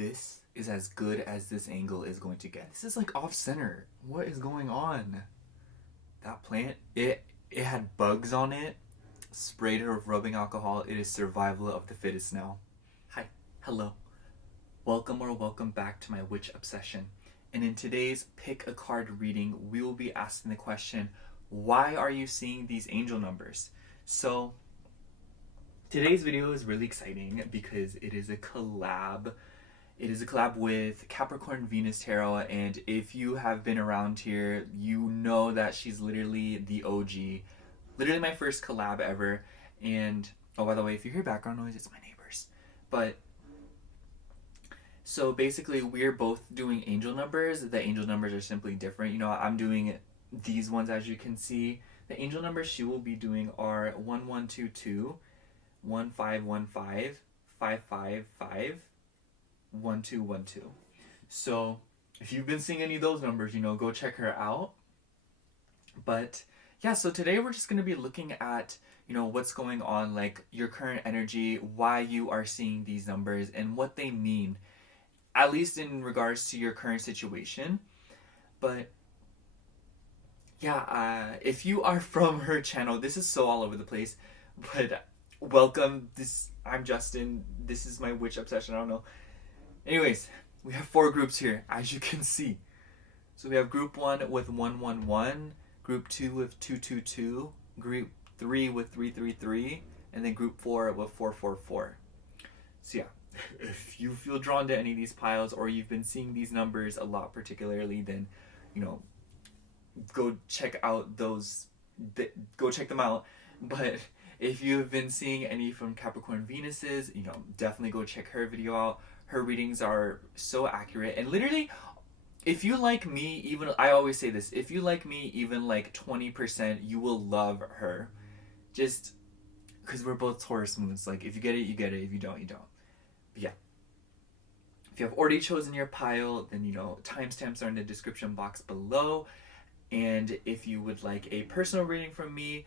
This is as good as this angle is going to get. This is like off center. What is going on? That plant, it had bugs on it. Sprayed her with rubbing alcohol. It is survival of the fittest now. Hi, hello. Welcome or welcome back to my witch obsession. And in today's pick a card reading, we will be asking the question, why are you seeing these angel numbers? So today's video is really exciting because it is a collab. It is a collab with Capricorn Venus Tarot, and if you have been around here, you know that she's literally the OG. Literally my first collab ever. And, oh, by the way, if you hear background noise, it's my neighbors. But, so basically, we're both doing angel numbers. The angel numbers are simply different. You know, I'm doing these ones, as you can see. The angel numbers she will be doing are 1122, 1515, 555, 1212. So if you've been seeing any of those numbers, you know, go check her out. But yeah, so today we're just going to be looking at, you know, what's going on, like your current energy, why you are seeing these numbers, and what they mean, at least in regards to your current situation. But yeah, if you are from her channel, this is so all over the place, but welcome. I'm Justin. This is my witch obsession. I don't know. Anyways, we have 4 groups here, as you can see. So we have group 1 with 111, group 2 with 222, group 3 with 333, and then group 4 with 444. So yeah, if you feel drawn to any of these piles, or you've been seeing these numbers a lot particularly, then, you know, go check out those, go check them out. But if you have been seeing any from Capricorn Venuses, you know, definitely go check her video out. Her readings are so accurate, and literally, if you like me, even, I always say this, if you like me even like 20%, you will love her. Just because we're both Taurus moons. Like, if you get it, you get it. If you don't, you don't. But yeah. If you have already chosen your pile, then, you know, timestamps are in the description box below. And if you would like a personal reading from me,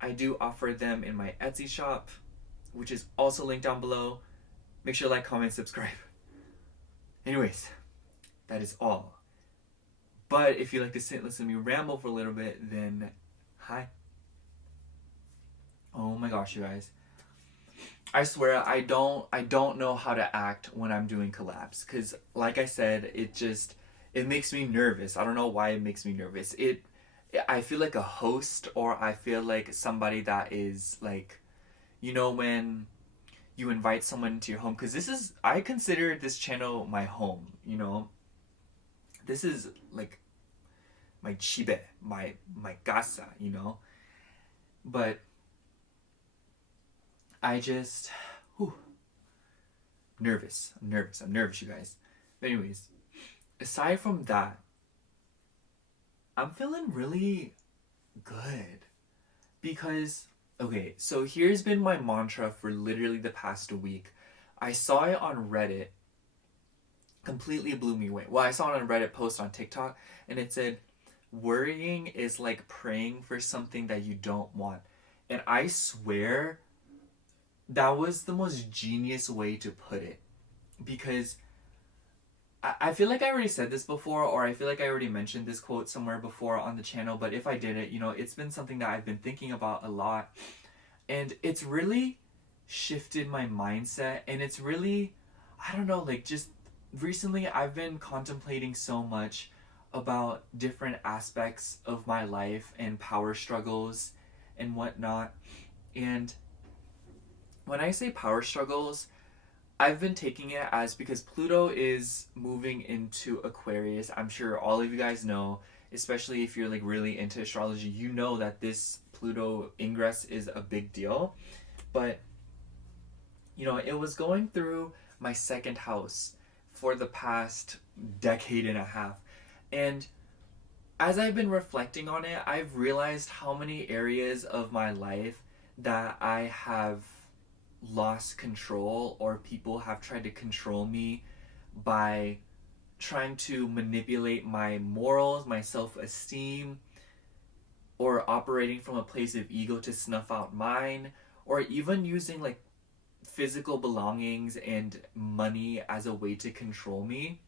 I do offer them in my Etsy shop, which is also linked down below. Make sure to like, comment, subscribe. Anyways, that is all. But if you like to sit and listen to me ramble for a little bit, then hi. Oh my gosh, you guys. I swear I don't know how to act when I'm doing collabs, because like I said, it makes me nervous. I don't know why it makes me nervous. I feel like a host, or I feel like somebody that is like, you know, when you invite someone into your home, because I consider this channel my home, you know. This is like my chibe, my casa, you know. But I just, nervous. I'm nervous, you guys. But anyways, aside from that, I'm feeling really good. Because, okay, so here's been my mantra for literally the past week. I saw it on Reddit. Completely blew me away. Well, I saw it on a Reddit post on TikTok, and it said, worrying is like praying for something that you don't want. And I swear, that was the most genius way to put it. Because I feel like I already said this before, or I feel like I already mentioned this quote somewhere before on the channel, but if I didn't, you know, it's been something that I've been thinking about a lot. And it's really shifted my mindset, and it's really, I don't know, like, just recently I've been contemplating so much about different aspects of my life and power struggles and whatnot. And when I say power struggles, I've been taking it as, because Pluto is moving into Aquarius. I'm sure all of you guys know, especially if you're like really into astrology, you know that this Pluto ingress is a big deal. But, you know, it was going through my 2nd house for the past decade and a half. And as I've been reflecting on it, I've realized how many areas of my life that I have lost control, or people have tried to control me by trying to manipulate my morals, my self-esteem, or operating from a place of ego to snuff out mine, or even using like physical belongings and money as a way to control me.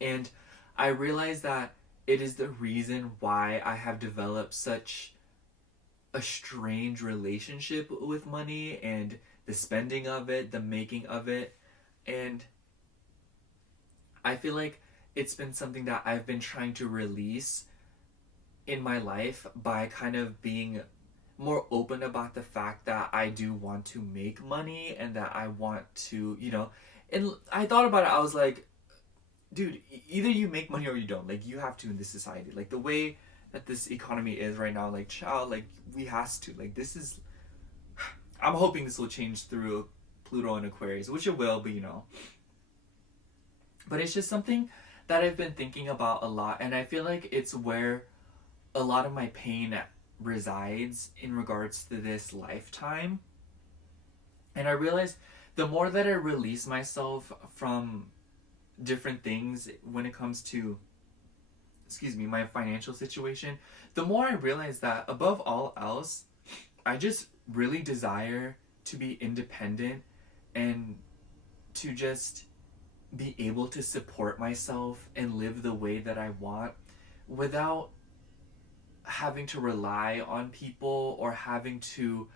And I realized that it is the reason why I have developed such a strange relationship with money and the spending of it, the making of it. And I feel like it's been something that I've been trying to release in my life by kind of being more open about the fact that I do want to make money and that I want to, and I thought about it. I was like, dude, either you make money or you don't. Like, you have to in this society. Like, the way that this economy is right now, like, child, like, we has to. Like, this is, I'm hoping this will change through Pluto and Aquarius, which it will, but But it's just something that I've been thinking about a lot, and I feel like it's where a lot of my pain resides in regards to this lifetime. And I realized the more that I release myself from different things when it comes to, my financial situation, the more I realize that above all else, I just really desire to be independent and to just be able to support myself and live the way that I want without having to rely on people or having to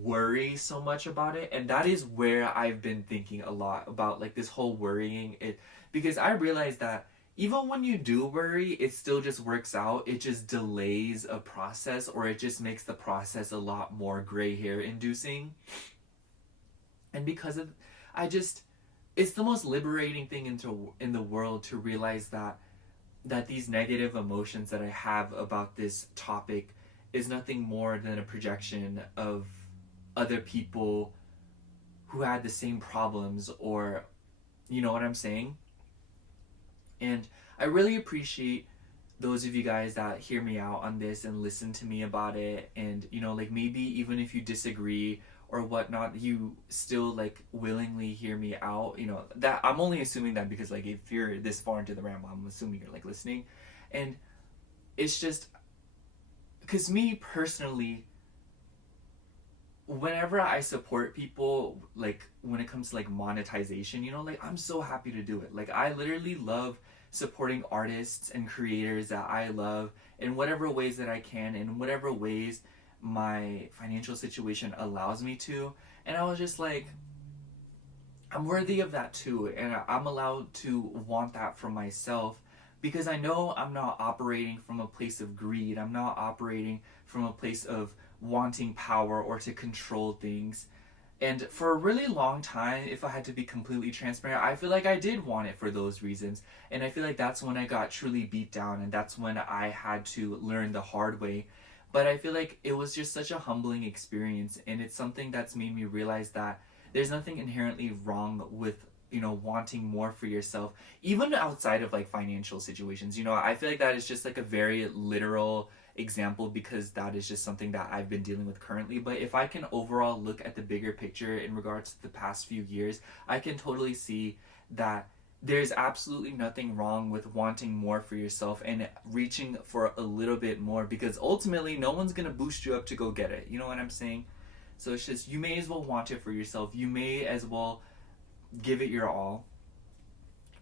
worry so much about it. And that is where I've been thinking a lot about, like, this whole worrying it, because I realize that even when you do worry, it still just works out. It just delays a process, or it just makes the process a lot more gray hair inducing. And because of, it's the most liberating thing in the world to realize that these negative emotions that I have about this topic is nothing more than a projection of other people who had the same problems, or, you know what I'm saying? And I really appreciate those of you guys that hear me out on this and listen to me about it. And, like, maybe even if you disagree or whatnot, you still, like, willingly hear me out. That I'm only assuming that because, like, if you're this far into the ramble, I'm assuming you're, like, listening. And it's just because me personally, whenever I support people, like, when it comes to, like, monetization, like, I'm so happy to do it. Like, I literally love supporting artists and creators that I love in whatever ways that I can, in whatever ways my financial situation allows me to. And I was just like, I'm worthy of that too, and I'm allowed to want that for myself, because I know I'm not operating from a place of greed. I'm not operating from a place of wanting power or to control things. And for a really long time, if I had to be completely transparent, I feel like I did want it for those reasons. And I feel like that's when I got truly beat down, and that's when I had to learn the hard way. But I feel like it was just such a humbling experience, and it's something that's made me realize that there's nothing inherently wrong with, wanting more for yourself, even outside of, like, financial situations. I feel like that is just, like, a very literal example, because that is just something that I've been dealing with currently. But if I can overall look at the bigger picture in regards to the past few years, I can totally see that there's absolutely nothing wrong with wanting more for yourself and reaching for a little bit more, because ultimately no one's gonna boost you up to go get it. You know what I'm saying? So it's just, you may as well want it for yourself. You may as well give it your all.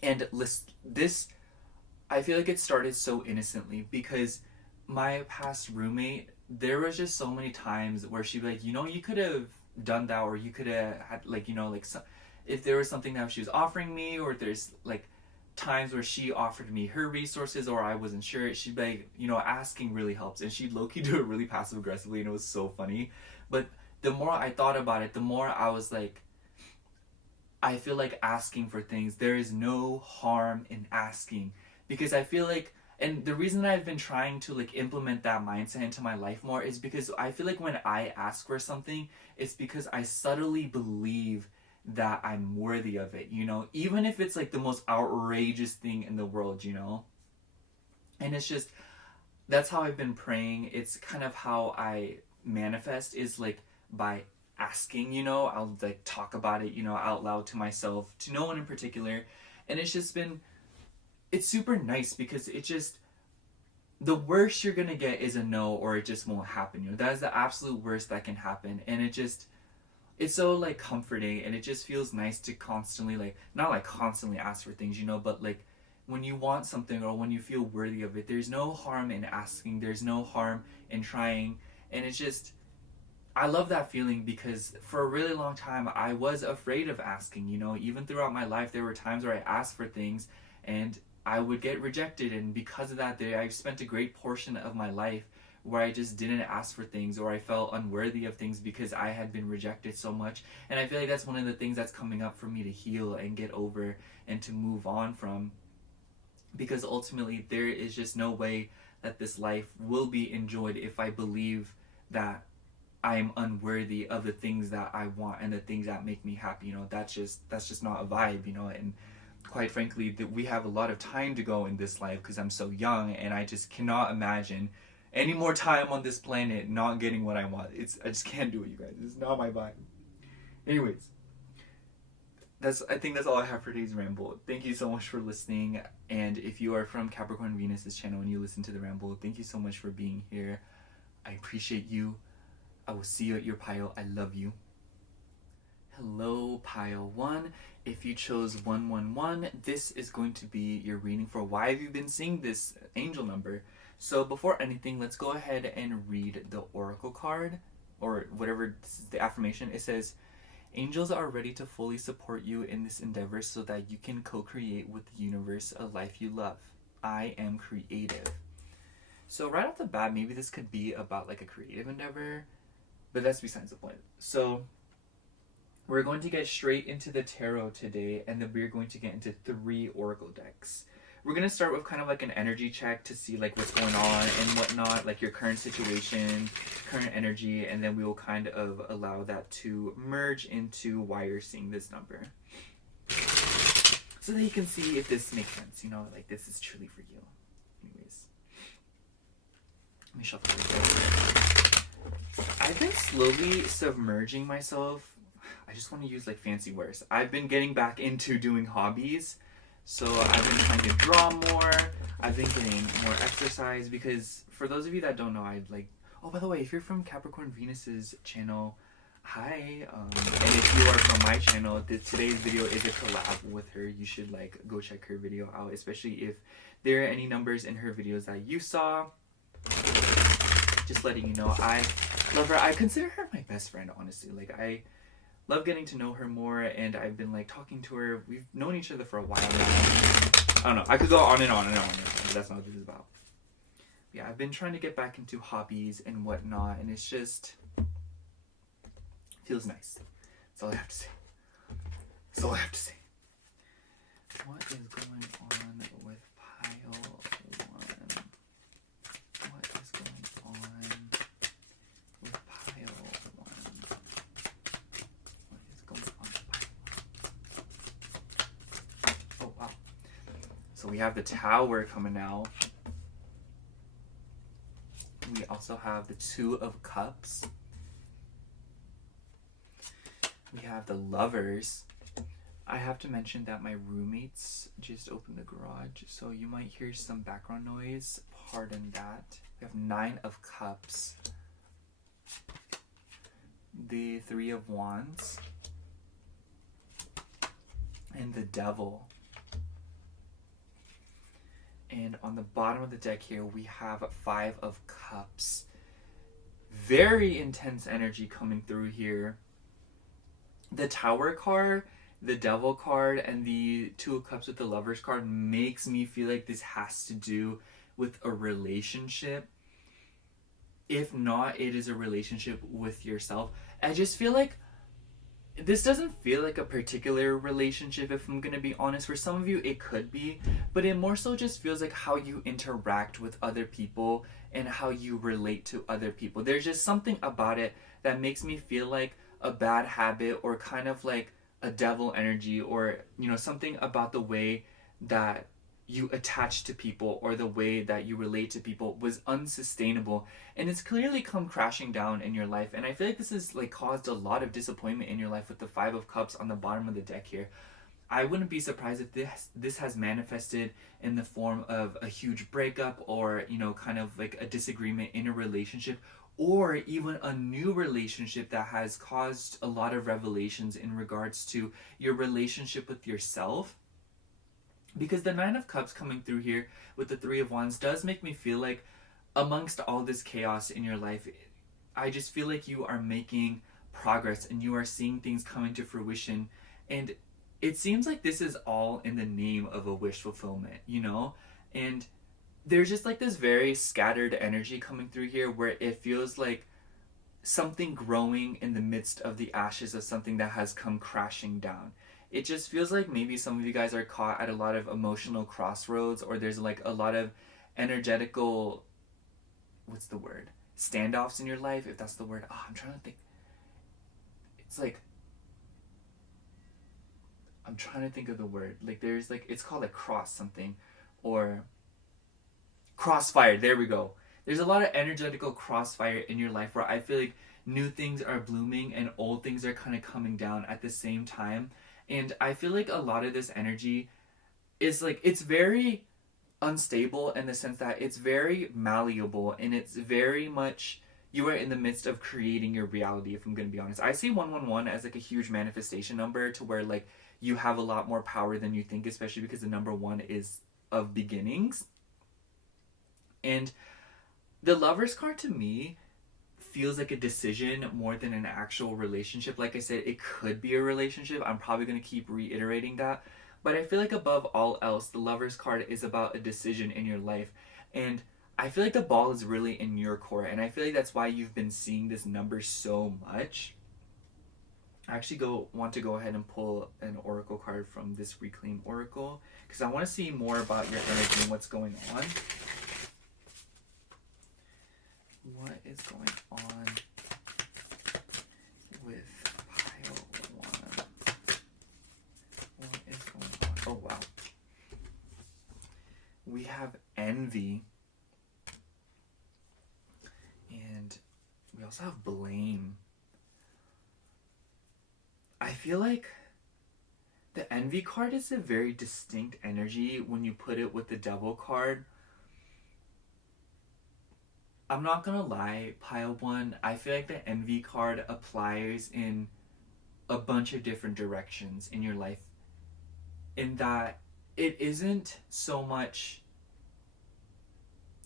And this, I feel like it started so innocently, because my past roommate, there was just so many times where she'd be like, you could have done that, or you could have had, like, if there was something that she was offering me, or there's, like, times where she offered me her resources or I wasn't sure, she'd be like, asking really helps. And she'd low-key do it really passive aggressively, and it was so funny. But the more I thought about it, the more I was like, I feel like asking for things, there is no harm in asking, because I feel like, and the reason I've been trying to, like, implement that mindset into my life more is because I feel like when I ask for something, it's because I subtly believe that I'm worthy of it, even if it's, like, the most outrageous thing in the world, and it's just, that's how I've been praying. It's kind of how I manifest, is, like, by asking. I'll, like, talk about it, out loud to myself, to no one in particular. And it's just been, it's super nice, because it just, the worst you're gonna get is a no, or it just won't happen. That is the absolute worst that can happen. And it's it's so like comforting, and it just feels nice to constantly like, not like constantly ask for things, you know, but like when you want something or when you feel worthy of it, there's no harm in asking, there's no harm in trying. And it's just, I love that feeling, because for a really long time I was afraid of asking, you know, even throughout my life there were times where I asked for things and I would get rejected, and because of that I spent a great portion of my life where I just didn't ask for things, or I felt unworthy of things because I had been rejected so much. And I feel like that's one of the things that's coming up for me to heal and get over and to move on from, because ultimately there is just no way that this life will be enjoyed if I believe that I am unworthy of the things that I want and the things that make me happy. You know, that's just not a vibe, you know. And quite frankly, that we have a lot of time to go in this life because I'm so young, and I just cannot imagine any more time on this planet not getting what I want. I just can't do it, you guys. It's not my vibe. Anyways, I think that's all I have for today's ramble. Thank you so much for listening. And if you are from Capricorn Venus's channel and you listen to the ramble, thank you so much for being here. I appreciate you. I will see you at your pile. I love you. Hello, pile 1. If you chose 111, this is going to be your reading for why have you been seeing this angel number. So before anything, let's go ahead and read the oracle card, or whatever the affirmation. It says, angels are ready to fully support you in this endeavor so that you can co-create with the universe a life you love. I am creative. So right off the bat, maybe this could be about like a creative endeavor, but that's besides the point. So we're going to get straight into the tarot today, and then we're going to get into 3 oracle decks. We're going to start with kind of like an energy check to see like what's going on and whatnot, like your current situation, current energy, and then we will kind of allow that to merge into why you're seeing this number. So that you can see if this makes sense, you know, like this is truly for you. Anyways, let me shuffle this. I've been slowly submerging myself. I just want to use like fancy words. I've been getting back into doing hobbies. So I've been trying to draw more. I've been getting more exercise, because for those of you that don't know, I'd like, oh, by the way, if you're from Capricorn Venus's channel, hi. And if you are from my channel, today's video is a collab with her. You should like go check her video out, especially if there are any numbers in her videos that you saw. Just letting you know, I love her. I consider her my best friend, honestly. Like, I love getting to know her more, and I've been like talking to her. We've known each other for a while now. I don't know. I could go on and on and on and on, but that's not what this is about. Yeah, I've been trying to get back into hobbies and whatnot, and it's just feels nice. That's all I have to say. That's all I have to say. What is going on with pile 1? What is going on with pile 1? What is going on with pile 1? Oh, wow. So we have the Tower coming out. We also have the 2 of Cups. We have the Lovers. I have to mention that my roommates just opened the garage, so you might hear some background noise. Pardon that. We have 9 of Cups. The 3 of Wands. And the Devil. And on the bottom of the deck here, we have 5 of Cups. Very intense energy coming through here. The Tower card, the Devil card, and the 2 of Cups with the Lovers card makes me feel like this has to do with a relationship. If not, it is a relationship with yourself. I just feel like this doesn't feel like a particular relationship, if I'm going to be honest. For some of you, it could be, but it more so just feels like how you interact with other people and how you relate to other people. There's just something about it that makes me feel like a bad habit, or kind of like a devil energy, or, you know, something about the way that you attach to people or the way that you relate to people was unsustainable, and it's clearly come crashing down in your life. And I feel like this has like caused a lot of disappointment in your life with the 5 of Cups on the bottom of the deck here. I wouldn't be surprised if this has manifested in the form of a huge breakup, or, you know, kind of like a disagreement in a relationship, or even a new relationship that has caused a lot of revelations in regards to your relationship with yourself. Because the Nine of Cups coming through here with the Three of Wands does make me feel like amongst all this chaos in your life, I just feel like you are making progress and you are seeing things coming to fruition. And it seems like this is all in the name of a wish fulfillment, you know? And there's just like this very scattered energy coming through here where it feels like something growing in the midst of the ashes of something that has come crashing down. It just feels like maybe some of you guys are caught at a lot of emotional crossroads, or there's like a lot of energetical, what's the word? Standoffs in your life, if that's the word. I'm trying to think. It's like, I'm trying to think of the word. Like there's like, it's called like cross something, or crossfire. There we go. There's a lot of energetical crossfire in your life where I feel like new things are blooming and old things are kind of coming down at the same time. And I feel like a lot of this energy is like, it's very unstable in the sense that it's very malleable and it's very much, you are in the midst of creating your reality, if I'm going to be honest. I see 111 as like a huge manifestation number to where like you have a lot more power than you think, especially because the number one is of beginnings. And the Lover's card to me feels like a decision more than an actual relationship. Like I said, it could be a relationship. I'm probably going to keep reiterating that. But I feel like above all else, the Lover's card is about a decision in your life. And I feel like the ball is really in your court. And I feel like that's why you've been seeing this number so much. I actually want to go ahead and pull an oracle card from this Reclaim Oracle, because I want to see more about your energy and what's going on. What is going on with pile one? What is going on? Oh, wow. We have envy. And we also have blame. I feel like the envy card is a very distinct energy when you put it with the Devil card. I'm not gonna lie, pile one, I feel like the envy card applies in a bunch of different directions in your life. In that it isn't so much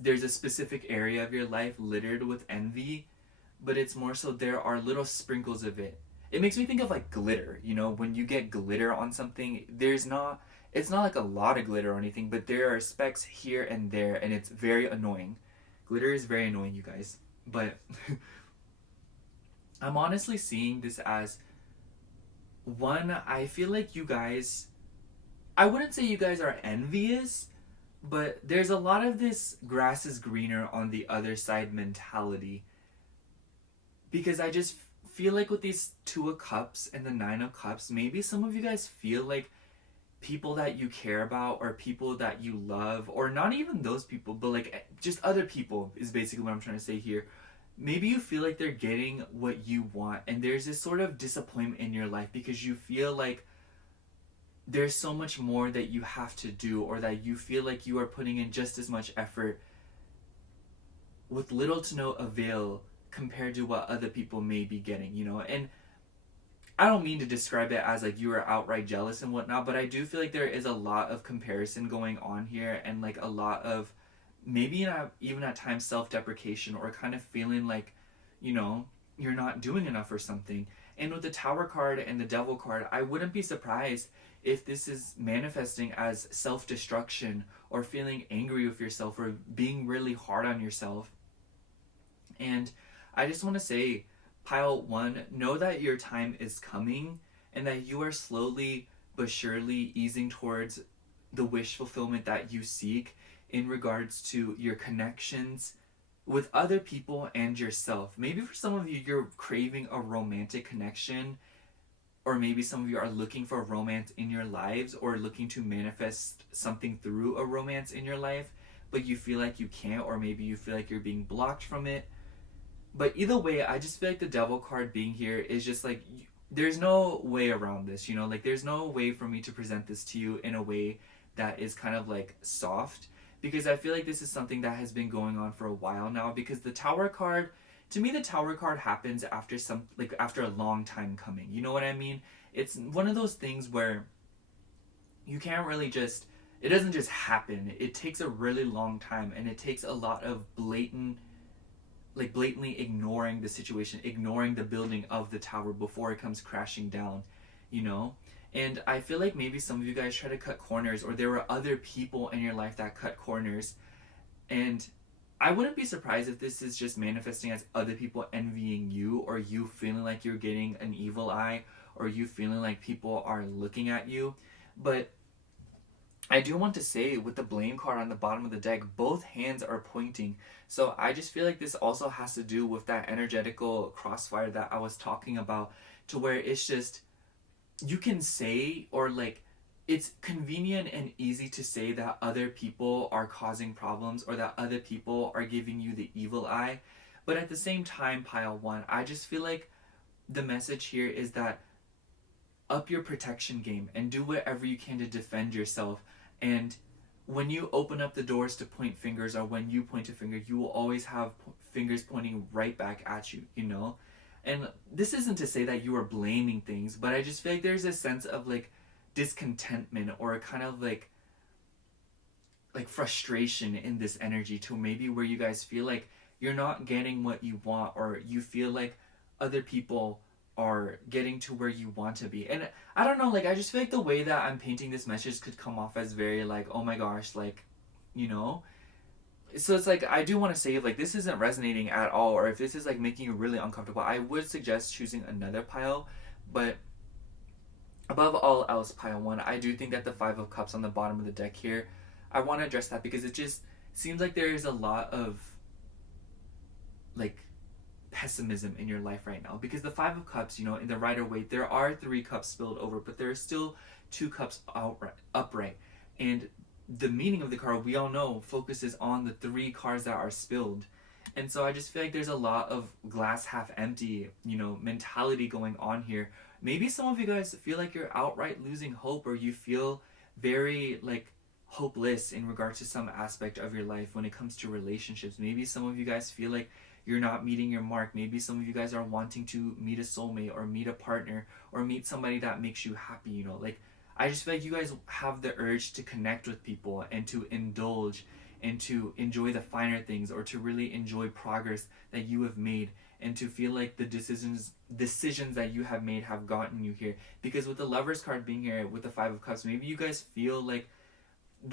there's a specific area of your life littered with envy, but it's more so there are little sprinkles of it. It makes me think of like glitter, you know, when you get glitter on something, it's not like a lot of glitter or anything, but there are specks here and there, and it's very annoying. Glitter is very annoying, you guys. But I'm honestly seeing this as one, I feel like you guys, I wouldn't say you guys are envious, but there's a lot of this grass is greener on the other side mentality. Because I just feel like with these Two of Cups and the Nine of Cups, maybe some of you guys feel like people that you care about or people that you love, or not even those people, but like just other people is basically what I'm trying to say here. Maybe you feel like they're getting what you want, and there's this sort of disappointment in your life because you feel like there's so much more that you have to do, or that you feel like you are putting in just as much effort with little to no avail compared to what other people may be getting, you know? And I don't mean to describe it as like you are outright jealous and whatnot, but I do feel like there is a lot of comparison going on here, and like a lot of maybe even at times self-deprecation, or kind of feeling like, you know, you're not doing enough or something. And with the Tower card and the Devil card, I wouldn't be surprised if this is manifesting as self-destruction, or feeling angry with yourself, or being really hard on yourself. And I just want to say, pile one, know that your time is coming, and that you are slowly but surely easing towards the wish fulfillment that you seek in regards to your connections with other people and yourself. Maybe for some of you, you're craving a romantic connection, or maybe some of you are looking for romance in your lives, or looking to manifest something through a romance in your life, but you feel like you can't, or maybe you feel like you're being blocked from it. But either way, I just feel like the Devil card being here is just like, there's no way around this, you know? Like, there's no way for me to present this to you in a way that is kind of like soft, because I feel like this is something that has been going on for a while now, because the Tower card to me the Tower card happens after after a long time coming. You know what I mean? It's one of those things where you can't really just, it doesn't just happen. It takes a really long time, and it takes a lot of blatantly ignoring the situation, ignoring the building of the tower before it comes crashing down, you know? And I feel like maybe some of you guys try to cut corners, or there were other people in your life that cut corners. And I wouldn't be surprised if this is just manifesting as other people envying you, or you feeling like you're getting an evil eye, or you feeling like people are looking at you. But I do want to say, with the blame card on the bottom of the deck, both hands are pointing. So I just feel like this also has to do with that energetical crossfire that I was talking about, to where it's just, you can say, or like, it's convenient and easy to say that other people are causing problems, or that other people are giving you the evil eye. But at the same time, pile one, I just feel like the message here is that up your protection game and do whatever you can to defend yourself. And when you open up the doors to point fingers, or when you point a finger, you will always have fingers pointing right back at you, you know? And this isn't to say that you are blaming things, but I just feel like there's a sense of like discontentment, or a kind of like frustration in this energy, to maybe where you guys feel like you're not getting what you want, or you feel like other people are getting to where you want to be. And I don't know, like, I just feel like the way that I'm painting this message could come off as very like, oh my gosh, like, you know? So it's like, I do want to say, if like this isn't resonating at all, or if this is like making you really uncomfortable, I would suggest choosing another pile. But above all else, pile one, I do think that the Five of Cups on the bottom of the deck here, I want to address that, because it just seems like there is a lot of like pessimism in your life right now. Because the Five of Cups, you know, in the Rider-Waite, there are 3 cups spilled over, but there are still 2 cups upright. And the meaning of the card, we all know, focuses on the 3 cards that are spilled. And so I just feel like there's a lot of glass half empty, you know, mentality going on here. Maybe some of you guys feel like you're outright losing hope, or you feel very like hopeless in regards to some aspect of your life when it comes to relationships. Maybe some of you guys feel like you're not meeting your mark. Maybe some of you guys are wanting to meet a soulmate, or meet a partner, or meet somebody that makes you happy, you know? Like, I just feel like you guys have the urge to connect with people, and to indulge, and to enjoy the finer things, or to really enjoy progress that you have made, and to feel like the decisions that you have made have gotten you here. Because with the Lovers card being here with the Five of Cups, maybe you guys feel like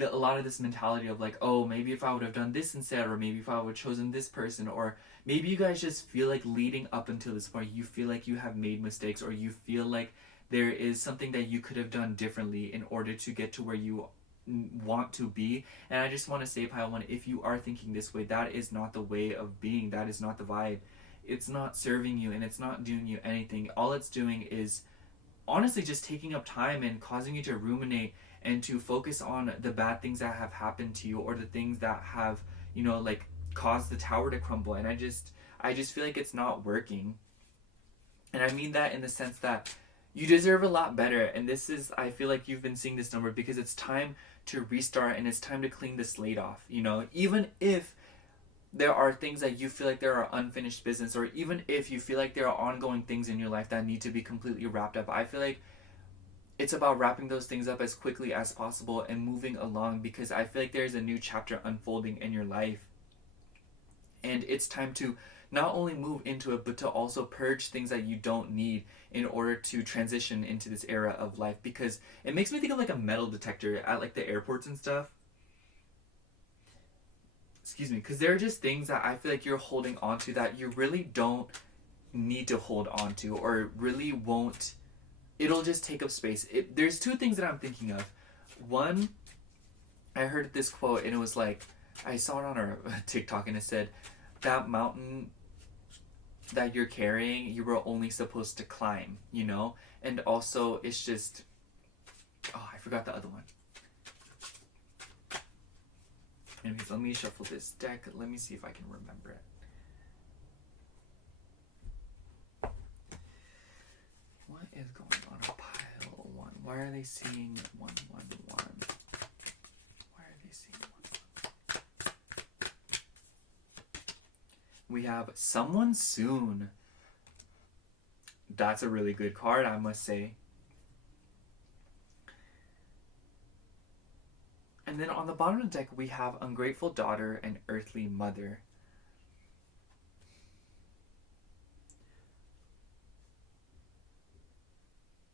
a lot of this mentality of like, oh, maybe if I would have done this instead, or maybe if I would have chosen this person, or maybe you guys just feel like leading up until this point, you feel like you have made mistakes, or you feel like there is something that you could have done differently in order to get to where you want to be. And I just want to say, pile one, if you are thinking this way, that is not the way of being. That is not the vibe. It's not serving you, and it's not doing you anything. All it's doing is honestly just taking up time and causing you to ruminate, and to focus on the bad things that have happened to you, or the things that have, you know, like caused the tower to crumble. And I just feel like it's not working. And I mean that in the sense that you deserve a lot better. And this is, I feel like you've been seeing this number because it's time to restart, and it's time to clean the slate off, you know? Even if there are things that you feel like there are unfinished business, or even if you feel like there are ongoing things in your life that need to be completely wrapped up, I feel like it's about wrapping those things up as quickly as possible and moving along, because I feel like there's a new chapter unfolding in your life. And it's time to not only move into it, but to also purge things that you don't need in order to transition into this era of life. Because it makes me think of like a metal detector at like the airports and stuff. Excuse me, because there are just things that I feel like you're holding on to that you really don't need to hold on to, or really won't. It'll just take up space. There's 2 things that I'm thinking of. One, I heard this quote, and it was like, I saw it on our TikTok, and it said, that mountain that you're carrying, you were only supposed to climb, you know? And also, it's just, oh, I forgot the other one. Anyways, let me shuffle this deck. Let me see if I can remember it. What is going on pile one? Why are they seeing 1, 1, 1? Why are they seeing 1, 1? we have Someone Soon. That's a really good card, I must say. And then on the bottom of the deck, we have Ungrateful Daughter and Earthly Mother.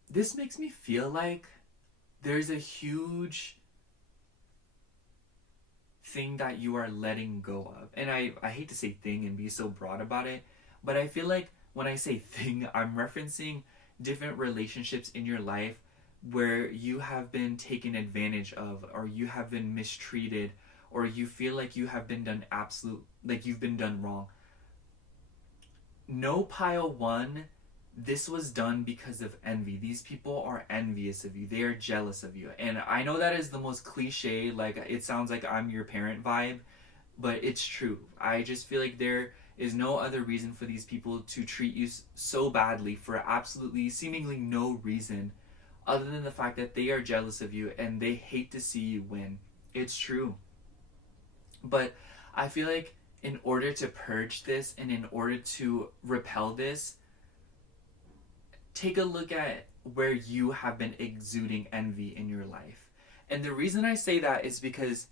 This makes me feel like there's a huge thing that you are letting go of. And I hate to say thing and be so broad about it, but I feel like when I say thing, I'm referencing different relationships in your life where you have been taken advantage of, or you have been mistreated, or you feel like you have been done like you've been done wrong. No, pile one, this was done because of envy. These people are envious of you. They are jealous of you. And I know that is the most cliche, like it sounds like I'm your parent vibe, but it's true. I just feel like there is no other reason for these people to treat you so badly for absolutely seemingly no reason other than the fact that they are jealous of you and they hate to see you win. It's true. But I feel like in order to purge this and in order to repel this, take a look at where you have been exuding envy in your life. And the reason I say that is because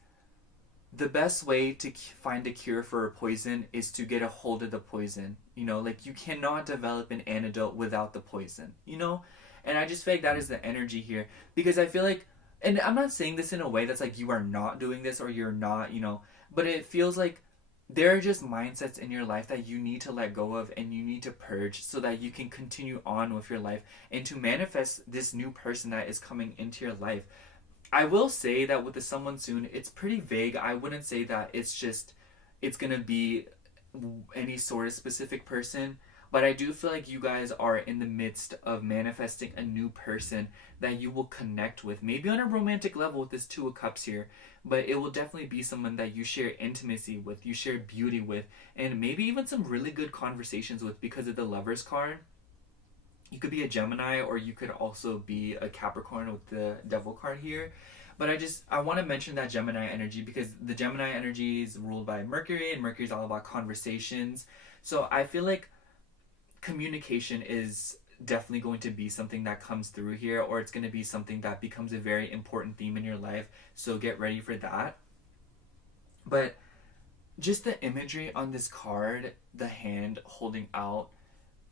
the best way to find a cure for a poison is to get a hold of the poison. You know, like you cannot develop an antidote without the poison, you know? And I just feel like that is the energy here. Because I feel like, and I'm not saying this in a way that's like you are not doing this or you're not, you know, but it feels like there are just mindsets in your life that you need to let go of and you need to purge so that you can continue on with your life and to manifest this new person that is coming into your life. I will say that with the Someone Soon, it's pretty vague. I wouldn't say that it's gonna be any sort of specific person, but I do feel like you guys are in the midst of manifesting a new person that you will connect with, maybe on a romantic level with this Two of Cups here, but it will definitely be someone that you share intimacy with, you share beauty with, and maybe even some really good conversations with because of the Lovers card. You could be a Gemini or you could also be a Capricorn with the Devil card here. But I want to mention that Gemini energy because the Gemini energy is ruled by Mercury and Mercury is all about conversations. So I feel like communication is definitely going to be something that comes through here, or it's going to be something that becomes a very important theme in your life. So get ready for that. But just the imagery on this card, the hand holding out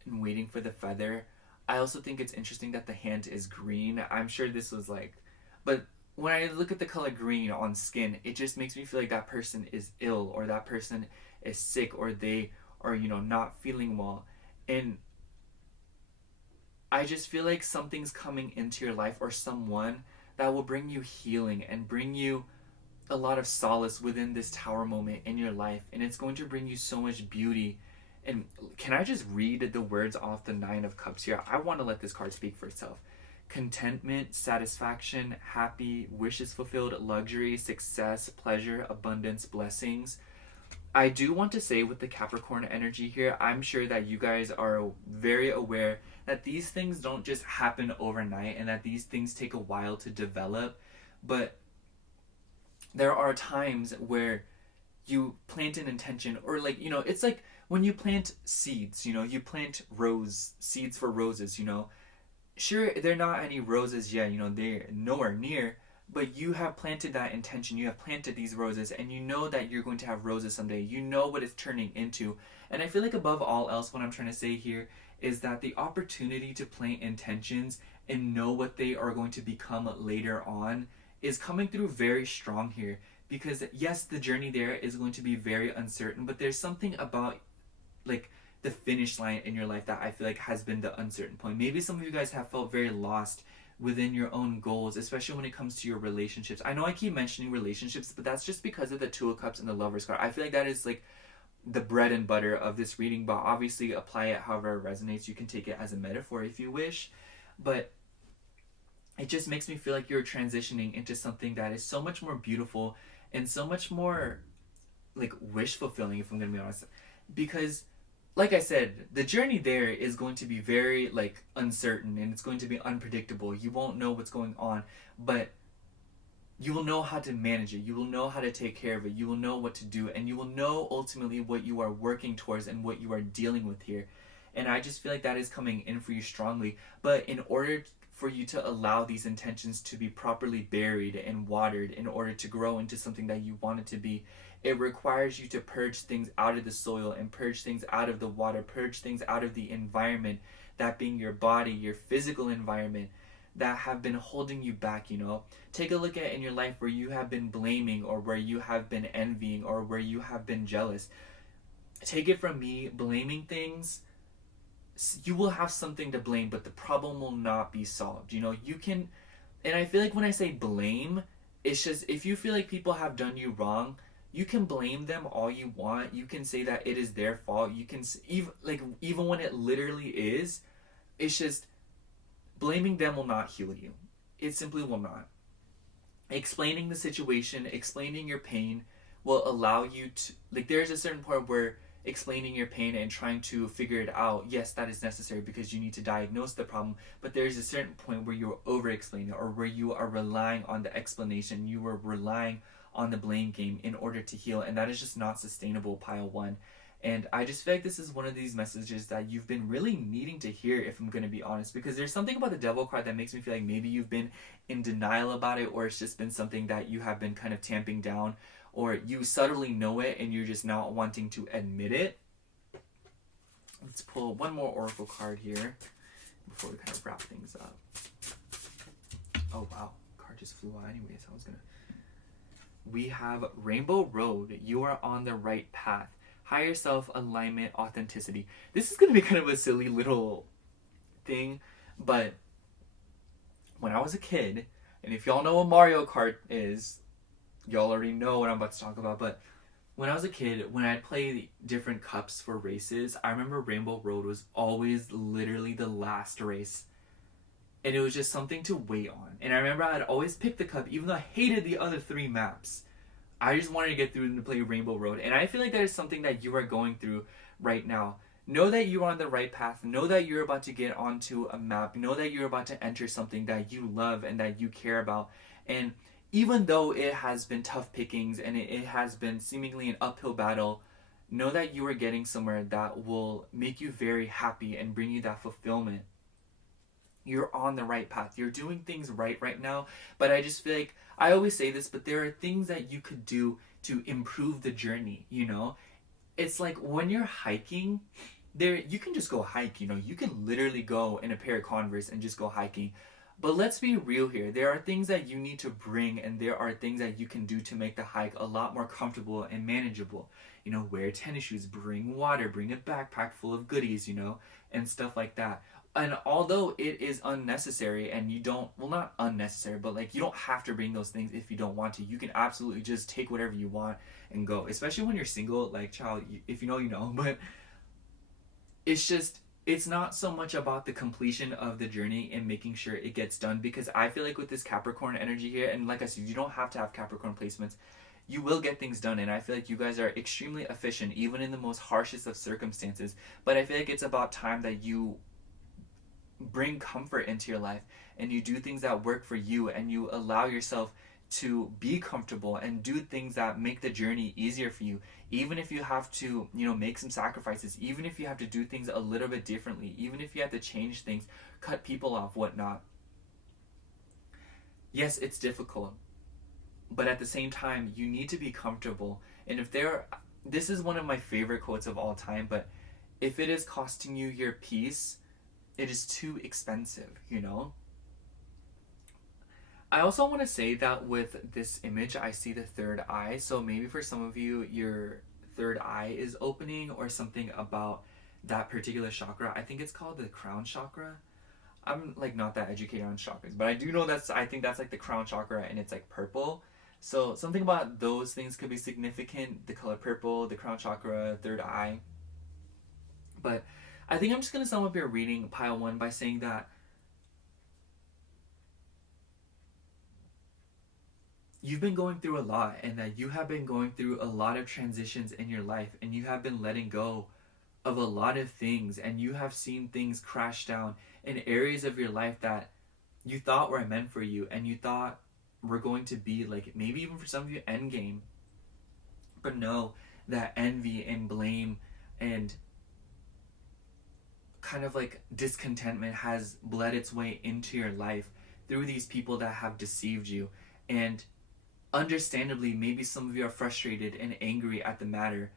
and waiting for the feather. I also think it's interesting that the hand is green. I'm sure this was like, but when I look at the color green on skin, it just makes me feel like that person is ill or that person is sick or they are, you know, not feeling well. And I just feel like something's coming into your life or someone that will bring you healing and bring you a lot of solace within this tower moment in your life. And it's going to bring you so much beauty. And can I just read the words off the Nine of Cups here? I want to let this card speak for itself. Contentment, satisfaction, happy, wishes fulfilled, luxury, success, pleasure, abundance, blessings. I do want to say with the Capricorn energy here, I'm sure that you guys are very aware that these things don't just happen overnight and that these things take a while to develop. But there are times where you plant an intention or like, you know, it's like when you plant seeds, you know, you plant seeds for roses, you know. Sure, they're not any roses yet, you know, they're nowhere near, but you have planted that intention, you have planted these roses, and you know that you're going to have roses someday. You know what it's turning into. And I feel like above all else, what I'm trying to say here is that the opportunity to plant intentions and know what they are going to become later on is coming through very strong here. Because yes, the journey there is going to be very uncertain, but there's something about like the finish line in your life that I feel like has been the uncertain point. Maybe some of you guys have felt very lost within your own goals, especially when it comes to your relationships. I know I keep mentioning relationships, but that's just because of the Two of Cups and the Lovers card. I feel like that is like the bread and butter of this reading, but obviously apply it however it resonates. You can take it as a metaphor if you wish, but it just makes me feel like you're transitioning into something that is so much more beautiful and so much more like wish fulfilling, if I'm gonna be honest. Because like I said, the journey there is going to be very like uncertain and it's going to be unpredictable. You won't know what's going on, but you will know how to manage it. You will know how to take care of it. You will know what to do, and you will know ultimately what you are working towards and what you are dealing with here. And I just feel like that is coming in for you strongly. But in order for you to allow these intentions to be properly buried and watered in order to grow into something that you want it to be, it requires you to purge things out of the soil and purge things out of the water, purge things out of the environment, that being your body, your physical environment, that have been holding you back, you know? Take a look at in your life where you have been blaming or where you have been envying or where you have been jealous. Take it from me, blaming things, you will have something to blame, but the problem will not be solved. You know, you can, and I feel like when I say blame, it's just if you feel like people have done you wrong, you can blame them all you want. You can say that it is their fault. You can even when it literally is, it's just blaming them will not heal you. It simply will not. Explaining the situation, explaining your pain will allow you to, like, there's a certain point where explaining your pain and trying to figure it out, yes, that is necessary because you need to diagnose the problem, but there's a certain point where you're over explaining or where you are relying on the explanation, you are relying on the blame game in order to heal, and that is just not sustainable, pile one. And I just feel like this is one of these messages that you've been really needing to hear, if I'm going to be honest, because there's something about the devil card that makes me feel like maybe you've been in denial about it, or it's just been something that you have been kind of tamping down, or you subtly know it and you're just not wanting to admit it. Let's pull one more oracle card here before we kind of wrap things up. Oh wow, card just flew out anyways. We have Rainbow Road. You are on the right path. Higher self, alignment, authenticity. This is going to be kind of a silly little thing, but when I was a kid, and if y'all know what Mario Kart is, y'all already know what I'm about to talk about, but when I was a kid, when I'd play different cups for races, I remember Rainbow Road was always literally the last race. And it was just something to wait on. And I remember I'd always pick the cup, even though I hated the other 3 maps. I just wanted to get through and to play Rainbow Road. And I feel like that is something that you are going through right now. Know that you're on the right path. Know that you're about to get onto a map. Know that you're about to enter something that you love and that you care about. And even though it has been tough pickings and it has been seemingly an uphill battle, know that you are getting somewhere that will make you very happy and bring you that fulfillment. You're on the right path. You're doing things right now. But I just feel like, I always say this, but there are things that you could do to improve the journey, you know? It's like when you're hiking, you can just go hike, you know? You can literally go in a pair of Converse and just go hiking. But let's be real here. There are things that you need to bring, and there are things that you can do to make the hike a lot more comfortable and manageable. You know, wear tennis shoes, bring water, bring a backpack full of goodies, you know, and stuff like that. And although it is unnecessary, and you don't, well, not unnecessary, but like you don't have to bring those things if you don't want to. You can absolutely just take whatever you want and go. Especially when you're single, like, child, if you know, you know. But it's just, it's not so much about the completion of the journey and making sure it gets done, because I feel like with this Capricorn energy here, and like I said, you don't have to have Capricorn placements, you will get things done. And I feel like you guys are extremely efficient, even in the most harshest of circumstances. But I feel like it's about time that you bring comfort into your life and you do things that work for you, and you allow yourself to be comfortable and do things that make the journey easier for you, even if you have to, you know, make some sacrifices, even if you have to do things a little bit differently, even if you have to change things, cut people off, whatnot. Yes, it's difficult, but at the same time, you need to be comfortable. And this is one of my favorite quotes of all time, but if it is costing you your peace, it is too expensive, you know? I also want to say that with this image, I see the third eye. So maybe for some of you, your third eye is opening, or something about that particular chakra. I think it's called the crown chakra. I'm like not that educated on chakras, but I do know I think that's like the crown chakra, and it's like purple. So something about those things could be significant. The color purple, the crown chakra, third eye. But I think I'm just going to sum up your reading, pile one, by saying that you've been going through a lot, and that you have been going through a lot of transitions in your life, and you have been letting go of a lot of things, and you have seen things crash down in areas of your life that you thought were meant for you, and you thought we're going to be like, maybe even for some of you, endgame. But know that envy and blame and kind of like discontentment has bled its way into your life through these people that have deceived you. And understandably, maybe some of you are frustrated and angry at the matter.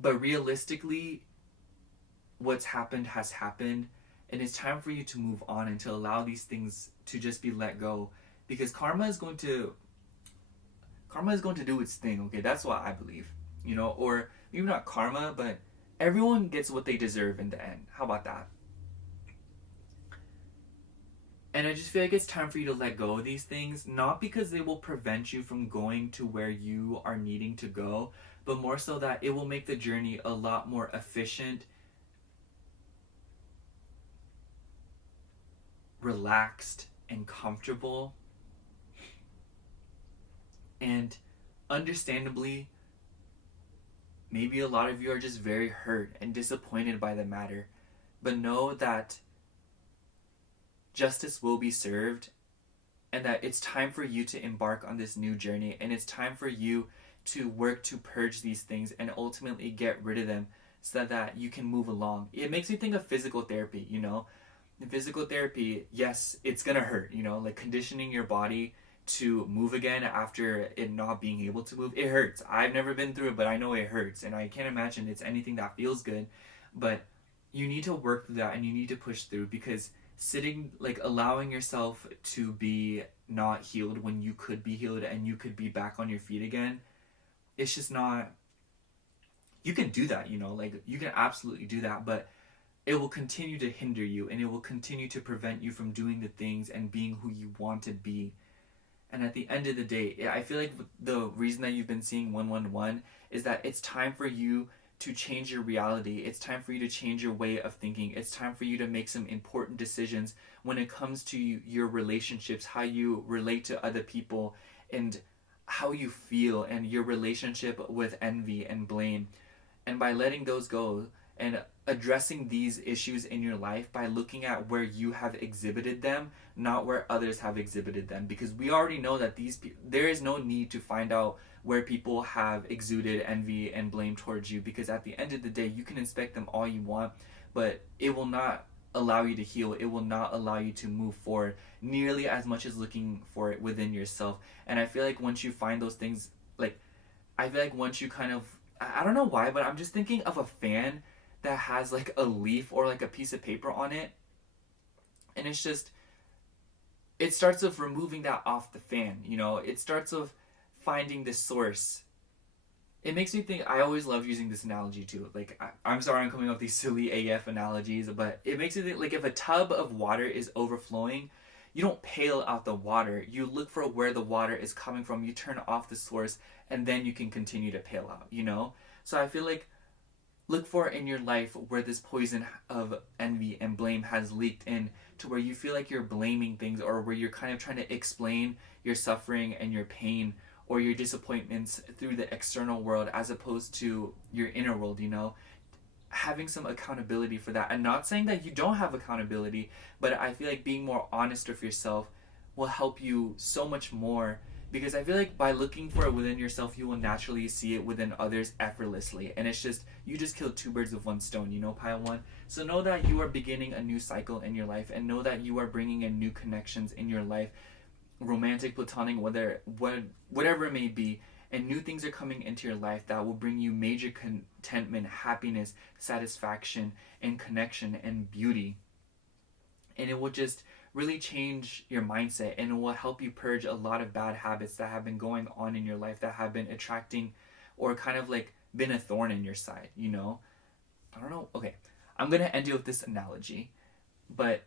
But realistically, what's happened has happened. And it's time for you to move on and to allow these things to just be let go. Because karma is going to do its thing, okay? That's what I believe. You know, or maybe not karma, but everyone gets what they deserve in the end. How about that? And I just feel like it's time for you to let go of these things, not because they will prevent you from going to where you are needing to go, but more so that it will make the journey a lot more efficient, relaxed, and comfortable. And understandably, maybe a lot of you are just very hurt and disappointed by the matter, but know that justice will be served, and that it's time for you to embark on this new journey, and it's time for you to work to purge these things and ultimately get rid of them so that you can move along. It makes me think of physical therapy, you know? In physical therapy, yes, it's gonna hurt, you know, like conditioning your body to move again after it not being able to move. It hurts. I've never been through it, but I know it hurts, and I can't imagine it's anything that feels good. But you need to work through that, and you need to push through, because sitting, like allowing yourself to be not healed when you could be healed and you could be back on your feet again, it's just not, you can do that, you know, like you can absolutely do that, but it will continue to hinder you, and it will continue to prevent you from doing the things and being who you want to be. And at the end of the day, I feel like the reason that you've been seeing 111 is that it's time for you to change your reality. It's time for you to change your way of thinking. It's time for you to make some important decisions when it comes to your relationships, how you relate to other people, and how you feel, and your relationship with envy and blame. And by letting those go and addressing these issues in your life by looking at where you have exhibited them, not where others have exhibited them, because we already know that there is no need to find out where people have exuded envy and blame towards you, because at the end of the day, you can inspect them all you want, but it will not allow you to heal. It will not allow you to move forward nearly as much as looking for it within yourself. And I feel like once you find those things, like, I feel like once you kind of, I don't know why, but I'm just thinking of a fan that has like a leaf or like a piece of paper on it, and it's just, it starts with removing that off the fan, you know? It starts with finding the source. It makes me think, I always love using this analogy too. Like, I'm sorry I'm coming up with these silly AF analogies, but it makes me think, like, if a tub of water is overflowing, you don't pail out the water. You look for where the water is coming from, you turn off the source, and then you can continue to pail out, you know? So I feel like, look for in your life where this poison of envy and blame has leaked in, to where you feel like you're blaming things, or where you're kind of trying to explain your suffering and your pain or your disappointments through the external world as opposed to your inner world, you know? Having some accountability for that. And not saying that you don't have accountability, but I feel like being more honest with yourself will help you so much more, because I feel like by looking for it within yourself, you will naturally see it within others effortlessly. And it's just, you just killed two birds with one stone, you know, pile one. So know that you are beginning a new cycle in your life, and know that you are bringing in new connections in your life, romantic, platonic, whatever it may be, and new things are coming into your life that will bring you major contentment, happiness, satisfaction, and connection and beauty. And it will just really change your mindset, and it will help you purge a lot of bad habits that have been going on in your life, that have been attracting or kind of like been a thorn in your side, you know? I don't know. Okay, I'm gonna end it with this analogy, but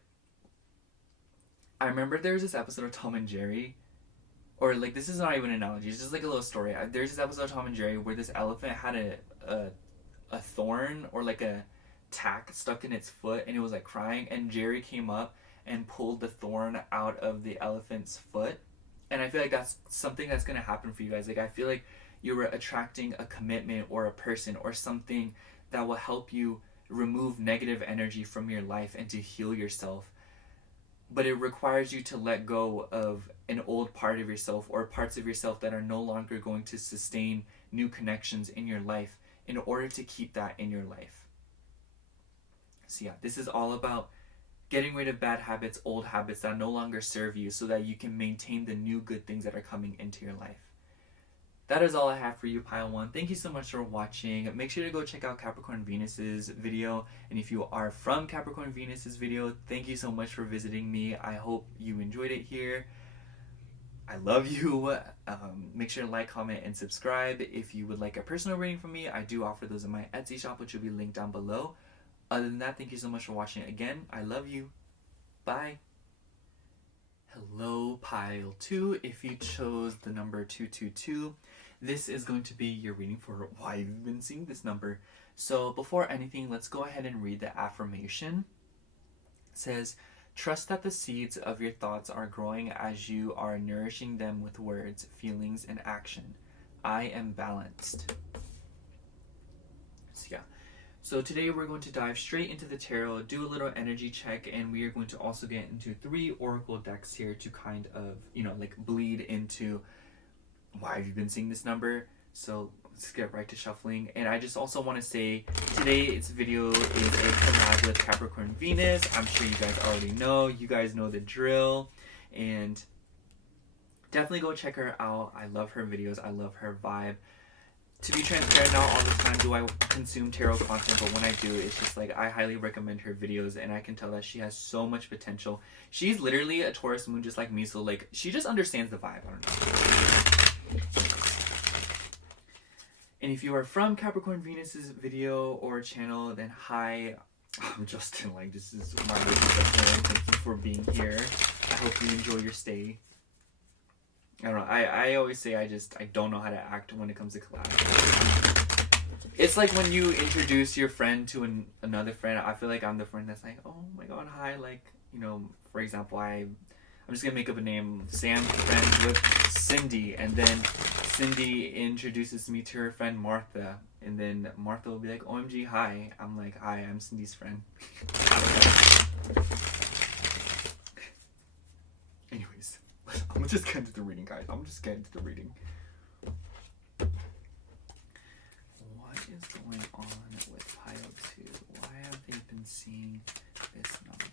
I remember there was this episode of Tom and Jerry, or like, this is not even an analogy, it's just like a little story. There's this episode of Tom and Jerry where this elephant had a thorn or like a tack stuck in its foot, and it was like crying, and Jerry came up and pulled the thorn out of the elephant's foot. And I feel like that's something that's going to happen for you guys. Like, I feel like you were attracting a commitment or a person or something that will help you remove negative energy from your life and to heal yourself. but it requires you to let go of an old part of yourself or parts of yourself that are no longer going to sustain new connections in your life in order to keep that in your life. So yeah, this is all about getting rid of bad habits, old habits that no longer serve you, so that you can maintain the new good things that are coming into your life. That is all I have for you, Pile 1. Thank you so much for watching. Make sure to go check out Capricorn Venus's video. And if you are from Capricorn Venus's video, thank you so much for visiting me. I hope you enjoyed it here. I love you. Make sure to like, comment, and subscribe. If you would like a personal reading from me, I do offer those in my Etsy shop, which will be linked down below. Other than that, thank you so much for watching again. I love you. Bye. Hello, Pile 2. If you chose the number 222, this is going to be your reading for why you've been seeing this number. So before anything, let's go ahead and read the affirmation. It says, trust that the seeds of your thoughts are growing as you are nourishing them with words, feelings, and action. I am balanced. So yeah. So today we're going to dive straight into the tarot, do a little energy check, and we are going to also get into 3 oracle decks here to kind of, like bleed into why have you been seeing this number. So let's get right to shuffling. And I just also want to say today's video is a collab with Capricorn Venus. I'm sure you guys already know. You guys know the drill. And definitely go check her out. I love her videos. I love her vibe. To be transparent, not all the time do I consume tarot content, but when I do, it's just like I highly recommend her videos, and I can tell that she has so much potential. She's literally a Taurus moon just like me, so like she just understands the vibe. I don't know. And if you are from Capricorn Venus's video or channel, then hi, I'm Justin. Like, this is my WitchObsession. Thank you for being here. I hope you enjoy your stay. I don't know. I always say I don't know how to act when it comes to collab. It's like when you introduce your friend to another friend. I feel like I'm the friend that's like, oh my god, hi. Like, for example, I'm just gonna make up a name. Sam's friends with Cindy, and then Cindy introduces me to her friend Martha, and then Martha will be like, OMG, hi. I'm like, hi, I'm Cindy's friend. Anyways. I'm just getting to the reading, guys. I'm just getting to the reading. What is going on with Pile 2? Why have they been seeing this number?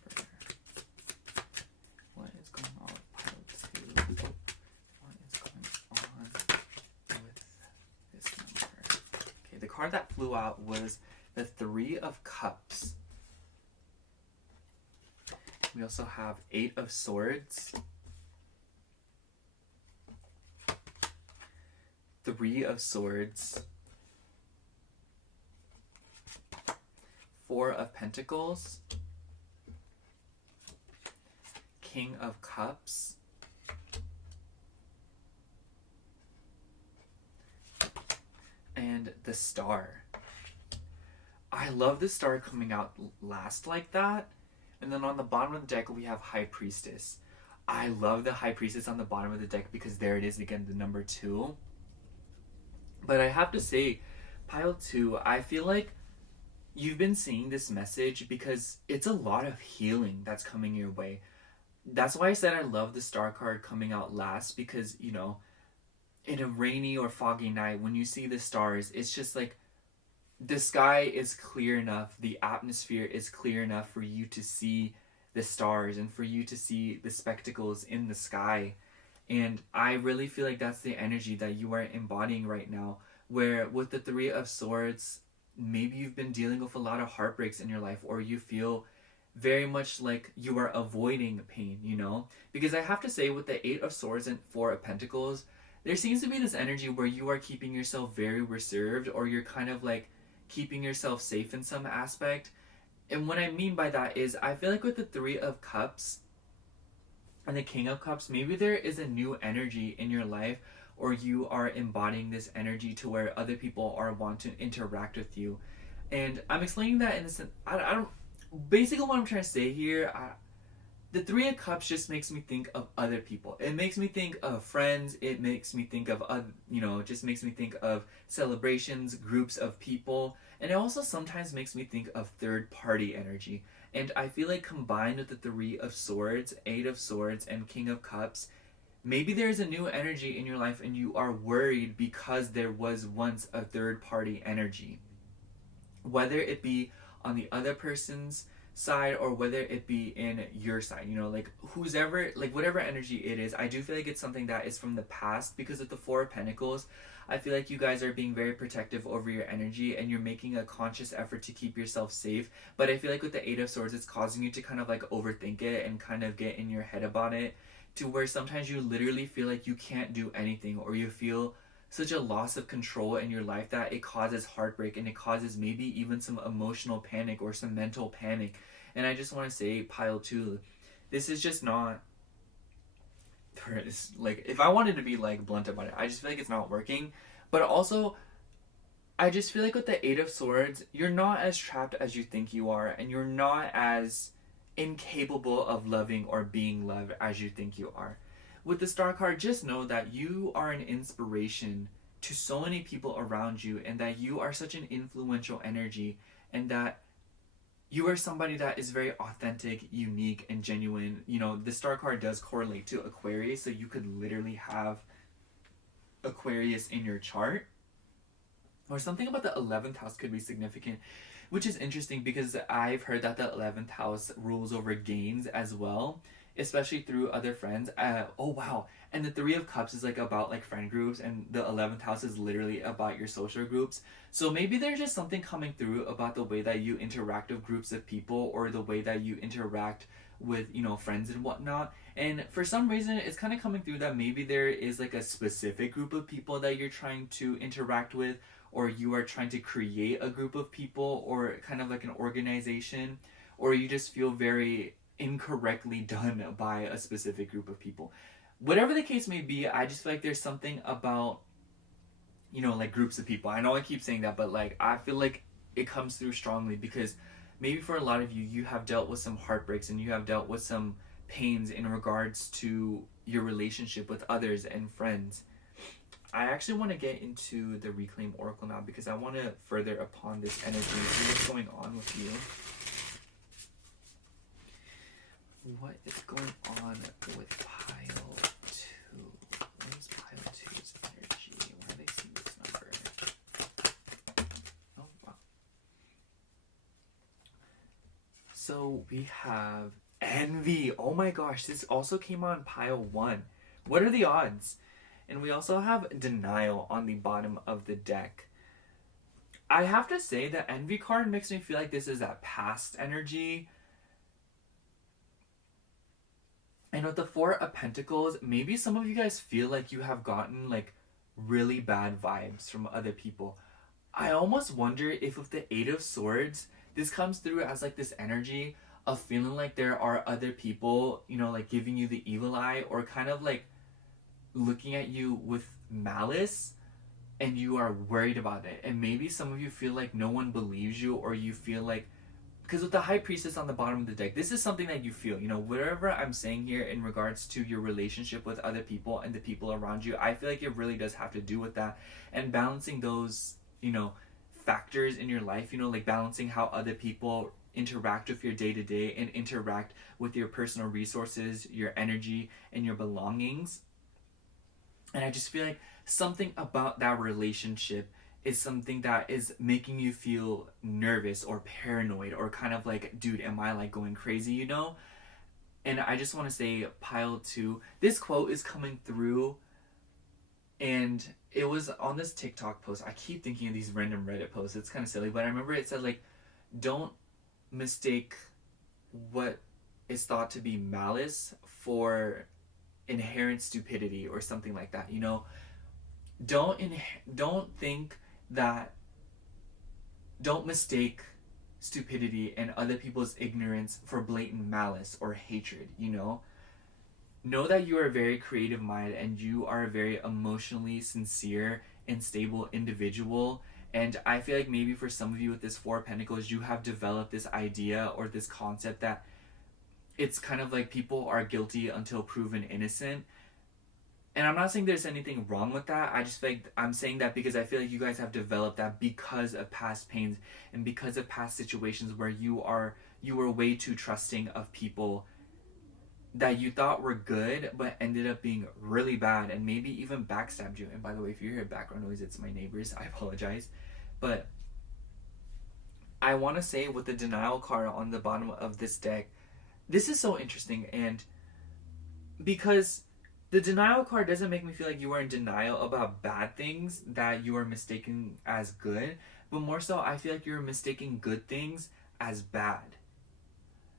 What is going on with Pile 2? What is going on with this number? Okay, the card that flew out was the 3 of Cups. We also have 8 of Swords. 3 of Swords, 4 of Pentacles, King of Cups, and the Star. I love the Star coming out last like that. And then on the bottom of the deck, we have High Priestess. I love the High Priestess on the bottom of the deck because there it is again, the number 2. But I have to say, Pile 2, I feel like you've been seeing this message because it's a lot of healing that's coming your way. That's why I said I love the Star card coming out last because, in a rainy or foggy night, when you see the stars, it's just like the sky is clear enough, the atmosphere is clear enough for you to see the stars and for you to see the spectacles in the sky. And I really feel like that's the energy that you are embodying right now, where with the 3 of Swords, maybe you've been dealing with a lot of heartbreaks in your life, or you feel very much like you are avoiding pain, Because I have to say, with the 8 of Swords and 4 of Pentacles, there seems to be this energy where you are keeping yourself very reserved, or you're kind of like keeping yourself safe in some aspect. And what I mean by that is, I feel like with the 3 of Cups and the King of Cups, maybe there is a new energy in your life, or you are embodying this energy to where other people are want to interact with you. And I'm explaining that in the sense, I don't, basically what I'm trying to say here, the 3 of Cups just makes me think of other people. It makes me think of friends. It makes me think of, just makes me think of celebrations, groups of people. And it also sometimes makes me think of third party energy. And I feel like combined with the Three of Swords, Eight of Swords, and King of Cups, maybe there's a new energy in your life and you are worried because there was once a third party energy. Whether it be on the other person's side or whether it be in your side, you know, like who's ever, like whatever energy it is, I do feel like it's something that is from the past, because of the Four of Pentacles, I feel like you guys are being very protective over your energy and you're making a conscious effort to keep yourself safe. But I feel like with the Eight of Swords, it's causing you to kind of like overthink it and kind of get in your head about it, to where sometimes you literally feel like you can't do anything, or you feel such a loss of control in your life that it causes heartbreak and it causes maybe even some emotional panic or some mental panic. And I just want to say, pile 2, this is just not, like, if I wanted to be like blunt about it, I just feel like it's not working. But also, I just feel like with the Eight of Swords, you're not as trapped as you think you are, and you're not as incapable of loving or being loved as you think you are. With the Star card, just know that you are an inspiration to so many people around you, and that you are such an influential energy, and that you are somebody that is very authentic, unique, and genuine. You know, the Star card does correlate to Aquarius, so you could literally have Aquarius in your chart. Or something about the 11th house could be significant, which is interesting because I've heard that the 11th house rules over gains as well, especially through other friends. Oh wow. And the Three of Cups is like about like friend groups, and the 11th house is literally about your social groups. So maybe there's just something coming through about the way that you interact with groups of people, or the way that you interact with, you know, friends and whatnot. And for some reason, it's kind of coming through that maybe there is like a specific group of people that you're trying to interact with, or you are trying to create a group of people, or kind of like an organization, or you just feel very incorrectly done by a specific group of people. Whatever the case may be, I just feel like there's something about, you know, like groups of people. I know I keep saying that, but like I feel like it comes through strongly, because maybe for a lot of you, you have dealt with some heartbreaks and you have dealt with some pains in regards to your relationship with others and friends. I actually want to get into the Reclaim Oracle now, because I want to further upon this energy and see what's going on with you. What is going on with pile 2? What is pile 2's energy? Why do they see this number? Oh, wow. So we have envy. Oh my gosh, this also came on pile 1. What are the odds? And we also have denial on the bottom of the deck. I have to say, the envy card makes me feel like this is that past energy. And with the Four of Pentacles, maybe some of you guys feel like you have gotten like really bad vibes from other people. I almost wonder if with the Eight of Swords, this comes through as like this energy of feeling like there are other people, you know, like giving you the evil eye, or kind of like looking at you with malice, and you are worried about it. And maybe some of you feel like no one believes you, or you feel like, because with the High Priestess on the bottom of the deck, this is something that you feel, you know, whatever I'm saying here in regards to your relationship with other people and the people around you, I feel like it really does have to do with that. And balancing those, you know, factors in your life, you know, like balancing how other people interact with your day-to-day and interact with your personal resources, your energy, and your belongings. And I just feel like something about that relationship is something that is making you feel nervous or paranoid, or kind of like, dude, am I like going crazy, you know? And I just want to say, pile 2, this quote is coming through, and it was on this TikTok post. I keep thinking of these random Reddit posts. It's kind of silly, but I remember it said like, don't mistake what is thought to be malice for inherent stupidity, or something like that, you know? Don't think that, don't mistake stupidity and other people's ignorance for blatant malice or hatred, you know? Know that you are a very creative mind, and you are a very emotionally sincere and stable individual. And I feel like maybe for some of you with this Four of Pentacles, you have developed this idea or this concept that it's kind of like people are guilty until proven innocent. And I'm not saying there's anything wrong with that. I just feel like I'm saying that because I feel like you guys have developed that because of past pains and because of past situations where you are, you were way too trusting of people that you thought were good but ended up being really bad and maybe even backstabbed you. And by the way, if you hear background noise, it's my neighbors. I apologize. But I want to say with the denial card on the bottom of this deck, this is so interesting. And because the denial card doesn't make me feel like you are in denial about bad things that you are mistaking as good, but more so I feel like you're mistaking good things as bad.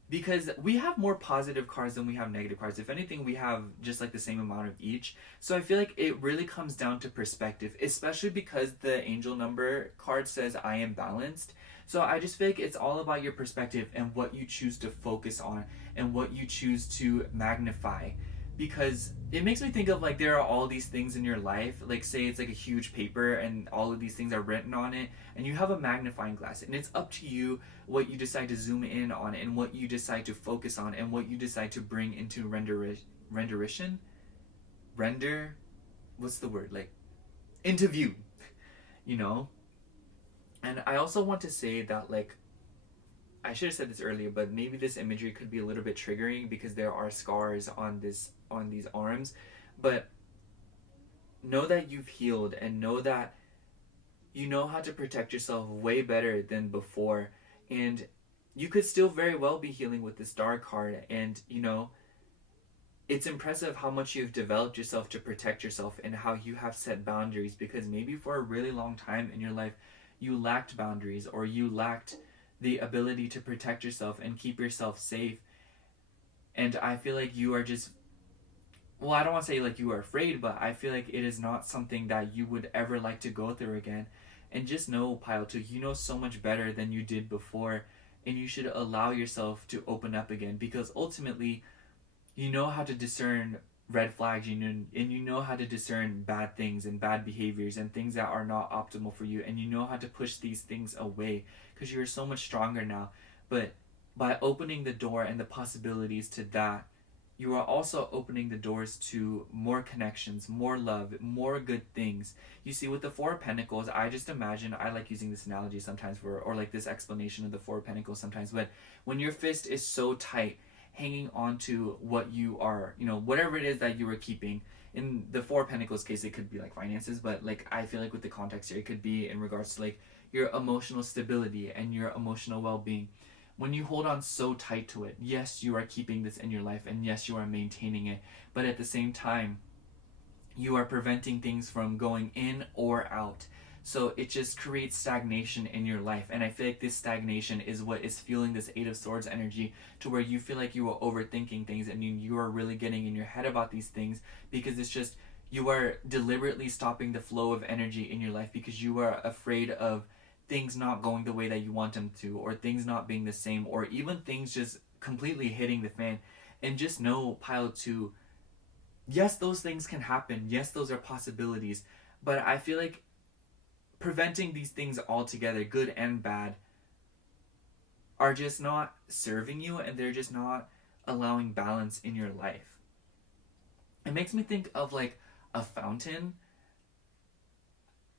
Because we have more positive cards than we have negative cards. If anything, we have just like the same amount of each. So I feel like it really comes down to perspective, especially because the angel number card says I am balanced. So I just feel like it's all about your perspective and what you choose to focus on and what you choose to magnify. Because it makes me think of like there are all these things in your life, like say it's like a huge paper and all of these things are written on it, and you have a magnifying glass, and it's up to you what you decide to zoom in on and what you decide to focus on and what you decide to bring into rendition, what's the word, like into view, you know. And I also want to say that, like, I should have said this earlier, but maybe this imagery could be a little bit triggering because there are scars on these arms. But know that you've healed and know that you know how to protect yourself way better than before. And you could still very well be healing with this Star card. And, you know, it's impressive how much you've developed yourself to protect yourself and how you have set boundaries, because maybe for a really long time in your life you lacked boundaries or you lacked the ability to protect yourself and keep yourself safe. And I feel like you are just, well, I don't want to say like you are afraid, but I feel like it is not something that you would ever like to go through again. And just know, Pile 2, you know so much better than you did before, and you should allow yourself to open up again, because ultimately you know how to discern red flags, and you know how to discern bad things and bad behaviors and things that are not optimal for you, and you know how to push these things away because you're so much stronger now. But by opening the door and the possibilities to that, you are also opening the doors to more connections, more love, more good things. You see, with the Four of Pentacles, I just imagine, I like using this analogy sometimes or like this explanation of the Four of Pentacles sometimes, but when your fist is so tight, hanging on to what you are, you know, whatever it is that you were keeping. In the Four of Pentacles case, it could be like finances, but like I feel like with the context here, it could be in regards to like your emotional stability and your emotional well-being. When you hold on so tight to it, yes, you are keeping this in your life, and yes, you are maintaining it, but at the same time, you are preventing things from going in or out. So it just creates stagnation in your life. And I feel like this stagnation is what is fueling this Eight of Swords energy, to where you feel like you are overthinking things and you are really getting in your head about these things, because it's just, you are deliberately stopping the flow of energy in your life because you are afraid of things not going the way that you want them to, or things not being the same, or even things just completely hitting the fan. And just know, Pile 2, yes, those things can happen. Yes, those are possibilities. But I feel like preventing these things altogether, good and bad, are just not serving you, and they're just not allowing balance in your life. It makes me think of like a fountain.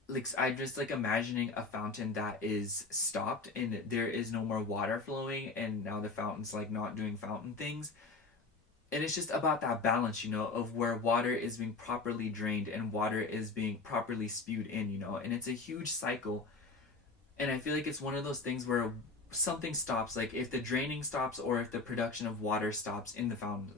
Like, I'm just like imagining a fountain that is stopped and there is no more water flowing, and now the fountain's like not doing fountain things. And it's just about that balance, you know, of where water is being properly drained and water is being properly spewed in, you know. And it's a huge cycle. And I feel like it's one of those things where something stops, like if the draining stops or if the production of water stops in the fountain.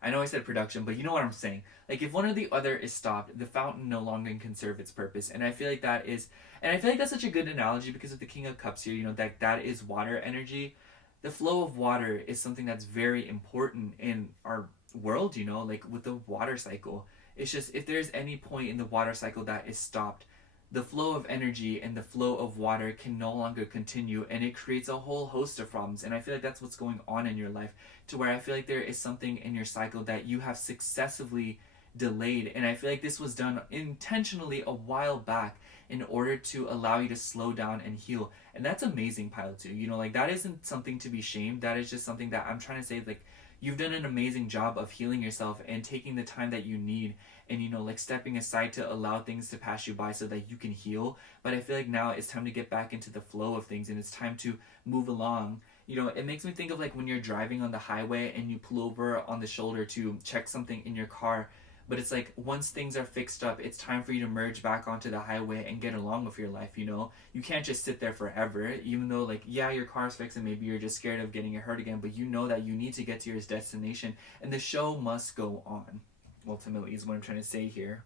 I know I said production, but you know what I'm saying. Like if one or the other is stopped, the fountain no longer can serve its purpose. And I feel like that is, and I feel like that's such a good analogy because of the King of Cups here, you know, that is water energy. The flow of water is something that's very important in our world, you know, like with the water cycle. It's just, if there's any point in the water cycle that is stopped, the flow of energy and the flow of water can no longer continue, and it creates a whole host of problems. And I feel like that's what's going on in your life, to where I feel like there is something in your cycle that you have successively delayed. And I feel like this was done intentionally a while back in order to allow you to slow down and heal. And that's amazing, Pile 2. You know, like that isn't something to be shamed. That is just something that I'm trying to say, like, you've done an amazing job of healing yourself and taking the time that you need, and, you know, like stepping aside to allow things to pass you by so that you can heal. But I feel like now it's time to get back into the flow of things, and it's time to move along You know, it makes me think of like when you're driving on the highway and you pull over on the shoulder to check something in your car. But it's like once things are fixed up, it's time for you to merge back onto the highway and get along with your life, you know? You can't just sit there forever, even though, like, yeah, your car's fixed and maybe you're just scared of getting it hurt again, but you know that you need to get to your destination and the show must go on, ultimately, is what I'm trying to say here.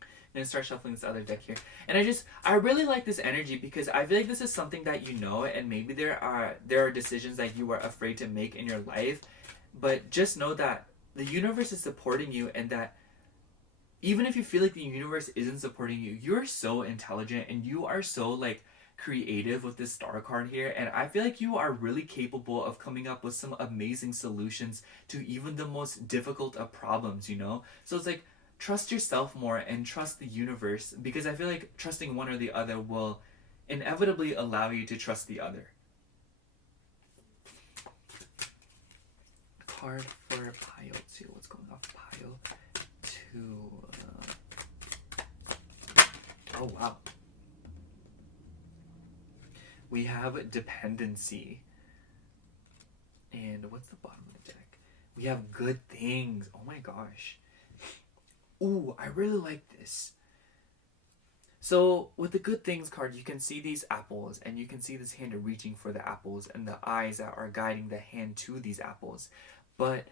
I'm gonna start shuffling this other deck here. And I really like this energy because I feel like this is something that you know, and maybe there are decisions that you are afraid to make in your life, but just know that the universe is supporting you, and that even if you feel like the universe isn't supporting you, you're so intelligent and you are so like creative with this star card here, and I feel like you are really capable of coming up with some amazing solutions to even the most difficult of problems, you know? So it's like, trust yourself more and trust the universe, because I feel like trusting one or the other will inevitably allow you to trust the other. Card for pile 2. What's going on pile 2? Oh, wow. We have dependency. And what's the bottom of the deck? We have good things. Oh my gosh. Ooh, I really like this. So with the good things card, you can see these apples, and you can see this hand reaching for the apples and the eyes that are guiding the hand to these apples. But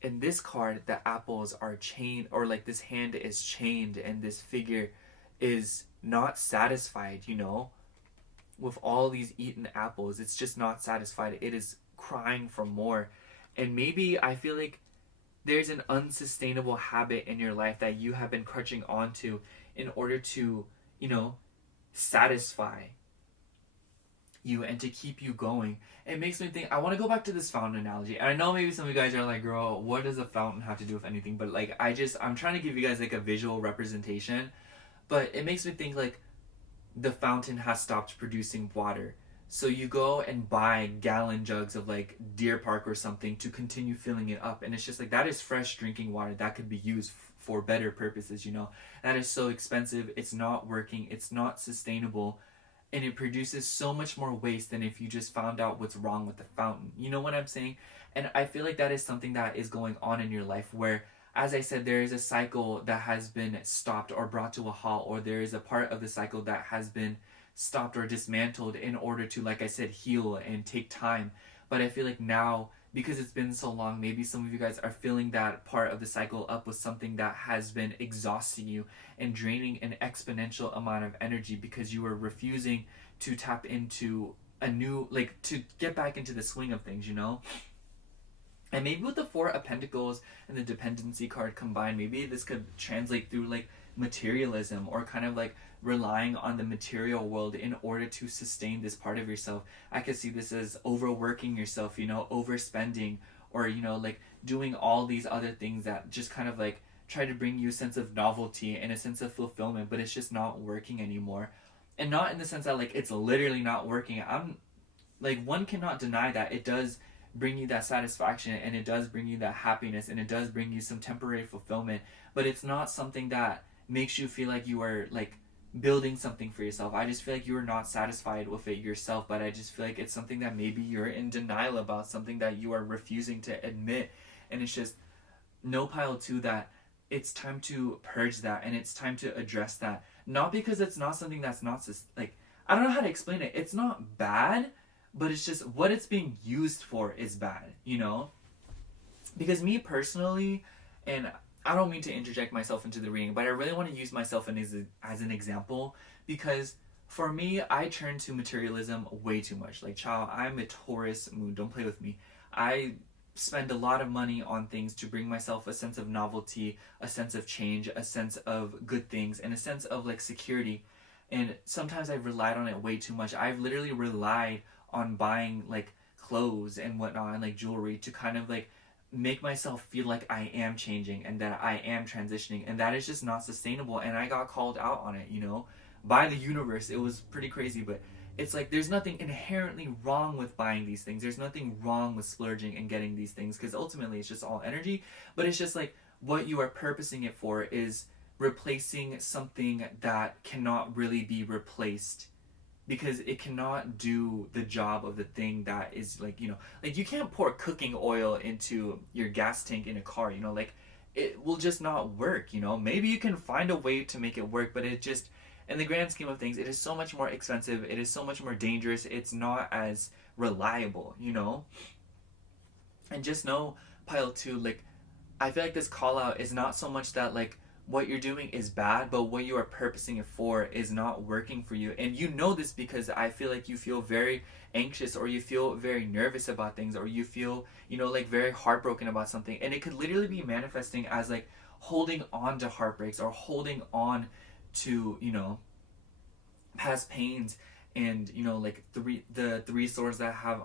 in this card, the apples are chained, or like this hand is chained, and this figure is not satisfied, you know, with all these eaten apples. It's just not satisfied. It is crying for more. And maybe I feel like there's an unsustainable habit in your life that you have been crutching onto in order to, you know, satisfy you and to keep you going. It makes me think, I want to go back to this fountain analogy. And I know maybe some of you guys are like, girl, what does a fountain have to do with anything? But like, I'm trying to give you guys like a visual representation. But it makes me think like the fountain has stopped producing water. So you go and buy gallon jugs of like Deer Park or something to continue filling it up. And it's just like, that is fresh drinking water that could be used for better purposes, you know. That is so expensive. It's not working. It's not sustainable. And it produces so much more waste than if you just found out what's wrong with the fountain. You know what I'm saying? And I feel like that is something that is going on in your life where, as I said, there is a cycle that has been stopped or brought to a halt, or there is a part of the cycle that has been stopped or dismantled in order to, like I said, heal and take time. But I feel like now, because it's been so long, maybe some of you guys are filling that part of the cycle up with something that has been exhausting you and draining an exponential amount of energy, because you are refusing to tap into a new, like, to get back into the swing of things, you know? And maybe with the Four of Pentacles and the dependency card combined, maybe this could translate through like materialism, or kind of like relying on the material world in order to sustain this part of yourself. I could see this as overworking yourself, you know, overspending, or, you know, like doing all these other things that just kind of like try to bring you a sense of novelty and a sense of fulfillment, but it's just not working anymore. And not in the sense that like it's literally not working. I'm like, one cannot deny that it does bring you that satisfaction, and it does bring you that happiness, and it does bring you some temporary fulfillment, but it's not something that makes you feel like you are like building something for yourself. I just feel like you are not satisfied with it yourself, but I just feel like it's something that maybe you're in denial about, something that you are refusing to admit. And it's just no pile 2 that it's time to purge that, and it's time to address that. Not because it's not something that's not like, I don't know how to explain it. It's not bad, but it's just what it's being used for is bad, you know? Because me personally, and I don't mean to interject myself into the reading, but I really want to use myself as an example, because for me, I turn to materialism way too much. Like, child, I'm a Taurus moon. Don't play with me. I spend a lot of money on things to bring myself a sense of novelty, a sense of change, a sense of good things, and a sense of like security. And sometimes I've relied on it way too much. I've literally relied on buying like clothes and whatnot and like jewelry to kind of like make myself feel like I am changing and that I am transitioning, and that is just not sustainable. And I got called out on it, you know, by the universe. It was pretty crazy, but it's like there's nothing inherently wrong with buying these things. There's nothing wrong with splurging and getting these things, because ultimately it's just all energy. But it's just like what you are purposing it for is replacing something that cannot really be replaced because it cannot do the job of the thing that is like, like you can't pour cooking oil into your gas tank in a car, like it will just not work. Maybe you can find a way to make it work, but it just, in the grand scheme of things, it is so much more expensive, it is so much more dangerous, it's not as reliable. And just know, Pile 2, like, I feel like this call out is not so much that like what you're doing is bad, but what you are purposing it for is not working for you. And you know this because I feel like you feel very anxious, or you feel very nervous about things, or you feel, like very heartbroken about something. And it could literally be manifesting as like holding on to heartbreaks, or holding on to, past pains, and, like the three swords that have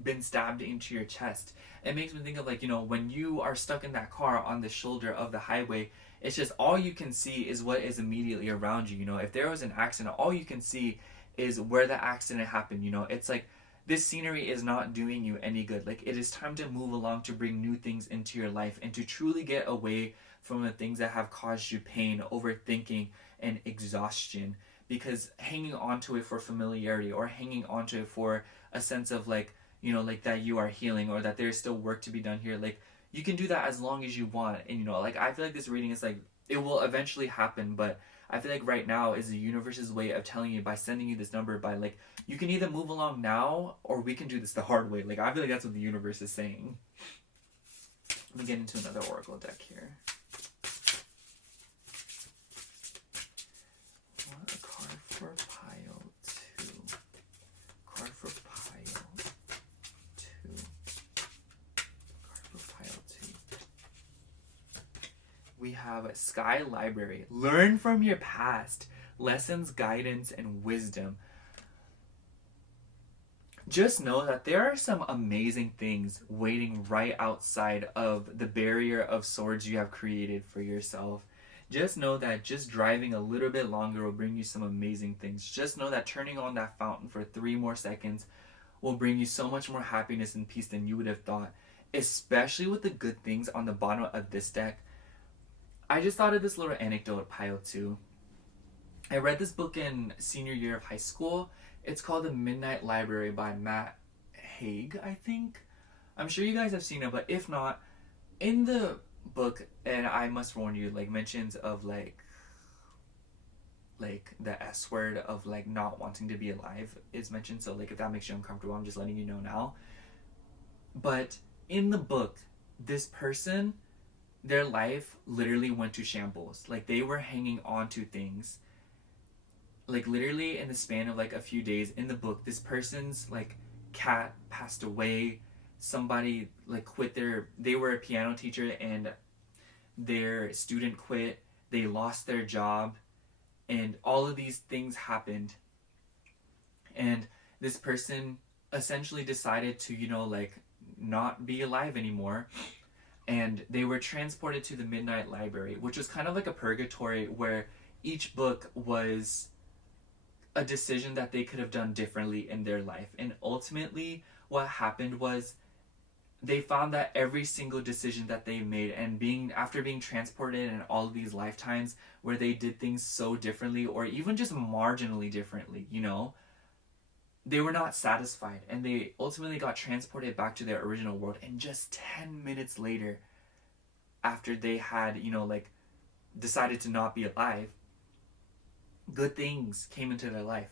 been stabbed into your chest. It makes me think of like, when you are stuck in that car on the shoulder of the highway, it's just all you can see is what is immediately around you. If there was an accident, all you can see is where the accident happened. It's like this scenery is not doing you any good. Like, it is time to move along, to bring new things into your life, and to truly get away from the things that have caused you pain, overthinking, and exhaustion. Because hanging on to it for familiarity, or hanging on to it for a sense of like, like that you are healing, or that there's still work to be done here, like you can do that as long as you want. And like I feel like this reading is like, it will eventually happen, but I feel like right now is the universe's way of telling you, by sending you this number, by like, you can either move along now, or we can do this the hard way. Like, I feel like that's what the universe is saying. Let me get into another oracle deck here. What a card for pile 2. Card for pile 2. Card for pile 2. We have Sky Library. Learn from your past. Lessons, guidance, and wisdom. Just know that there are some amazing things waiting right outside of the barrier of swords you have created for yourself. Just know that just driving a little bit longer will bring you some amazing things. Just know that turning on that fountain for 3 more seconds will bring you so much more happiness and peace than you would have thought. Especially with the good things on the bottom of this deck. I just thought of this little anecdote, pile 2. I read this book in senior year of high school. It's called The Midnight Library by Matt Haig, I think. I'm sure you guys have seen it, but if not, in the book, and I must warn you, like, mentions of like the S word of like not wanting to be alive is mentioned. So like, if that makes you uncomfortable, I'm just letting you know now. But in the book, this person, their life literally went to shambles. Like, they were hanging on to things. Like, literally in the span of like a few days, in the book, this person's like cat passed away. Somebody like quit they were a piano teacher and their student quit. They lost their job, and all of these things happened. And this person essentially decided to, like, not be alive anymore. And they were transported to the Midnight Library, which was kind of like a purgatory where each book was a decision that they could have done differently in their life. And ultimately, what happened was they found that every single decision that they made, and after being transported in all of these lifetimes where they did things so differently, or even just marginally differently, they were not satisfied, and they ultimately got transported back to their original world. And just 10 minutes later, after they had, like, decided to not be alive, good things came into their life.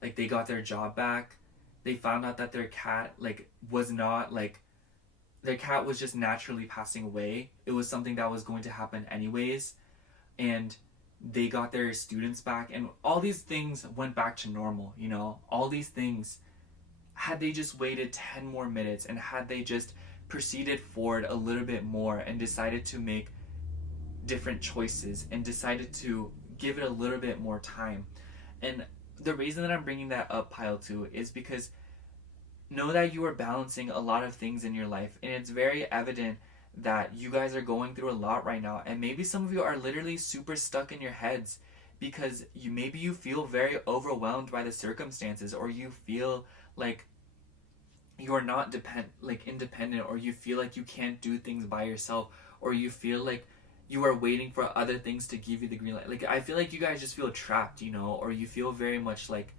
Like, they got their job back. They found out that their cat, like, was not, like, their cat was just naturally passing away. It was something that was going to happen anyways. And they got their students back, and all these things went back to normal. All these things, had they just waited 10 more minutes, and had they just proceeded forward a little bit more, and decided to make different choices, and decided to give it a little bit more time. And the reason that I'm bringing that up, pile 2, is because know that you are balancing a lot of things in your life, and it's very evident that you guys are going through a lot right now. And maybe some of you are literally super stuck in your heads because you feel very overwhelmed by the circumstances, or you feel like you are not independent, or you feel like you can't do things by yourself, or you feel like you are waiting for other things to give you the green light. Like, I feel like you guys just feel trapped, or you feel very much like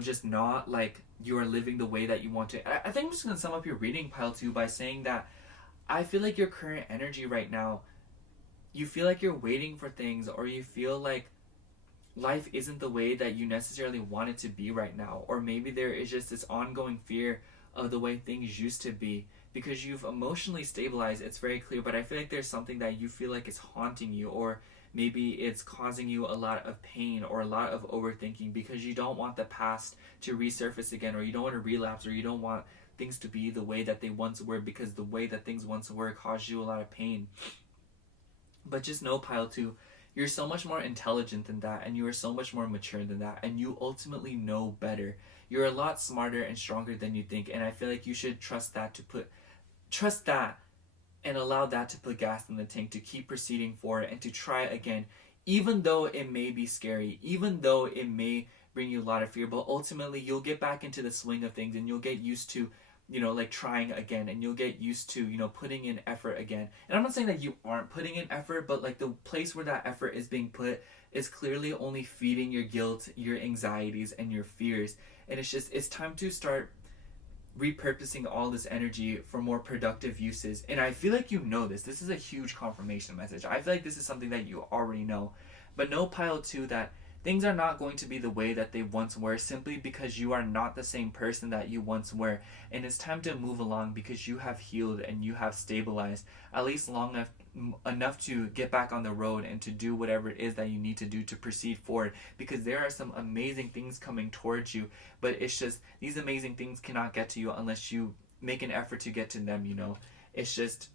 just not like you are living the way that you want to. I think I'm just going to sum up your reading, pile 2, by saying that I feel like your current energy right now, you feel like you're waiting for things, or you feel like life isn't the way that you necessarily want it to be right now. Or maybe there is just this ongoing fear of the way things used to be because you've emotionally stabilized. It's very clear, but I feel like there's something that you feel like is haunting you, or maybe it's causing you a lot of pain or a lot of overthinking because you don't want the past to resurface again, or you don't want to relapse, or you don't want things to be the way that they once were, because the way that things once were caused you a lot of pain. But just know, pile 2, you're so much more intelligent than that, and you are so much more mature than that, and you ultimately know better. You're a lot smarter and stronger than you think, and I feel like you should trust that and allow that to put gas in the tank to keep proceeding forward and to try again, even though it may be scary, even though it may bring you a lot of fear. But ultimately, you'll get back into the swing of things, and you'll get used to like trying again, and you'll get used to putting in effort again. And I'm not saying that you aren't putting in effort, but like the place where that effort is being put is clearly only feeding your guilt, your anxieties, and your fears. And it's time to start repurposing all this energy for more productive uses. And I feel like this is a huge confirmation message. I feel like this is something that you already know, but know, pile 2, that things are not going to be the way that they once were, simply because you are not the same person that you once were. And it's time to move along because you have healed and you have stabilized, at least long enough to get back on the road and to do whatever it is that you need to do to proceed forward, because there are some amazing things coming towards you. But it's just, these amazing things cannot get to you unless you make an effort to get to them. It's just,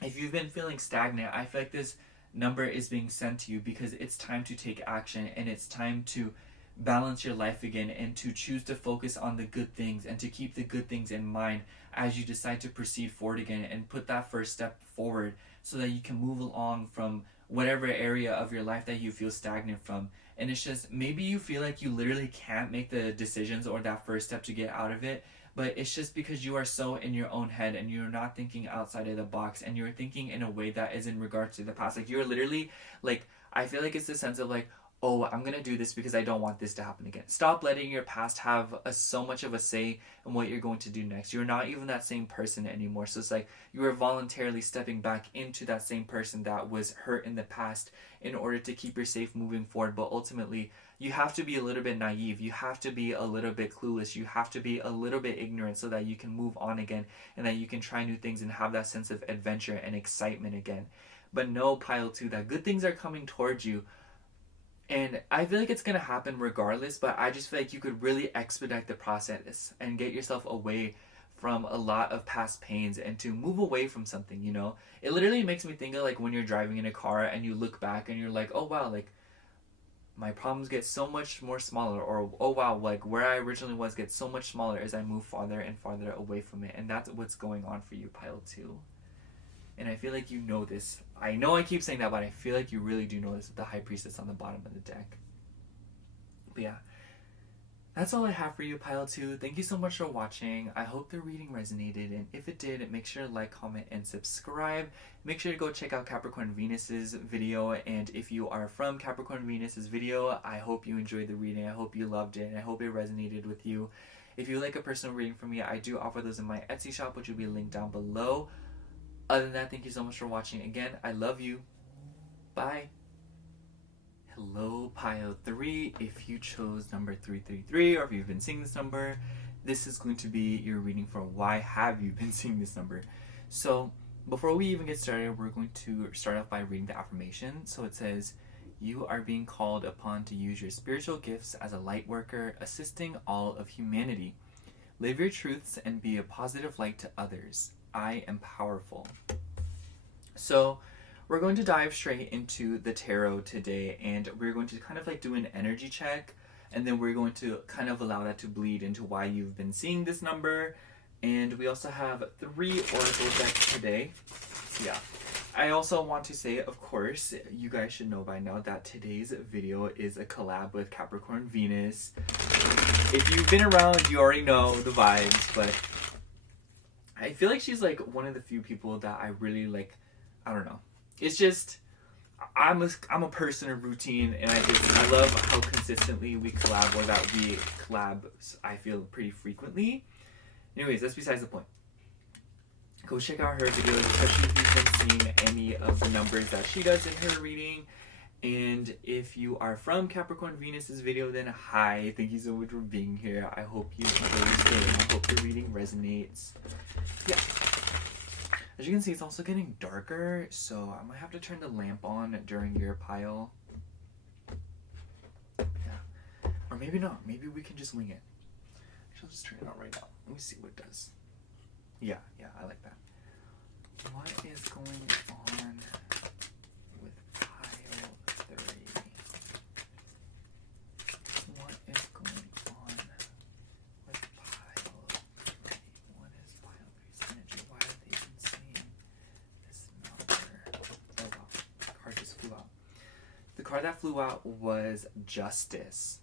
if you've been feeling stagnant, I feel like this number is being sent to you because it's time to take action, and it's time to balance your life again, and to choose to focus on the good things, and to keep the good things in mind as you decide to proceed forward again and put that first step forward, so that you can move along from whatever area of your life that you feel stagnant from. And it's just, maybe you feel like you literally can't make the decisions or that first step to get out of it, but it's just because you are so in your own head, and you're not thinking outside of the box, and you're thinking in a way that is in regards to the past. Like, you're literally, like, I feel like it's the sense of like, oh, I'm going to do this because I don't want this to happen again. Stop letting your past have so much of a say in what you're going to do next. You're not even that same person anymore. So it's like you are voluntarily stepping back into that same person that was hurt in the past in order to keep your safe moving forward. But ultimately, you have to be a little bit naive. You have to be a little bit clueless. You have to be a little bit ignorant so that you can move on again, and that you can try new things and have that sense of adventure and excitement again. But know, pile 2, that good things are coming towards you. And I feel like it's going to happen regardless, but I just feel like you could really expedite the process and get yourself away from a lot of past pains, and to move away from something. It literally makes me think of like when you're driving in a car and you look back and you're like, oh wow, like my problems get so much more smaller, or oh wow, like where I originally was gets so much smaller as I move farther and farther away from it. And that's what's going on for you, pile 2. And I feel like you know this. I know I keep saying that, but I feel like you really do know this with the High Priestess on the bottom of the deck. But yeah, that's all I have for you, pile 2. Thank you so much for watching. I hope the reading resonated, and if it did, make sure to like, comment, and subscribe. Make sure to go check out Capricorn Venus's video, and if you are from Capricorn Venus's video, I hope you enjoyed the reading. I hope you loved it, and I hope it resonated with you. If you like a personal reading from me, I do offer those in my Etsy shop, which will be linked down below. Other than that, thank you so much for watching. Again, I love you. Bye. Hello, pile 3. If you chose number 333, or if you've been seeing this number, this is going to be your reading for why have you been seeing this number. So before we even get started, we're going to start off by reading the affirmation. So it says, you are being called upon to use your spiritual gifts as a light worker, assisting all of humanity. Live your truths and be a positive light to others. I am powerful. So we're going to dive straight into the tarot today, and we're going to kind of like do an energy check, and then we're going to kind of allow that to bleed into why you've been seeing this number. And we also have 3 oracle decks today. So yeah, I also want to say, of course, you guys should know by now that today's video is a collab with Capricorn Venus. If you've been around, you already know the vibes, but I feel like she's like one of the few people that I really like. I don't know. It's just, I'm a person of routine, and I love how consistently we collab, or that we collab, I feel, pretty frequently. Anyways, that's besides the point. Go check out her videos, especially if you've been seeing any of the numbers that she does in her reading. And if you are from Capricorn Venus's video, then hi, thank you so much for being here. I hope you enjoy your stay. I hope the reading resonates. Yeah. As you can see, it's also getting darker, so I might have to turn the lamp on during your pile. Yeah. Or maybe not. Maybe we can just wing it. I'll just turn it on right now. Let me see what it does. Yeah, I like that. What is going on with pile 3? What is going on with pile 3? What is pile 3's energy? Why are they even saying this number? Oh wow, the card just flew out. The card that flew out was Justice.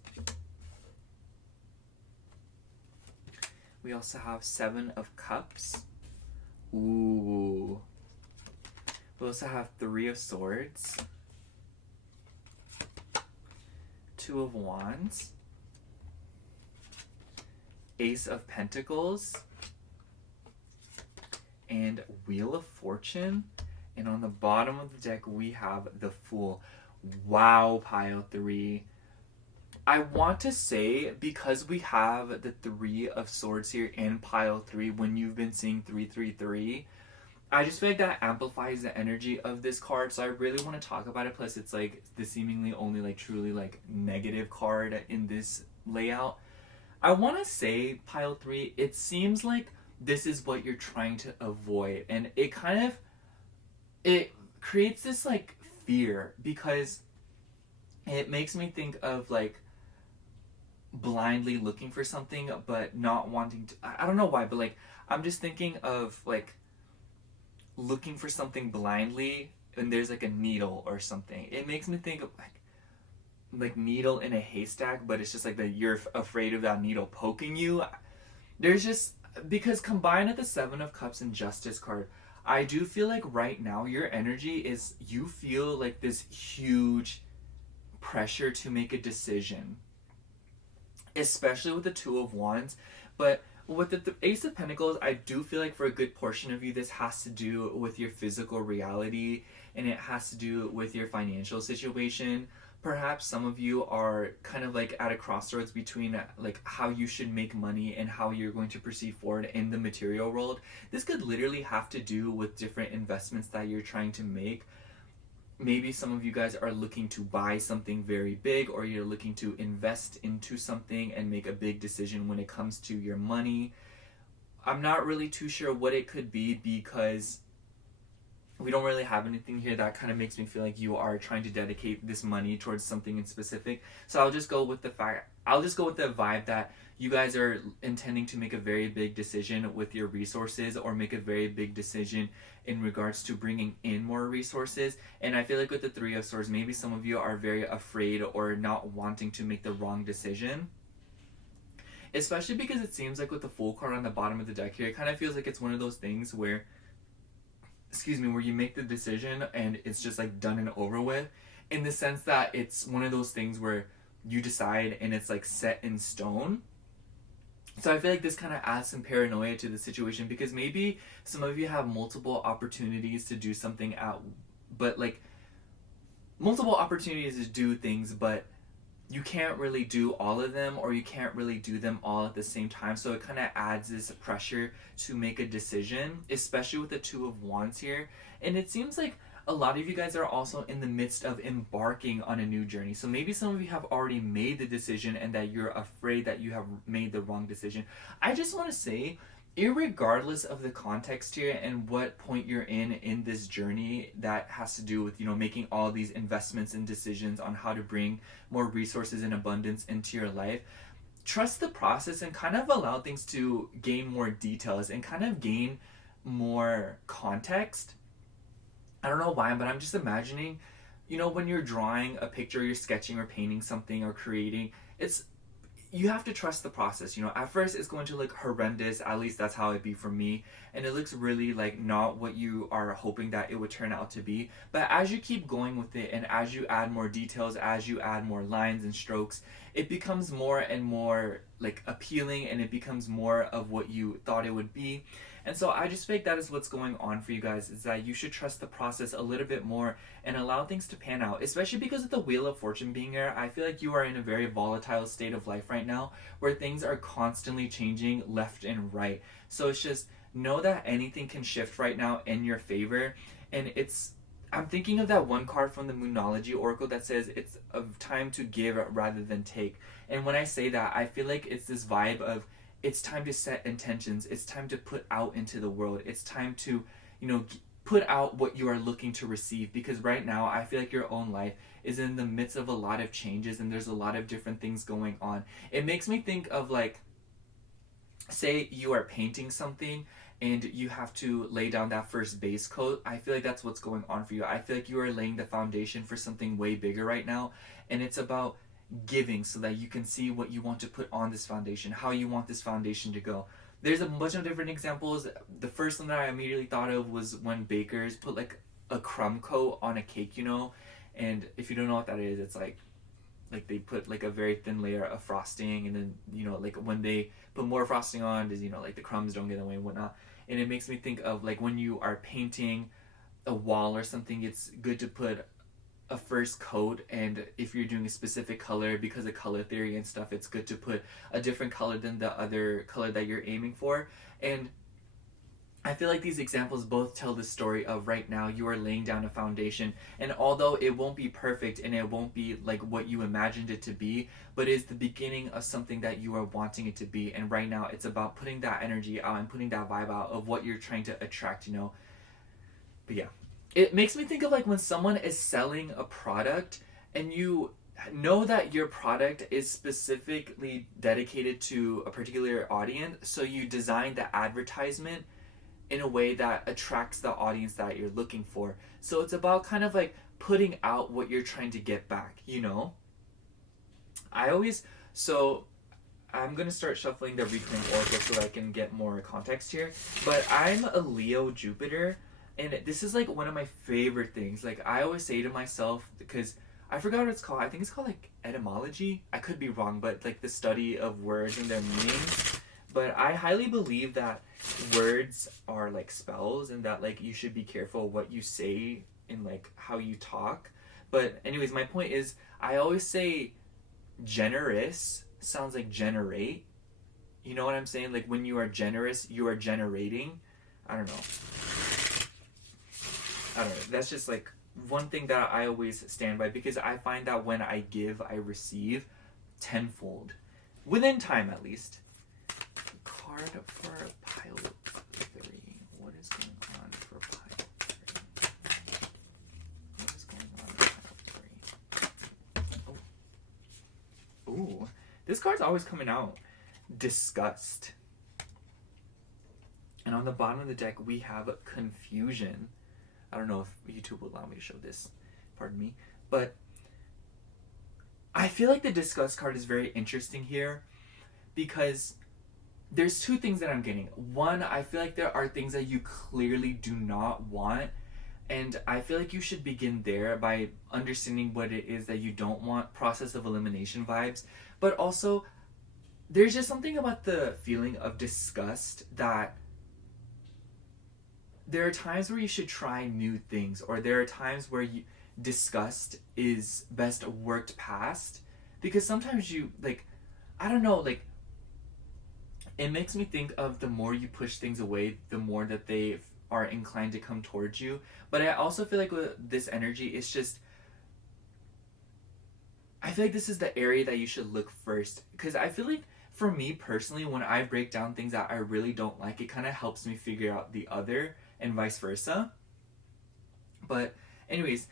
We also have 7 of Cups. Ooh. We also have 3 of Swords. 2 of Wands. Ace of Pentacles. And Wheel of Fortune. And on the bottom of the deck, we have the Fool. Wow, pile 3. I want to say, because we have the 3 of Swords here in pile 3, when you've been seeing 333, I just feel like that amplifies the energy of this card, so I really want to talk about it. Plus, it's like the seemingly only like truly like negative card in this layout. I want to say, pile 3, it seems like this is what you're trying to avoid, and it kind of, it creates this like fear, because it makes me think of like blindly looking for something but not wanting to. I don't know why, but like I'm just thinking of like looking for something blindly and there's like a needle or something. It makes me think of like needle in a haystack, but it's just like that you're afraid of that needle poking you. There's just, because combined with the 7 of Cups and Justice card, I do feel like right now your energy is, you feel like this huge pressure to make a decision, especially with the 2 of Wands. But with the Ace of Pentacles, I do feel like for a good portion of you, this has to do with your physical reality, and it has to do with your financial situation. Perhaps some of you are kind of like at a crossroads between like how you should make money and how you're going to proceed forward in the material world. This could literally have to do with different investments that you're trying to make. Maybe some of you guys are looking to buy something very big, or you're looking to invest into something and make a big decision when it comes to your money. I'm not really too sure what it could be, because we don't really have anything here that kind of makes me feel like you are trying to dedicate this money towards something in specific. So I'll just go with the vibe that you guys are intending to make a very big decision with your resources, or make a very big decision in regards to bringing in more resources. And I feel like with the 3 of Swords, maybe some of you are very afraid or not wanting to make the wrong decision. Especially because it seems like with the Fool card on the bottom of the deck here, it kind of feels like it's one of those things where, where you make the decision and it's just like done and over with, in the sense that it's one of those things where you decide and it's like set in stone. So I feel like this kind of adds some paranoia to the situation, because maybe some of you have multiple opportunities to do something multiple opportunities to do things, but you can't really do all of them, or you can't really do them all at the same time. So it kind of adds this pressure to make a decision, especially with the 2 of Wands here. And it seems like a lot of you guys are also in the midst of embarking on a new journey. So maybe some of you have already made the decision and that you're afraid that you have made the wrong decision. I just want to say, irregardless of the context here and what point you're in this journey that has to do with, making all these investments and decisions on how to bring more resources and abundance into your life, trust the process and kind of allow things to gain more details and kind of gain more context. I don't know why, but I'm just imagining, when you're drawing a picture, you're sketching or painting something or creating, you have to trust the process. At first it's going to look horrendous, at least that's how it'd be for me, and it looks really like not what you are hoping that it would turn out to be. But as you keep going with it, and as you add more details, as you add more lines and strokes, it becomes more and more like appealing, and it becomes more of what you thought it would be. And so I just think that is what's going on for you guys, is that you should trust the process a little bit more and allow things to pan out, especially because of the Wheel of Fortune being there. I feel like you are in a very volatile state of life right now where things are constantly changing left and right. So it's just know that anything can shift right now in your favor. And I'm thinking of that one card from the Moonology Oracle that says it's a time to give rather than take. And when I say that, I feel like it's this vibe of it's time to set intentions. It's time to put out into the world. It's time to, put out what you are looking to receive. Because right now, I feel like your own life is in the midst of a lot of changes, and there's a lot of different things going on. It makes me think of like, say you are painting something and you have to lay down that first base coat. I feel like that's what's going on for you. I feel like you are laying the foundation for something way bigger right now. And it's about giving so that you can see what you want to put on this foundation, how you want this foundation to go. There's a bunch of different examples. The first one that I immediately thought of was when bakers put like a crumb coat on a cake, and if you don't know what that is, it's like they put like a very thin layer of frosting, and then like when they put more frosting on, is like the crumbs don't get away and whatnot. And it makes me think of like when you are painting a wall or something, it's good to put a first coat, and if you're doing a specific color because of color theory and stuff, it's good to put a different color than the other color that you're aiming for. And I feel like these examples both tell the story of right now you are laying down a foundation, and although it won't be perfect and it won't be like what you imagined it to be, but it's the beginning of something that you are wanting it to be. And right now it's about putting that energy out and putting that vibe out of what you're trying to attract. But yeah, it makes me think of like when someone is selling a product and you know that your product is specifically dedicated to a particular audience, so you design the advertisement in a way that attracts the audience that you're looking for. So it's about kind of like putting out what you're trying to get back, So I'm going to start shuffling the Reclaim Oracle so that I can get more context here. But I'm a Leo Jupiter, and this is like one of my favorite things. Like I always say to myself, because I forgot what it's called. I think it's called like etymology. I could be wrong, but like the study of words and their meanings. But I highly believe that words are like spells, and that like you should be careful what you say and like how you talk. But anyways, my point is I always say generous sounds like generate. You know what I'm saying? Like when you are generous, you are generating. I don't know. That's just like one thing that I always stand by, because I find that when I give, I receive tenfold. Within time, at least. Card for pile 3. What is going on for pile 3? What is going on for pile 3? Ooh. This card's always coming out. Disgust. And on the bottom of the deck, we have confusion. I don't know if YouTube will allow me to show this, pardon me, but I feel like the disgust card is very interesting here, because there's two things that I'm getting. One, I feel like there are things that you clearly do not want, and I feel like you should begin there by understanding what it is that you don't want, process of elimination vibes. But also, there's just something about the feeling of disgust that there are times where you should try new things, or there are times where disgust is best worked past, because sometimes you like, I don't know, like it makes me think of the more you push things away, the more that they are inclined to come towards you. But I also feel like with this energy, it's just, I feel like this is the area that you should look first, because I feel like for me personally, when I break down things that I really don't like, it kind of helps me figure out the other, and vice versa. But anyways,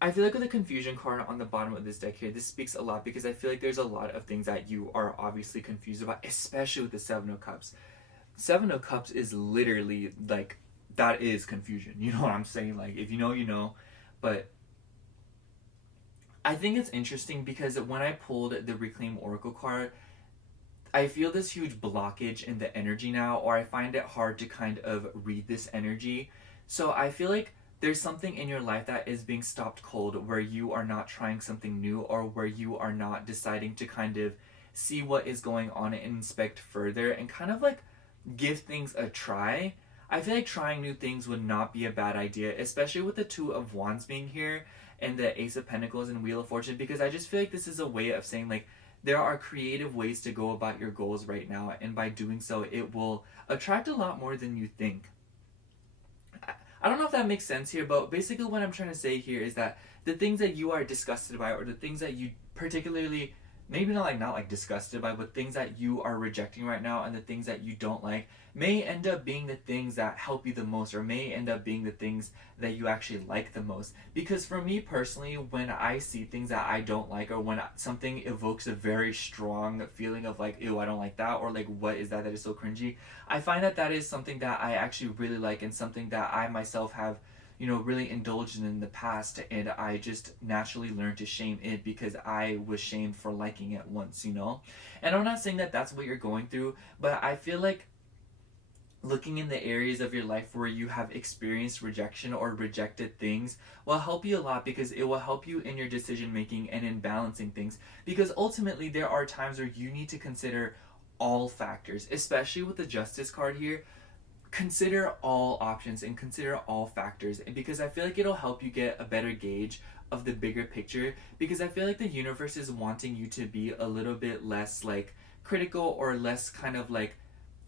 I feel like with the confusion card on the bottom of this deck here, this speaks a lot, because I feel like there's a lot of things that you are obviously confused about, especially with the Seven of Cups. Seven of Cups is literally like, that is confusion. You know what I'm saying? Like, if you know, you know. But I think it's interesting because when I pulled the Reclaim Oracle card, I feel this huge blockage in the energy now, or I find it hard to kind of read this energy. So I feel like there's something in your life that is being stopped cold, where you are not trying something new, or where you are not deciding to kind of see what is going on and inspect further and kind of like give things a try. I feel like trying new things would not be a bad idea, especially with the Two of Wands being here and the Ace of Pentacles and Wheel of Fortune, because I just feel like this is a way of saying like there are creative ways to go about your goals right now, and by doing so it will attract a lot more than you think. I don't know if that makes sense here, but basically what I'm trying to say here is that the things that you are disgusted by, or the things that you particularly, maybe not like disgusted by, but things that you are rejecting right now, and the things that you don't like, may end up being the things that help you the most, or may end up being the things that you actually like the most. Because for me personally, when I see things that I don't like, or when something evokes a very strong feeling of like, ew, I don't like that, or like, what is that is so cringy, I find that that is something that I actually really like, and something that I myself have, you know, really indulged in the past, and I just naturally learned to shame it because I was shamed for liking it once, you know? And I'm not saying that that's what you're going through, but I feel like looking in the areas of your life where you have experienced rejection or rejected things will help you a lot, because it will help you in your decision making and in balancing things. Because ultimately there are times where you need to consider all factors, especially with the Justice card here. Consider all options and consider all factors, because I feel like it'll help you get a better gauge of the bigger picture, because I feel like the universe is wanting you to be a little bit less like critical, or less kind of like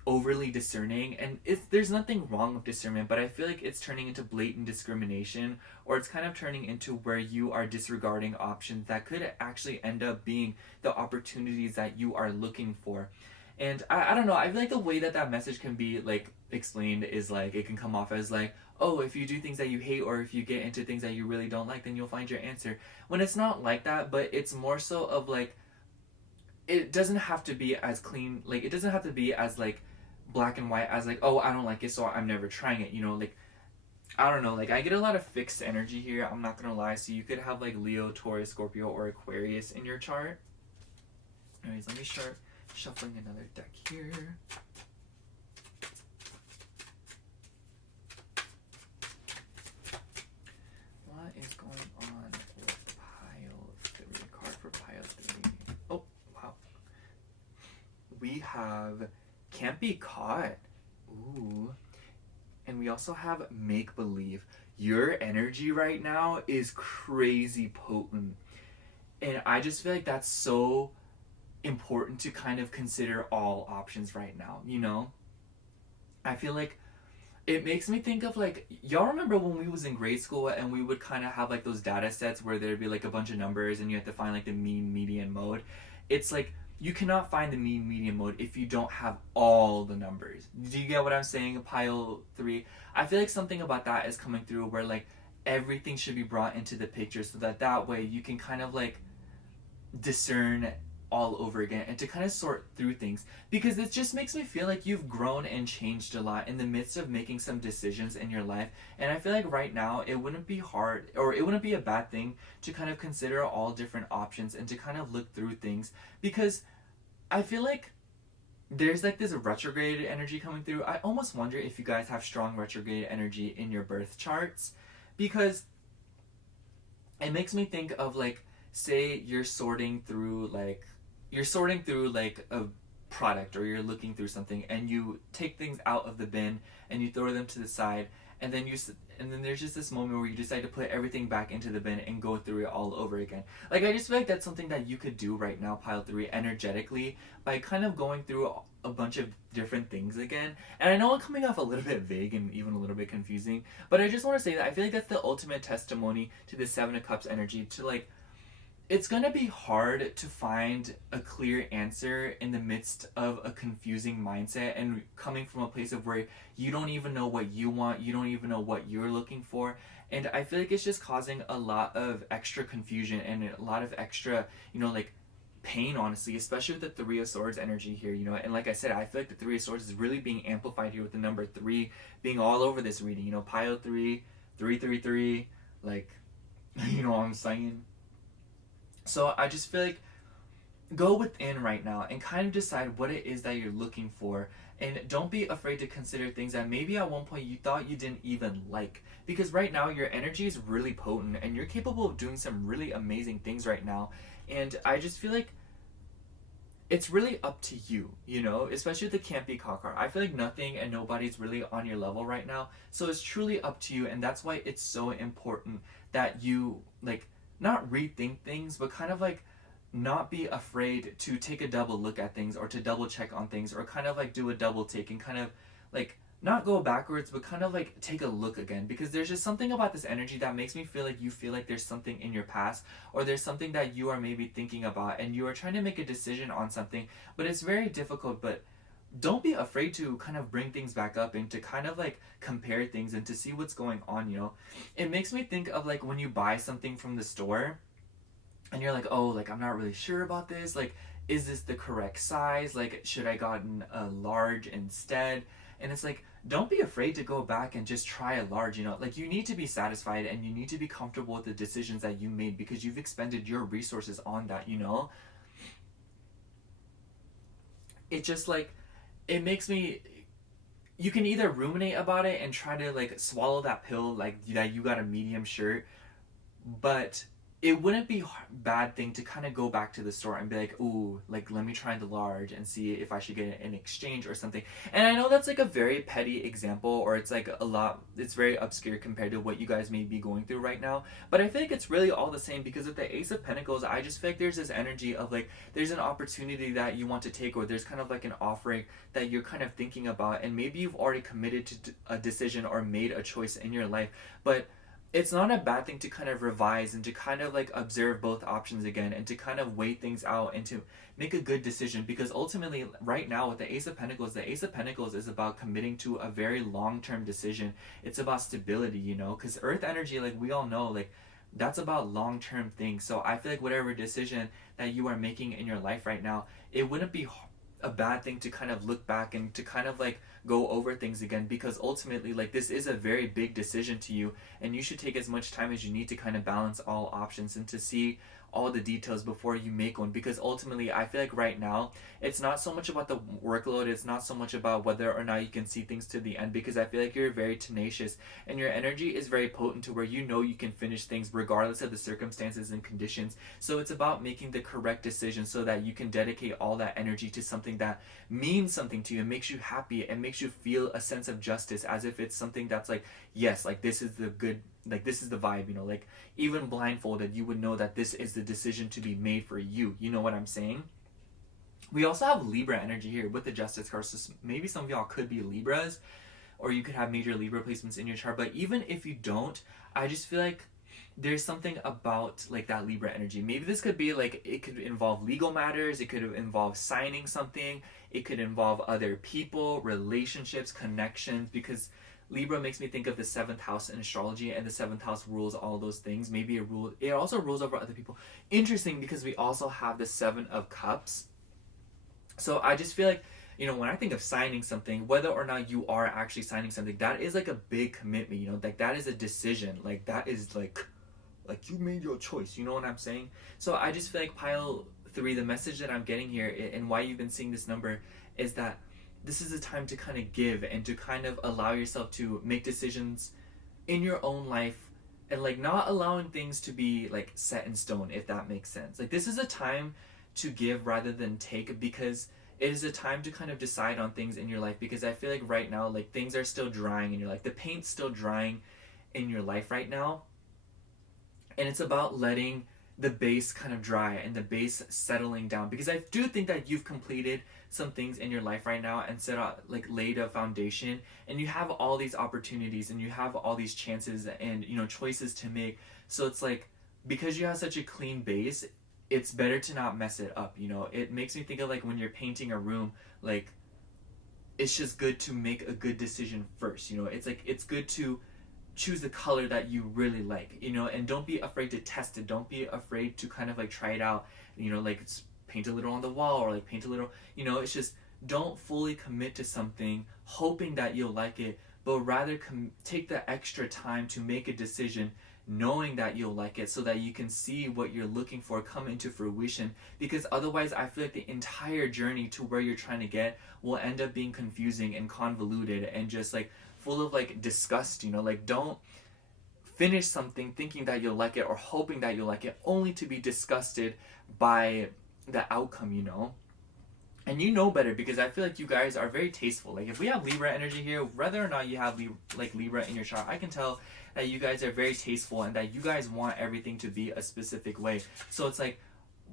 overly discerning. And if there's nothing wrong with discernment, but I feel like it's turning into blatant discrimination, or it's kind of turning into where you are disregarding options that could actually end up being the opportunities that you are looking for. And I don't know, I feel like the way that that message can be like explained is like, it can come off as like, oh, if you do things that you hate, or if you get into things that you really don't like, then you'll find your answer. When it's not like that, but it's more so of like, it doesn't have to be as clean, like it doesn't have to be as like black and white as like, oh, I don't like it, so I'm never trying it, you know? Like, I don't know, like I get a lot of fixed energy here, I'm not gonna lie. So you could have like Leo, Taurus, Scorpio, or Aquarius in your chart. Anyways, let me start shuffling another deck here. What is going on with pile 3? Card for pile 3. Oh, wow. We have Can't Be Caught. Ooh. And we also have Make Believe. Your energy right now is crazy potent. And I just feel like that's so important to kind of consider all options right now, you know? I feel like it makes me think of like, y'all remember when we was in grade school and we would kind of have like those data sets where there'd be like a bunch of numbers and you have to find like the mean, median, mode. It's like, you cannot find the mean, median, mode if you don't have all the numbers. Do you get what I'm saying? Pile 3. I feel like something about that is coming through, where like everything should be brought into the picture, so that that way you can kind of like discern all over again, and to kind of sort through things, because it just makes me feel like you've grown and changed a lot in the midst of making some decisions in your life. And I feel like right now it wouldn't be hard, or it wouldn't be a bad thing to kind of consider all different options and to kind of look through things, because I feel like there's like this retrograde energy coming through. I almost wonder if you guys have strong retrograde energy in your birth charts, because it makes me think of like, say you're sorting through like a product, or you're looking through something and you take things out of the bin and you throw them to the side, and then there's just this moment where you decide to put everything back into the bin and go through it all over again. Like, I just feel like that's something that you could do right now, pile 3, energetically, by kind of going through a bunch of different things again. And I know I'm coming off a little bit vague and even a little bit confusing, but I just want to say that I feel like that's the ultimate testimony to the 7 of Cups energy, to like, it's going to be hard to find a clear answer in the midst of a confusing mindset, and coming from a place of where you don't even know what you want, you don't even know what you're looking for. And I feel like it's just causing a lot of extra confusion and a lot of extra, you know, like pain, honestly, especially with the 3 of Swords energy here, you know. And like I said, I feel like the 3 of Swords is really being amplified here with the number 3 being all over this reading, you know, pile 3, 333, like, you know what I'm saying? So I just feel like go within right now and kind of decide what it is that you're looking for, and don't be afraid to consider things that maybe at one point you thought you didn't even like, because right now your energy is really potent and you're capable of doing some really amazing things right now. And I just feel like it's really up to you, you know, especially with the can't be caught card. I feel like nothing and nobody's really on your level right now. So it's truly up to you. And that's why it's so important that you, like, not rethink things, but kind of like not be afraid to take a double look at things or to double check on things or kind of like do a double take and kind of like not go backwards, but kind of like take a look again, because there's just something about this energy that makes me feel like you feel like there's something in your past, or there's something that you are maybe thinking about and you are trying to make a decision on something, but it's very difficult. But don't be afraid to kind of bring things back up and to kind of like compare things and to see what's going on, you know. It makes me think of like when you buy something from the store and you're like, oh, like I'm not really sure about this, like is this the correct size, like should I gotten a large instead? And it's like, don't be afraid to go back and just try a large, you know. Like you need to be satisfied and you need to be comfortable with the decisions that you made because you've expended your resources on that, you know. It just like, it makes me, you can either ruminate about it and try to like swallow that pill like that you got a medium shirt, but it wouldn't be a bad thing to kind of go back to the store and be like, ooh, like let me try the large and see if I should get it in exchange or something. And I know that's like a very petty example, or it's like a lot, it's very obscure compared to what you guys may be going through right now, but I feel like it's really all the same, because with the Ace of Pentacles, I just feel like there's this energy of like there's an opportunity that you want to take, or there's kind of like an offering that you're kind of thinking about, and maybe you've already committed to a decision or made a choice in your life, but it's not a bad thing to kind of revise and to kind of like observe both options again and to kind of weigh things out and to make a good decision, because ultimately right now with the Ace of Pentacles is about committing to a very long-term decision. It's about stability, you know, because earth energy, like we all know, like that's about long-term things. So I feel like whatever decision that you are making in your life right now, it wouldn't be a bad thing to kind of look back and to kind of like go over things again, because ultimately like this is a very big decision to you, and you should take as much time as you need to kind of balance all options and to see all the details before you make one. Because ultimately I feel like right now it's not so much about the workload, it's not so much about whether or not you can see things to the end, because I feel like you're very tenacious and your energy is very potent to where you know you can finish things regardless of the circumstances and conditions. So it's about making the correct decision so that you can dedicate all that energy to something that means something to you and makes you happy and makes you feel a sense of justice, as if it's something that's like, yes, like this is the good, like this is the vibe, you know, like even blindfolded you would know that this is the decision to be made for you, you know what I'm saying? We also have Libra energy here with the Justice card, so maybe some of y'all could be Libras, or you could have major Libra placements in your chart. But even if you don't, I just feel like there's something about like that Libra energy. Maybe this could be like, it could involve legal matters, it could involve signing something, it could involve other people, relationships, connections, because Libra makes me think of the seventh house in astrology, and the seventh house rules all those things. Maybe it also rules over other people. Interesting, because we also have the Seven of Cups. So I just feel like, you know, when I think of signing something, whether or not you are actually signing something, that is like a big commitment, you know, like that is a decision, like that is like you made your choice, you know what I'm saying? So I just feel like pile 3, the message that I'm getting here and why you've been seeing this number is that this is a time to kind of give and to kind of allow yourself to make decisions in your own life, and like not allowing things to be like set in stone, if that makes sense. Like this is a time to give rather than take, because it is a time to kind of decide on things in your life, because I feel like right now like things are still drying in your life, the paint's still drying in your life right now, and it's about letting the base kind of dry and the base settling down, because I do think that you've completed some things in your life right now and set out like laid a foundation, and you have all these opportunities and you have all these chances and, you know, choices to make. So it's like, because you have such a clean base, it's better to not mess it up, you know. It makes me think of like when you're painting a room, like it's just good to make a good decision first, you know. It's like it's good to choose the color that you really like, you know, and don't be afraid to test it. Don't be afraid to kind of like try it out, you know, like paint a little on the wall or like paint a little, you know. It's just don't fully commit to something hoping that you'll like it, but rather take the extra time to make a decision knowing that you'll like it so that you can see what you're looking for come into fruition. Because otherwise I feel like the entire journey to where you're trying to get will end up being confusing and convoluted and just like full of like disgust, you know. Like, don't finish something thinking that you'll like it or hoping that you'll like it only to be disgusted by the outcome, you know. And you know better, because I feel like you guys are very tasteful. Like, if we have Libra energy here, whether or not you have Libra in your chart, I can tell that you guys are very tasteful and that you guys want everything to be a specific way. So it's like,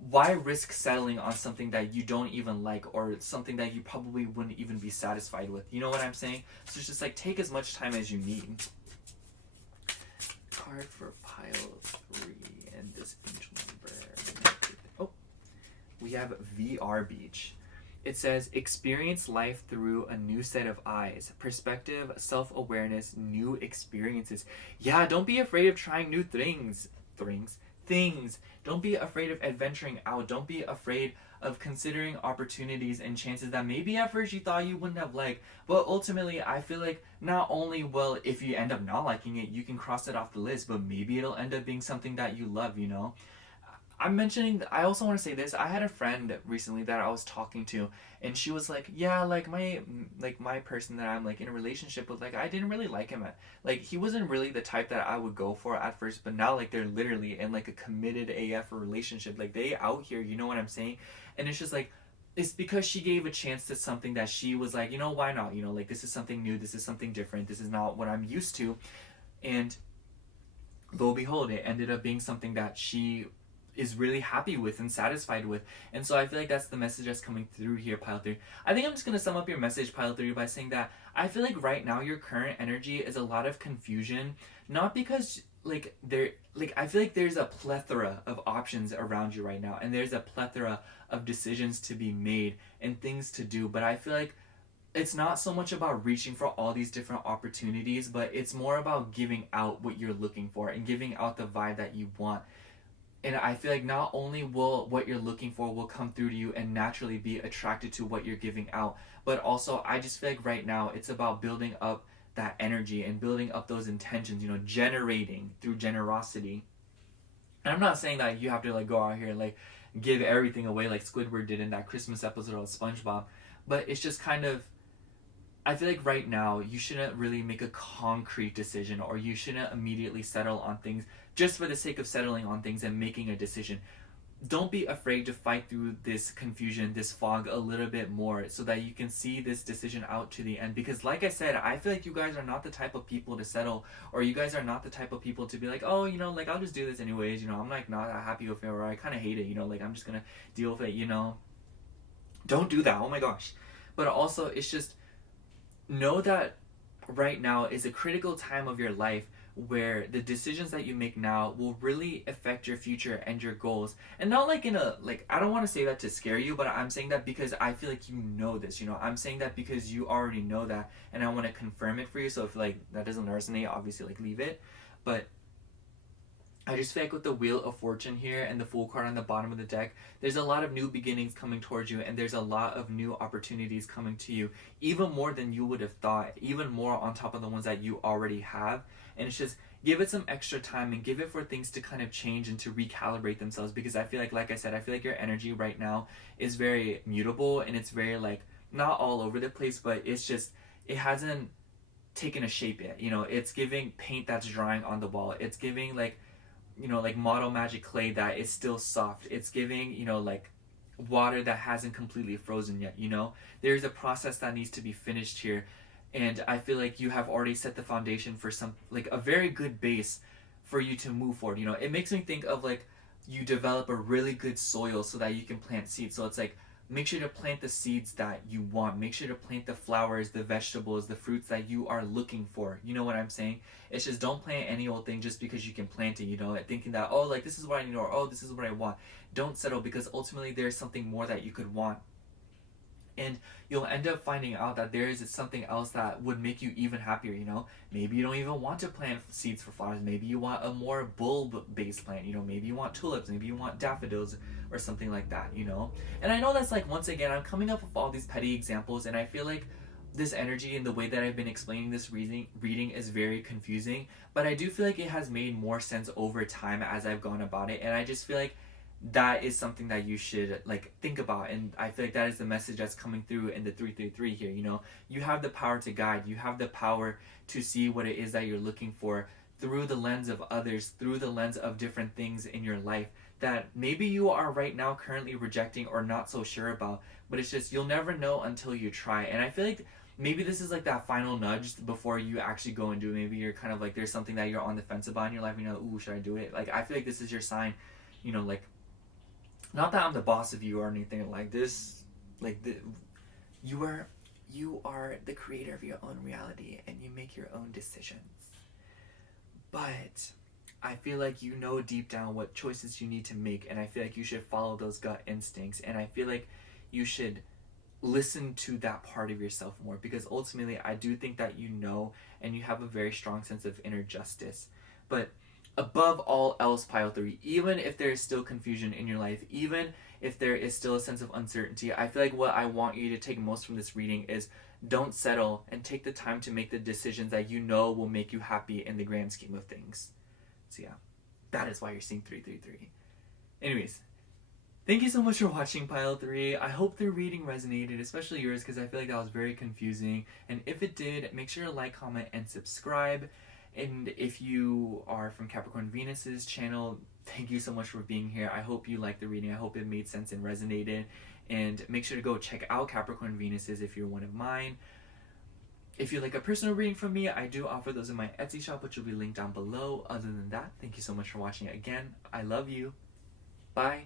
why risk settling on something that you don't even like, or something that you probably wouldn't even be satisfied with? You know what I'm saying? So it's just like, take as much time as you need. Card for pile 3 and this angel number. Oh, we have VR Beach. It says, experience life through a new set of eyes, perspective, self-awareness, new experiences. Yeah, don't be afraid of trying new things. Don't be afraid of adventuring out. Don't be afraid of considering opportunities and chances that maybe at first you thought you wouldn't have liked. But ultimately, I feel like not only will, if you end up not liking it, you can cross it off the list, but maybe it'll end up being something that you love, you know? I also want to say this. I had a friend recently that I was talking to, and she was like, yeah, like my person that I'm like in a relationship with, like, I didn't really like him. Like, he wasn't really the type that I would go for at first, but now like they're literally in like a committed AF relationship. Like, they out here, you know what I'm saying? And it's just like, it's because she gave a chance to something that she was like, you know, why not? You know, like, this is something new, this is something different, this is not what I'm used to. And lo and behold, it ended up being something that she is really happy with and satisfied with. And so I feel like that's the message that's coming through here, pile 3. I think I'm just going to sum up your message, pile 3, by saying that I feel like right now your current energy is a lot of confusion, not because I feel like there's a plethora of options around you right now, and there's a plethora of decisions to be made and things to do, but I feel like it's not so much about reaching for all these different opportunities, but it's more about giving out what you're looking for and giving out the vibe that you want. And I feel like not only will what you're looking for will come through to you and naturally be attracted to what you're giving out, but also I just feel like right now it's about building up that energy and building up those intentions, you know, generating through generosity. And I'm not saying that you have to like go out here and like give everything away like Squidward did in that Christmas episode of SpongeBob, but it's just kind of, I feel like right now you shouldn't really make a concrete decision, or you shouldn't immediately settle on things just for the sake of settling on things and making a decision. Don't be afraid to fight through this confusion, this fog a little bit more, so that you can see this decision out to the end. Because like I said, I feel like you guys are not the type of people to settle, or you guys are not the type of people to be like, oh, you know, like, I'll just do this anyways, you know, I'm like not happy with it, or I kind of hate it, you know, like, I'm just gonna deal with it, you know. Don't do that, oh my gosh. But also, it's just, know that right now is a critical time of your life where the decisions that you make now will really affect your future and your goals. And not like in a, like, I don't want to say that to scare you, but I'm saying that because I feel like you know this, you know. I'm saying that because you already know that, and I want to confirm it for you. So if like that doesn't resonate, obviously like leave it. But I just feel like with the Wheel of Fortune here and the Fool card on the bottom of the deck, there's a lot of new beginnings coming towards you, and there's a lot of new opportunities coming to you, even more than you would have thought, even more on top of the ones that you already have. And it's just, give it some extra time and give it for things to kind of change and to recalibrate themselves, because I feel like I said, I feel like your energy right now is very mutable, and it's very like, not all over the place, but it's just, it hasn't taken a shape yet, you know. It's giving paint that's drying on the wall. It's giving like, you know, like model magic clay that is still soft. It's giving, you know, like water that hasn't completely frozen yet, you know. There's a process that needs to be finished here, and I feel like you have already set the foundation for some, like a very good base for you to move forward, you know. It makes me think of like, you develop a really good soil so that you can plant seeds. So it's like, make sure to plant the seeds that you want. Make sure to plant the flowers, the vegetables, the fruits that you are looking for. You know what I'm saying? It's just, don't plant any old thing just because you can plant it, you know, thinking that, oh, like, this is what I need, or, oh, this is what I want. Don't settle, because ultimately there's something more that you could want. And you'll end up finding out that there is something else that would make you even happier, you know. Maybe you don't even want to plant seeds for flowers. Maybe you want a more bulb-based plant, you know. Maybe you want tulips. Maybe you want daffodils or something like that, you know. And I know that's like, once again, I'm coming up with all these petty examples, and I feel like this energy and the way that I've been explaining this reading is very confusing, but I do feel like it has made more sense over time as I've gone about it, and I just feel like that is something that you should like think about, and I feel like that is the message that's coming through in the 333 here. You know, you have the power to guide, you have the power to see what it is that you're looking for through the lens of others, through the lens of different things in your life that maybe you are right now currently rejecting or not so sure about, but it's just you'll never know until you try. And I feel like maybe this is like that final nudge before you actually go and do it. Maybe you're kind of like there's something that you're on the fence about in your life, you know, ooh, should I do it? Like I feel like this is your sign, you know, like not that I'm the boss of you or anything like this, like you are the creator of your own reality and you make your own decisions. But I feel like you know deep down what choices you need to make, and I feel like you should follow those gut instincts, and I feel like you should listen to that part of yourself more, because ultimately I do think that you know and you have a very strong sense of inner justice. But above all else, Pile 3, even if there is still confusion in your life, even if there is still a sense of uncertainty, I feel like what I want you to take most from this reading is don't settle and take the time to make the decisions that you know will make you happy in the grand scheme of things. So yeah, that is why you're seeing 333. Anyways, thank you so much for watching Pile 3. I hope the reading resonated, especially yours, because I feel like that was very confusing. And if it did, make sure to like, comment, and subscribe. And if you are from Capricorn Venus's channel, thank you so much for being here. I hope you liked the reading. I hope it made sense and resonated. And make sure to go check out Capricorn Venus's if you're one of mine. If you'd like a personal reading from me, I do offer those in my Etsy shop, which will be linked down below. Other than that, thank you so much for watching again. I love you. Bye.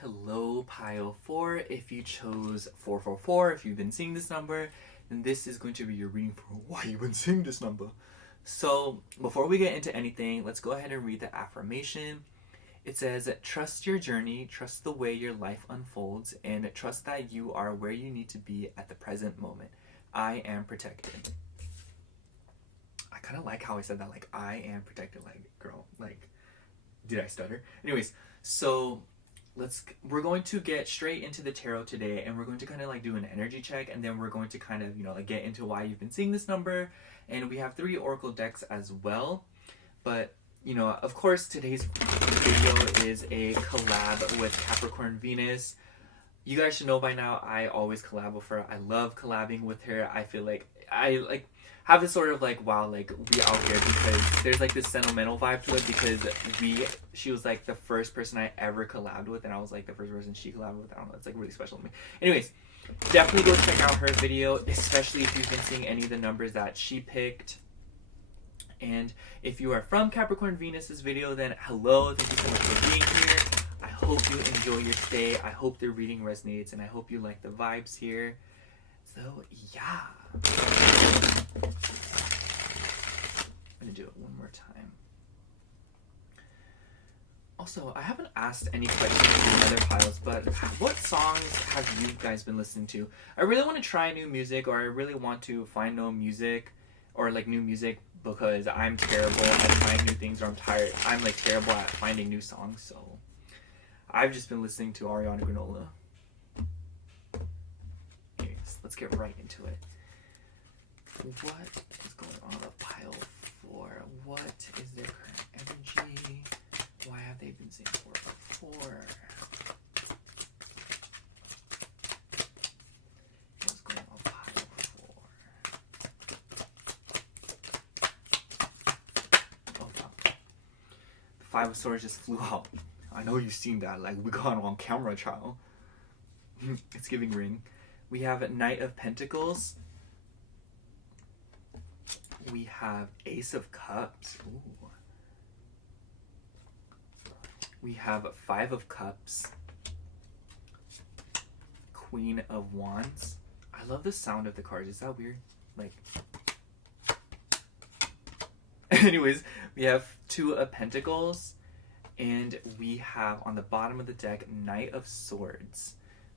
Hello, Pile 4. If you chose 444, if you've been seeing this number, then this is going to be your reading for why you've been seeing this number. So, before we get into anything, let's go ahead and read the affirmation. It says, trust your journey, trust the way your life unfolds, and trust that you are where you need to be at the present moment. I am protected. I kind of like how I said that, like, I am protected, like, girl, like, did I stutter? Anyways, so we're going to get straight into the tarot today, and we're going to kind of like do an energy check, and then we're going to kind of, you know, like get into why you've been seeing this number. And we have 3 oracle decks as well. But, you know, of course, today's video is a collab with Capricorn Venus. You guys should know by now, I always collab with her. I love collabing with her. I feel like I have this sort of like, wow, like we out here, because there's like this sentimental vibe to it, because she was like the first person I ever collabed with, and I was like the first person she collabed with. I don't know, it's like really special to me. Anyways, definitely go check out her video, especially if you've been seeing any of the numbers that she picked. And if you are from Capricorn Venus's video, then hello, thank you so much for being here. I hope you enjoy your stay. I hope the reading resonates, and I hope you like the vibes here. So yeah, I'm gonna do it one more time. Also, I haven't asked any questions in the other piles, but what songs have you guys been listening to? I really want to try new music, or I really want to find new music, or like new music, because I'm terrible at finding new things, or I'm like terrible at finding new songs. So I've just been listening to Ariana Granola. Anyways, let's get right into it. What is going on with Pile 4? What is their current energy? Why have they been saying 444? What's going on with Pile 4? Oh, wow. The 5 of Swords just flew out. I know you've seen that. Like, we got it on camera, child. It's giving ring. We have Knight of Pentacles. We have Ace of Cups. Ooh. We have 5 of Cups. Queen of Wands. I love the sound of the cards. Is that weird? Like. Anyways, we have 2 of Pentacles. And we have on the bottom of the deck, Knight of Swords.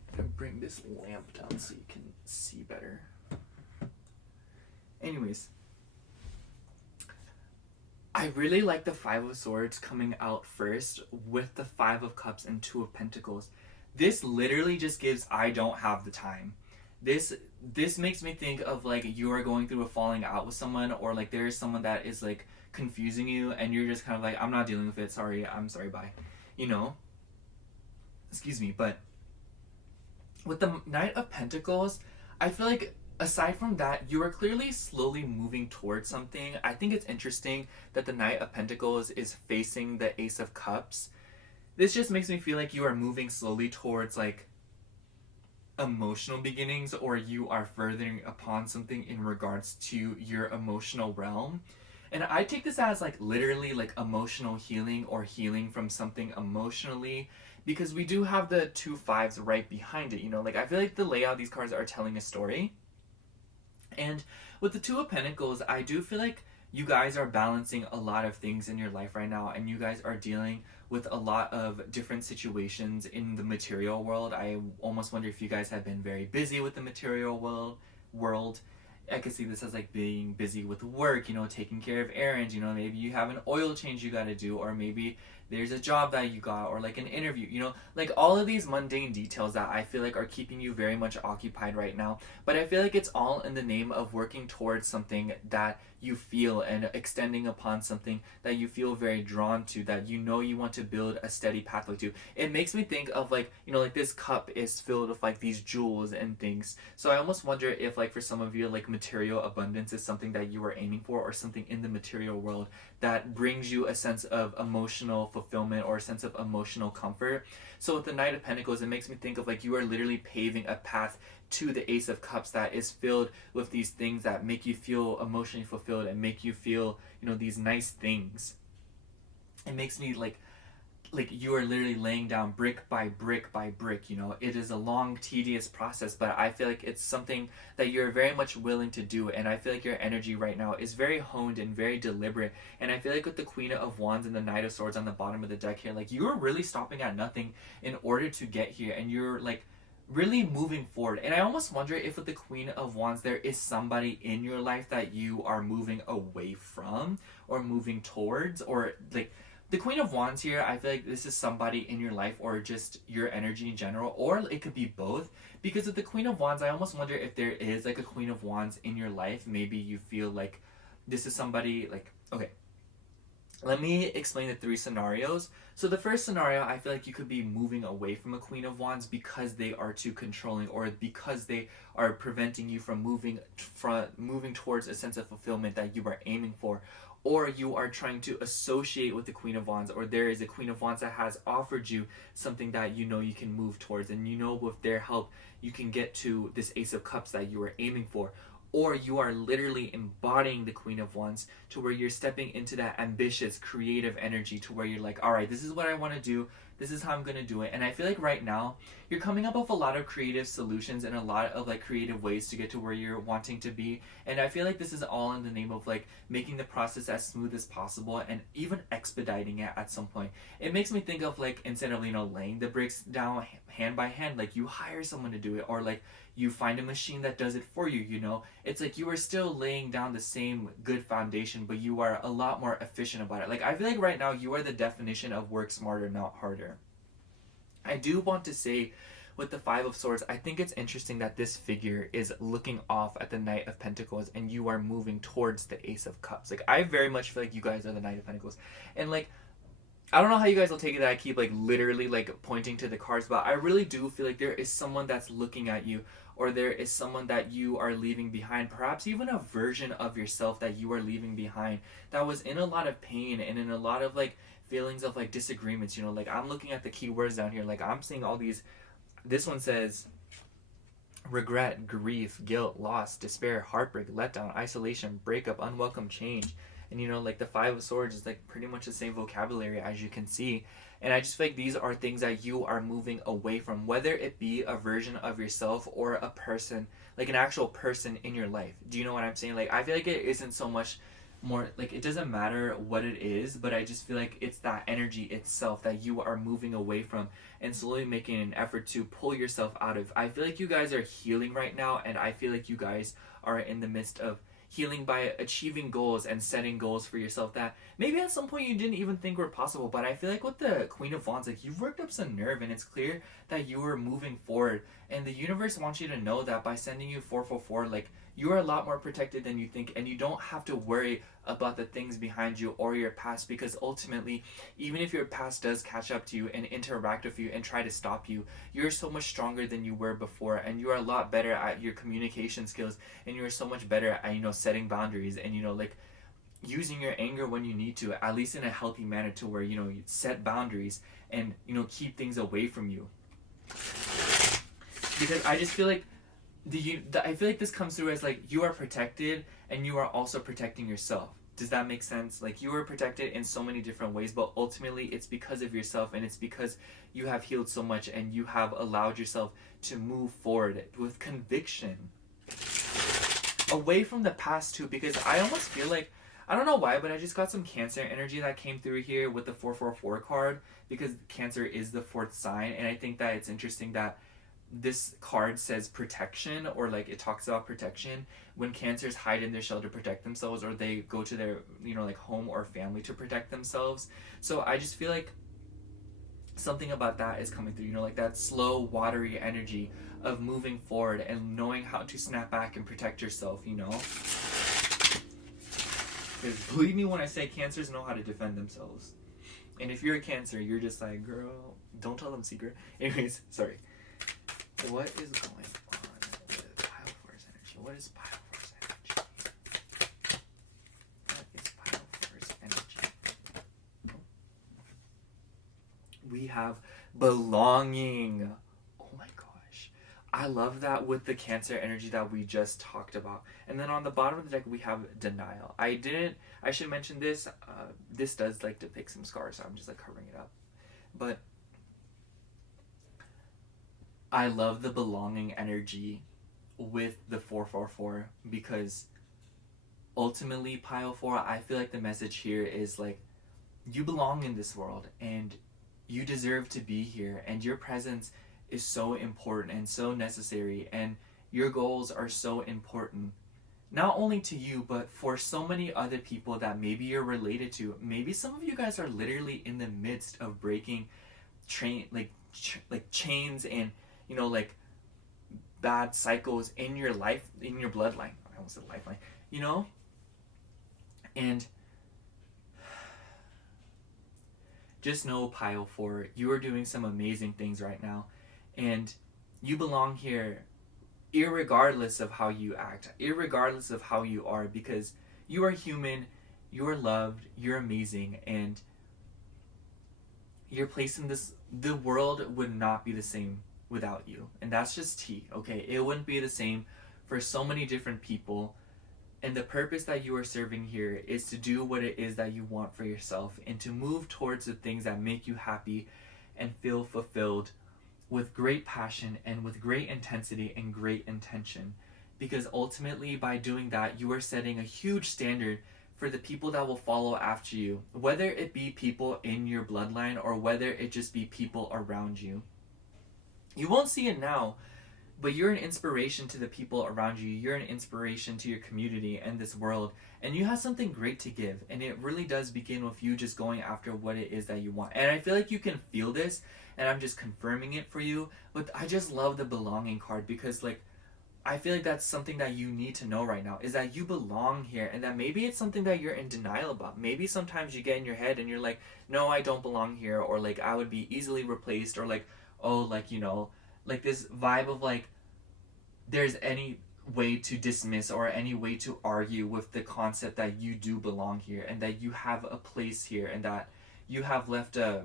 I'm going to bring this lamp down so you can see better. Anyways. I really like the 5 of Swords coming out first with the 5 of Cups and 2 of Pentacles. This literally just gives I don't have the time. this makes me think of like you are going through a falling out with someone, or like there's someone that is like confusing you and you're just kind of like, I'm not dealing with it, sorry, I'm sorry, bye, you know, excuse me. But with the Knight of Pentacles, I feel like aside from that, you are clearly slowly moving towards something. I think it's interesting that the Knight of Pentacles is facing the Ace of Cups. This just makes me feel like you are moving slowly towards like emotional beginnings, or you are furthering upon something in regards to your emotional realm. And I take this as like literally like emotional healing, or healing from something emotionally, because we do have the 2 5s right behind it, you know, like I feel like the layout of these cards are telling a story. And with the 2 of Pentacles, I do feel like you guys are balancing a lot of things in your life right now, and you guys are dealing with a lot of different situations in the material world. I almost wonder if you guys have been very busy with the material world. I could see this as like being busy with work, you know, taking care of errands, you know, maybe you have an oil change you got to do, or maybe there's a job that you got, or like an interview, you know, like all of these mundane details that I feel like are keeping you very much occupied right now. But I feel like it's all in the name of working towards something that you feel, and extending upon something that you feel very drawn to, that you know you want to build a steady pathway to. It makes me think of like, you know, like this cup is filled with like these jewels and things. So I almost wonder if like for some of you, like material abundance is something that you are aiming for, or something in the material world that brings you a sense of emotional fulfillment or a sense of emotional comfort. So with the Knight of Pentacles, it makes me think of like you are literally paving a path to the Ace of Cups that is filled with these things that make you feel emotionally fulfilled and make you feel, you know, these nice things. It makes me like you are literally laying down brick by brick by brick, you know. It is a long, tedious process, but I feel like it's something that you're very much willing to do. And I feel like your energy right now is very honed and very deliberate. And I feel like with the Queen of Wands and the Knight of Swords on the bottom of the deck here, like you are really stopping at nothing in order to get here, and you're like really moving forward. And I almost wonder if with the Queen of Wands there is somebody in your life that you are moving away from, or moving towards, or like the Queen of Wands here, I feel like this is somebody in your life, or just your energy in general, or it could be both. Because with the Queen of Wands, I almost wonder if there is like a Queen of Wands in your life. Maybe you feel like this is somebody like, okay, let me explain the 3 scenarios. So the first scenario, I feel like you could be moving away from a Queen of Wands because they are too controlling, or because they are preventing you from moving towards a sense of fulfillment that you are aiming for. Or you are trying to associate with the Queen of Wands, or there is a Queen of Wands that has offered you something that you know you can move towards, and you know with their help you can get to this Ace of Cups that you are aiming for. Or you are literally embodying the Queen of Wands, to where you're stepping into that ambitious, creative energy, to where you're like, all right, this is what I want to do. This is how I'm going to do it. And I feel like right now, you're coming up with a lot of creative solutions and a lot of like creative ways to get to where you're wanting to be. And I feel like this is all in the name of like making the process as smooth as possible, and even expediting it at some point. It makes me think of like, instead of, you know, laying the bricks down hand by hand, like you hire someone to do it, or like you find a machine that does it for you, you know. It's like you are still laying down the same good foundation, but you are a lot more efficient about it. Like I feel like right now you are the definition of work smarter, not harder. I do want to say with the 5 of Swords, I think it's interesting that this figure is looking off at the Knight of Pentacles, and you are moving towards the Ace of Cups. Like I very much feel like you guys are the Knight of Pentacles. And like, I don't know how you guys will take it that I keep like literally like pointing to the cards, but I really do feel like there is someone that's looking at you, or there is someone that you are leaving behind, perhaps even a version of yourself that you are leaving behind that was in a lot of pain and in a lot of like feelings of like disagreements, you know. Like I'm looking at the keywords down here, like I'm seeing all these. This one says regret, grief, guilt, loss, despair, heartbreak, letdown, isolation, breakup, unwelcome change. And you know, like the 5 of Swords is like pretty much the same vocabulary, as you can see. And I just feel like these are things that you are moving away from, whether it be a version of yourself or a person, like an actual person in your life. Do you know what I'm saying? Like I feel like it isn't so much more like, it doesn't matter what it is, but I just feel like it's that energy itself that you are moving away from, and slowly making an effort to pull yourself out of. I feel like you guys are healing right now, and I feel like you guys are in the midst of healing by achieving goals and setting goals for yourself that maybe at some point you didn't even think were possible. But I feel like with the Queen of Wands, like you've worked up some nerve, and it's clear that you are moving forward, and the universe wants you to know that by sending you 444, like you are a lot more protected than you think, and you don't have to worry about the things behind you or your past, because ultimately, even if your past does catch up to you and interact with you and try to stop you, you're so much stronger than you were before, and you are a lot better at your communication skills, and you are so much better at, you know, setting boundaries, and, you know, like using your anger when you need to, at least in a healthy manner, to where, you know, you set boundaries and, you know, keep things away from you. Because I just feel like I feel like this comes through as like you are protected and you are also protecting yourself. Does that make sense? Like you are protected in so many different ways, but ultimately it's because of yourself, and it's because you have healed so much and you have allowed yourself to move forward with conviction away from the past too. Because I almost feel like, I don't know why, but I just got some Cancer energy that came through here with the 444 card, because Cancer is the 4th sign, and I think that it's interesting that this card says protection, or like it talks about protection when Cancers hide in their shell to protect themselves, or they go to their, you know, like home or family to protect themselves. So I just feel like something about that is coming through, you know, like that slow, watery energy of moving forward and knowing how to snap back and protect yourself, you know. Because believe me when I say Cancers know how to defend themselves. And if you're a Cancer, you're just like, girl, don't tell them secret. Anyways, sorry. What is going on with Pile Force energy? What is Pile Force energy? What is Pile Force energy? We have belonging. Oh my gosh. I love that with the Cancer energy that we just talked about. And then on the bottom of the deck, we have denial. I should mention this. This does like depict some scars, so I'm just like covering it up. But I love the belonging energy with the 444, because ultimately, Pile 4, I feel like the message here is like, you belong in this world and you deserve to be here, and your presence is so important and so necessary, and your goals are so important, not only to you, but for so many other people that maybe you're related to. Maybe some of you guys are literally in the midst of breaking chains and, you know, like bad cycles in your life, in your bloodline. I almost said lifeline, you know? And just know, Pile 4, you are doing some amazing things right now. And you belong here irregardless of how you act, irregardless of how you are, because you are human, you are loved, you're amazing, and your place in this, the world would not be the same without you. And that's just tea, okay? It wouldn't be the same for so many different people. And the purpose that you are serving here is to do what it is that you want for yourself, and to move towards the things that make you happy and feel fulfilled with great passion and with great intensity and great intention. Because ultimately, by doing that, you are setting a huge standard for the people that will follow after you, whether it be people in your bloodline or whether it just be people around you. You won't see it now, but you're an inspiration to the people around you. You're an inspiration to your community and this world, and you have something great to give. And it really does begin with you just going after what it is that you want. And I feel like you can feel this, and I'm just confirming it for you. But I just love the belonging card, because like, I feel like that's something that you need to know right now, is that you belong here, and that maybe it's something that you're in denial about. Maybe sometimes you get in your head and you're like, no, I don't belong here, or like, I would be easily replaced, or like, oh, like, you know, like this vibe of like, there's any way to dismiss or any way to argue with the concept that you do belong here, and that you have a place here, and that you have left a,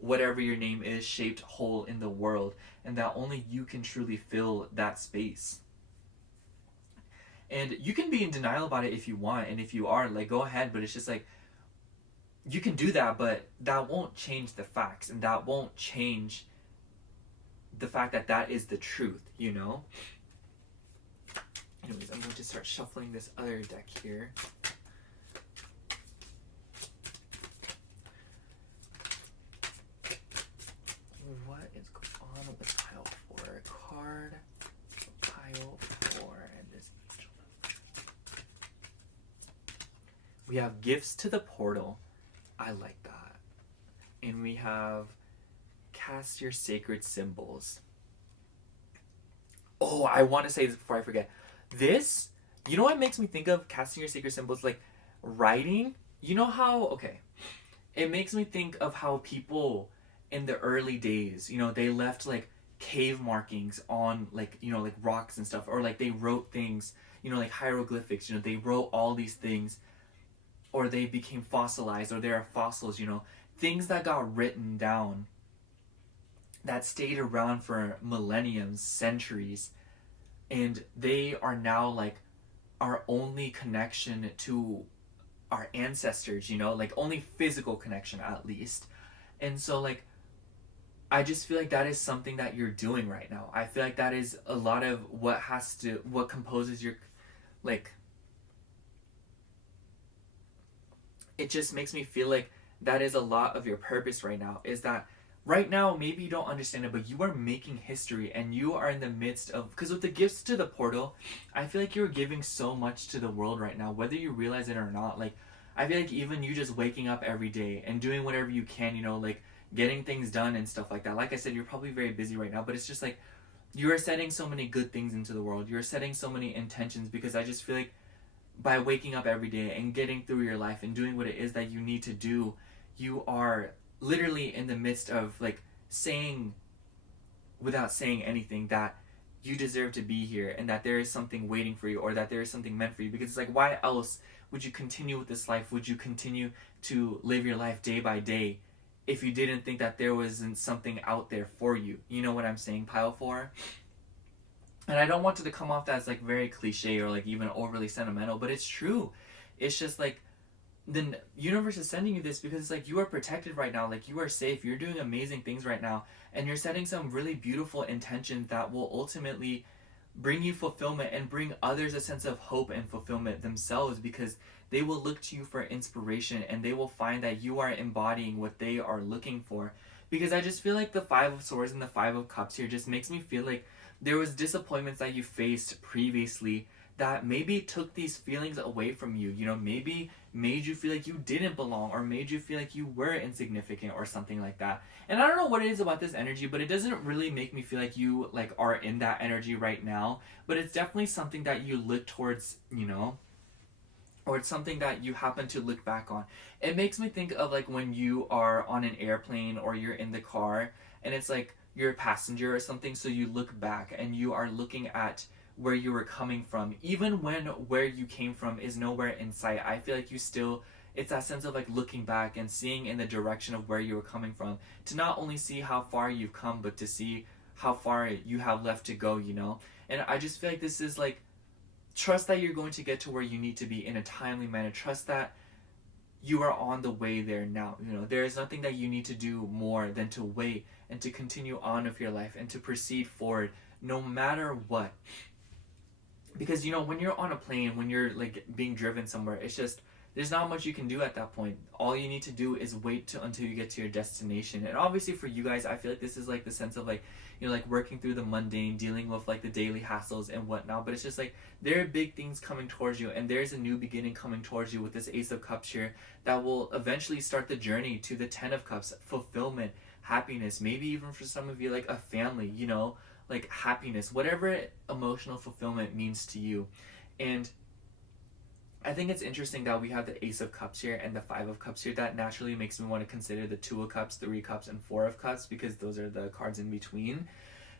whatever your name is, shaped hole in the world, and that only you can truly fill that space. And you can be in denial about it if you want, and if you are, like, go ahead, but it's just like, you can do that, but that won't change the facts, and that won't change the fact that that is the truth, you know? Anyways, I'm going to start shuffling this other deck here. What is going on with Pile 4 card? Pile 4 and this angel. We have gifts to the portal. I like that. And we have cast your sacred symbols. Oh, I want to say this before I forget. This, you know what makes me think of casting your sacred symbols? Like writing. You know how, okay, it makes me think of how people in the early days, you know, they left like cave markings on like, you know, like rocks and stuff, or like they wrote things, you know, like hieroglyphics, you know, they wrote all these things, or they became fossilized, or there are fossils, you know, things that got written down that stayed around for millenniums, centuries, and they are now like our only connection to our ancestors, you know, like only physical connection at least. And so like I just feel like that is something that you're doing right now. I feel like that is a lot of what composes your, like, it just makes me feel like that is a lot of your purpose right now, is that right now maybe you don't understand it, but you are making history, and you are in the midst of, because with the gifts to the portal, I feel like you're giving so much to the world right now, whether you realize it or not. Like I feel like even you just waking up every day and doing whatever you can, you know, like getting things done and stuff like that. Like I said, you're probably very busy right now, but it's just like you're setting so many good things into the world. You're setting so many intentions, because I just feel like by waking up every day and getting through your life and doing what it is that you need to do, you are literally in the midst of like saying, without saying anything, that you deserve to be here, and that there is something waiting for you, or that there is something meant for you. Because it's like, why else would you continue with this life? Would you continue to live your life day by day if you didn't think that there wasn't something out there for you? You know what I'm saying, pile 4? And I don't want it to come off as like very cliche or like even overly sentimental, but it's true. It's just like the universe is sending you this because it's like you are protected right now, like you are safe, you're doing amazing things right now, and you're setting some really beautiful intentions that will ultimately bring you fulfillment and bring others a sense of hope and fulfillment themselves, because they will look to you for inspiration, and they will find that you are embodying what they are looking for. Because I just feel like the 5 of Swords and the 5 of Cups here just makes me feel like there was disappointments that you faced previously that maybe took these feelings away from you, you know, maybe made you feel like you didn't belong, or made you feel like you were insignificant or something like that. And I don't know what it is about this energy, but it doesn't really make me feel like you like are in that energy right now, but it's definitely something that you look towards, you know, or it's something that you happen to look back on. It makes me think of like when you are on an airplane or you're in the car and it's like you're a passenger or something, so you look back and you are looking at where you were coming from, even when where you came from is nowhere in sight. I feel like you still, it's that sense of like looking back and seeing in the direction of where you were coming from, to not only see how far you've come, but to see how far you have left to go, you know. And I just feel like this is like, trust that you're going to get to where you need to be in a timely manner. Trust that you are on the way there now. You know, there is nothing that you need to do more than to wait and to continue on with your life and to proceed forward no matter what. Because, you know, when you're on a plane, when you're like being driven somewhere, it's just, there's not much you can do at that point. All you need to do is wait until you get to your destination. And obviously for you guys, I feel like this is like the sense of like, you know, like working through the mundane, dealing with like the daily hassles and whatnot. But it's just like, there are big things coming towards you, and there's a new beginning coming towards you with this Ace of Cups here that will eventually start the journey to the 10 of Cups, fulfillment, happiness, maybe even for some of you like a family, you know, like happiness, whatever emotional fulfillment means to you. And I think it's interesting that we have the Ace of Cups here and the 5 of Cups here. That naturally makes me want to consider the 2 of Cups, 3 Cups, and 4 of Cups, because those are the cards in between.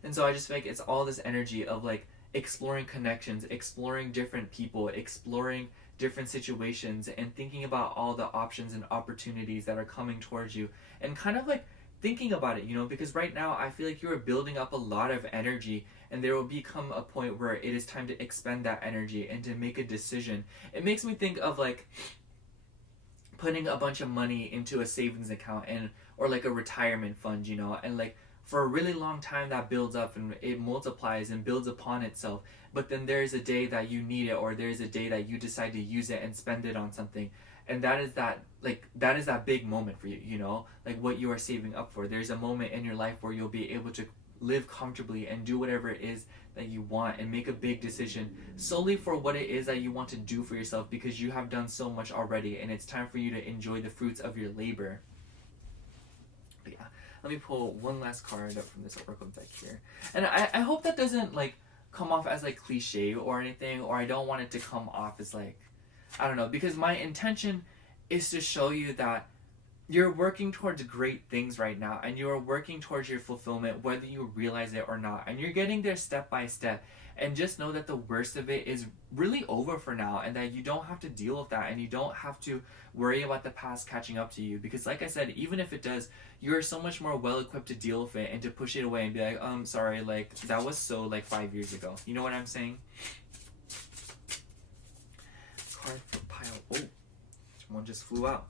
And so I just feel like it's all this energy of like exploring connections, exploring different people, exploring different situations, and thinking about all the options and opportunities that are coming towards you, and kind of like thinking about it, you know, because right now I feel like you are building up a lot of energy, and there will become a point where it is time to expend that energy and to make a decision. It makes me think of like putting a bunch of money into a savings account, and or like a retirement fund, you know, and like for a really long time that builds up and it multiplies and builds upon itself, but then there's a day that you need it, or there's a day that you decide to use it and spend it on something. And that is that big moment for you, you know, like what you are saving up for. There's a moment in your life where you'll be able to live comfortably and do whatever it is that you want and make a big decision solely for what it is that you want to do for yourself, because you have done so much already and it's time for you to enjoy the fruits of your labor. But yeah, let me pull one last card up from this oracle deck here. And I hope that doesn't like come off as like cliche or anything, or I don't want it to come off as like, I don't know, because my intention is to show you that you're working towards great things right now, and you are working towards your fulfillment whether you realize it or not, and you're getting there step by step. And just know that the worst of it is really over for now, and that you don't have to deal with that, and you don't have to worry about the past catching up to you, because like I said, even if it does, you're so much more well equipped to deal with it and to push it away and be like, sorry, like that was so like 5 years ago. You know what I'm saying? Card for pile. Oh, one just flew out.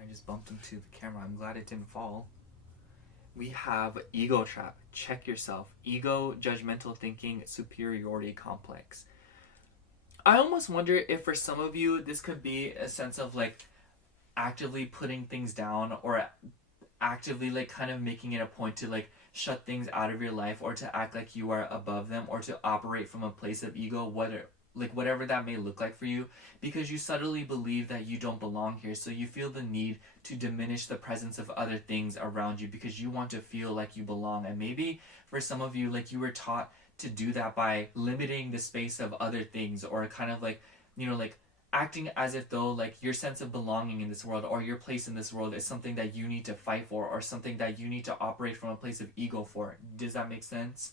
I just bumped into the camera. I'm glad it didn't fall. We have ego trap. Check yourself. Ego, judgmental thinking, superiority complex. I almost wonder if for some of you this could be a sense of like actively putting things down, or actively like kind of making it a point to like shut things out of your life, or to act like you are above them, or to operate from a place of ego, whatever that may look like for you, because you subtly believe that you don't belong here, so you feel the need to diminish the presence of other things around you because you want to feel like you belong. And maybe for some of you, like you were taught to do that by limiting the space of other things, or kind of like, you know, like acting as if though like your sense of belonging in this world or your place in this world is something that you need to fight for, or something that you need to operate from a place of ego for. Does that make sense?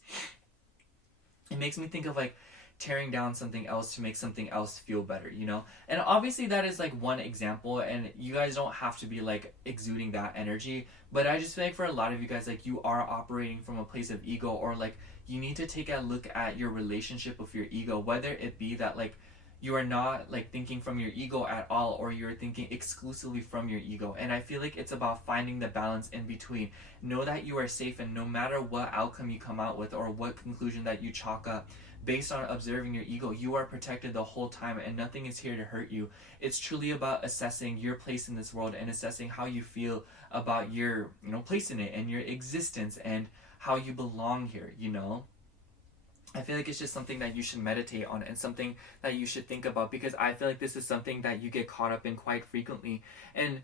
It makes me think of like tearing down something else to make something else feel better, you know? And obviously that is like one example, and you guys don't have to be like exuding that energy, but I just feel like for a lot of you guys, like you are operating from a place of ego, or like you need to take a look at your relationship with your ego, whether it be that like you are not like thinking from your ego at all, or you're thinking exclusively from your ego. And I feel like it's about finding the balance in between. Know that you are safe, and no matter what outcome you come out with or what conclusion that you chalk up based on observing your ego, you are protected the whole time, and nothing is here to hurt you. It's truly about assessing your place in this world and assessing how you feel about your, you know, place in it and your existence and how you belong here, you know? I feel like it's just something that you should meditate on and something that you should think about, because I feel like this is something that you get caught up in quite frequently. And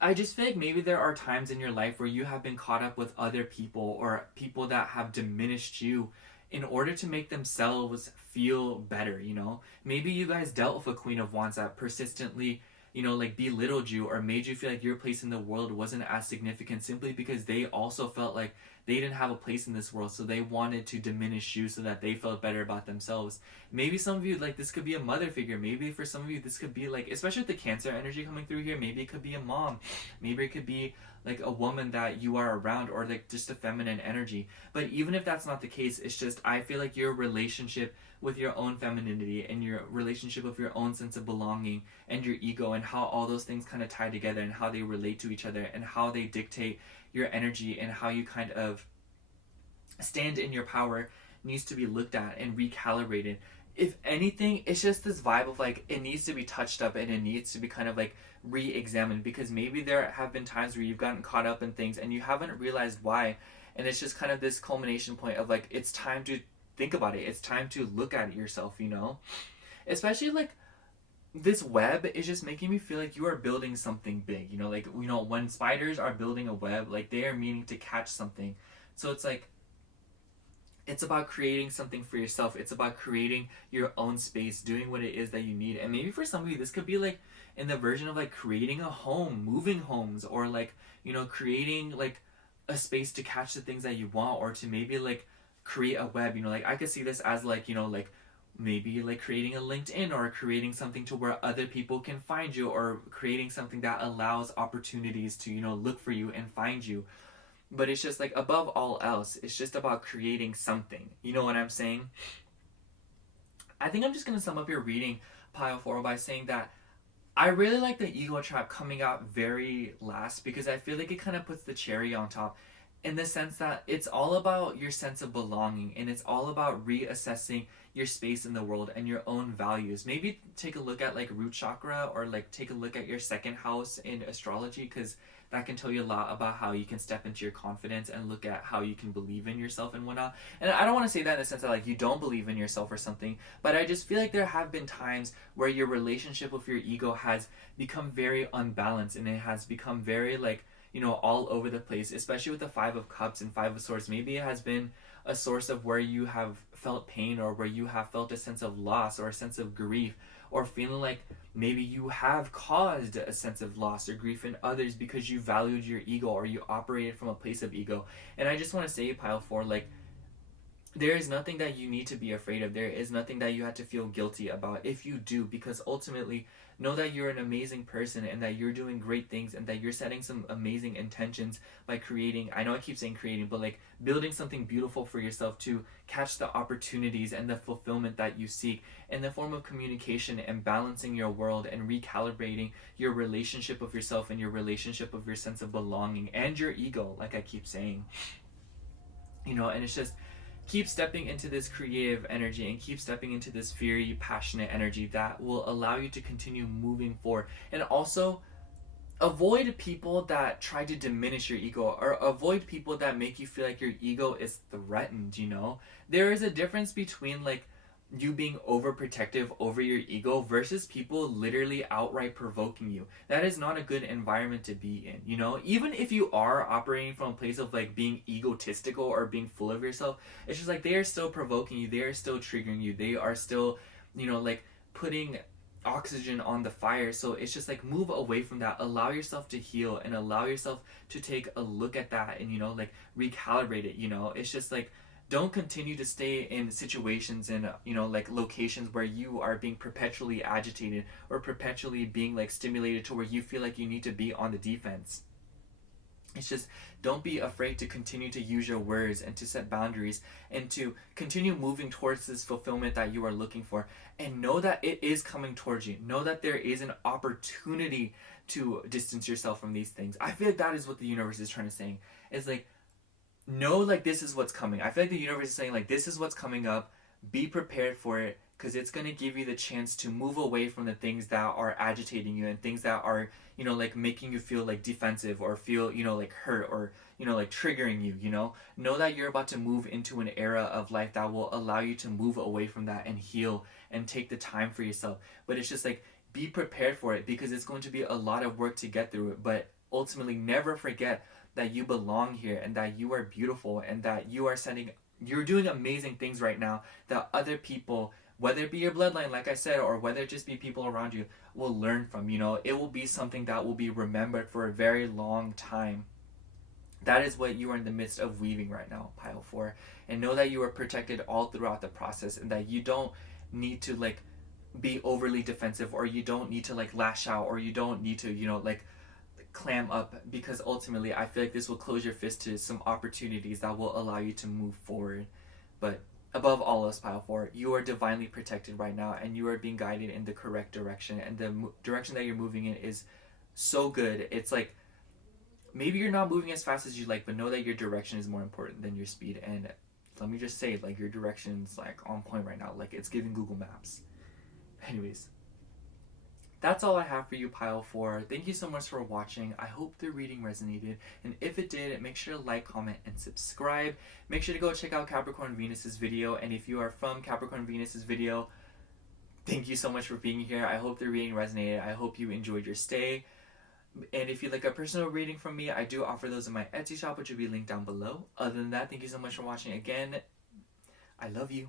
I just feel like maybe there are times in your life where you have been caught up with other people, or people that have diminished you in order to make themselves feel better, you know? Maybe you guys dealt with a Queen of Wands that persistently, you know, like belittled you or made you feel like your place in the world wasn't as significant, simply because they also felt like they didn't have a place in this world, so they wanted to diminish you so that they felt better about themselves. Maybe some of you, like, this could be a mother figure. Maybe for some of you this could be like, especially with the Cancer energy coming through here, maybe it could be a mom, maybe it could be like a woman that you are around, or like just a feminine energy. But even if that's not the case, it's just, I feel like your relationship with your own femininity and your relationship with your own sense of belonging and your ego, and how all those things kind of tie together and how they relate to each other and how they dictate your energy and how you kind of stand in your power, needs to be looked at and recalibrated. If anything, it's just this vibe of like, it needs to be touched up and it needs to be kind of like re-examined, because maybe there have been times where you've gotten caught up in things and you haven't realized why, and it's just kind of this culmination point of like, it's time to think about it, it's time to look at it yourself, you know? Especially like this web is just making me feel like you are building something big, you know? Like, you know, when spiders are building a web, like they are meaning to catch something. So it's like, it's about creating something for yourself. It's about creating your own space, doing what it is that you need. And maybe for some of you, this could be like in the version of like creating a home, moving homes, or like, you know, creating like a space to catch the things that you want, or to maybe like create a web, you know? Like I could see this as like, you know, like maybe like creating a LinkedIn, or creating something to where other people can find you, or creating something that allows opportunities to, you know, look for you and find you. But it's just like, above all else, it's just about creating something. You know what I'm saying? I think I'm just going to sum up your reading, Pile 4, by saying that I really like the ego trap coming out very last, because I feel like it kind of puts the cherry on top, in the sense that it's all about your sense of belonging, and it's all about reassessing your space in the world and your own values. Maybe take a look at like root chakra, or like take a look at your second house in astrology, because that can tell you a lot about how you can step into your confidence and look at how you can believe in yourself and whatnot. And I don't want to say that in the sense that like you don't believe in yourself or something, but I just feel like there have been times where your relationship with your ego has become very unbalanced, and it has become very like, all over the place, especially with the Five of Cups and Five of Swords. Maybe it has been a source of where you have felt pain, or where you have felt a sense of loss or a sense of grief, or feeling like maybe you have caused a sense of loss or grief in others because you valued your ego or you operated from a place of ego. And I just want to say, Pile 4, like, there is nothing that you need to be afraid of. There is nothing that you have to feel guilty about if you do, because ultimately, know that you're an amazing person and that you're doing great things and that you're setting some amazing intentions by creating, I know I keep saying creating, but like building something beautiful for yourself to catch the opportunities and the fulfillment that you seek in the form of communication and balancing your world and recalibrating your relationship with yourself and your relationship with your sense of belonging and your ego, like I keep saying. And it's just, keep stepping into this creative energy and keep stepping into this very passionate energy that will allow you to continue moving forward. And also, avoid people that try to diminish your ego, or avoid people that make you feel like your ego is threatened. There is a difference between like you being overprotective over your ego versus people literally outright provoking you. That is not a good environment to be in. Even if you are operating from a place of like being egotistical or being full of yourself, it's just like they are still provoking you, they are still triggering you, they are still like putting oxygen on the fire. So it's just like, move away from that, allow yourself to heal, and allow yourself to take a look at that and like recalibrate it. It's just like, don't continue to stay in situations and like locations where you are being perpetually agitated or perpetually being like stimulated to where you feel like you need to be on the defense. It's just, don't be afraid to continue to use your words and to set boundaries and to continue moving towards this fulfillment that you are looking for, and know that it is coming towards you. Know that there is an opportunity to distance yourself from these things. I feel like that is what the universe is trying to say. It's like, know like this is what's coming. I feel like the universe is saying like, this is what's coming up, be prepared for it, because it's going to give you the chance to move away from the things that are agitating you and things that are like making you feel like defensive or feel like hurt or like triggering you. Know that you're about to move into an era of life that will allow you to move away from that and heal and take the time for yourself. But it's just like, be prepared for it, because it's going to be a lot of work to get through it. But ultimately, never forget that you belong here and that you are beautiful and that you're doing amazing things right now that other people, whether it be your bloodline, like I said, or whether it just be people around you, will learn from. It will be something that will be remembered for a very long time. That is what you are in the midst of weaving right now, Pile 4. And know that you are protected all throughout the process, and that you don't need to like be overly defensive, or you don't need to like lash out, or you don't need to like clam up, because ultimately I feel like this will close your fist to some opportunities that will allow you to move forward. But above all else, Pile 4, you are divinely protected right now, and you are being guided in the correct direction, and the direction that you're moving in is so good. It's like, maybe you're not moving as fast as you like, but know that your direction is more important than your speed. And let me just say, like, your direction's like on point right now, like it's giving Google Maps. Anyways, that's all I have for you, Pile 4. Thank you so much for watching. I hope the reading resonated. And if it did, make sure to like, comment, and subscribe. Make sure to go check out Capricorn Venus's video. And if you are from Capricorn Venus's video, thank you so much for being here. I hope the reading resonated. I hope you enjoyed your stay. And if you'd like a personal reading from me, I do offer those in my Etsy shop, which will be linked down below. Other than that, thank you so much for watching again. I love you.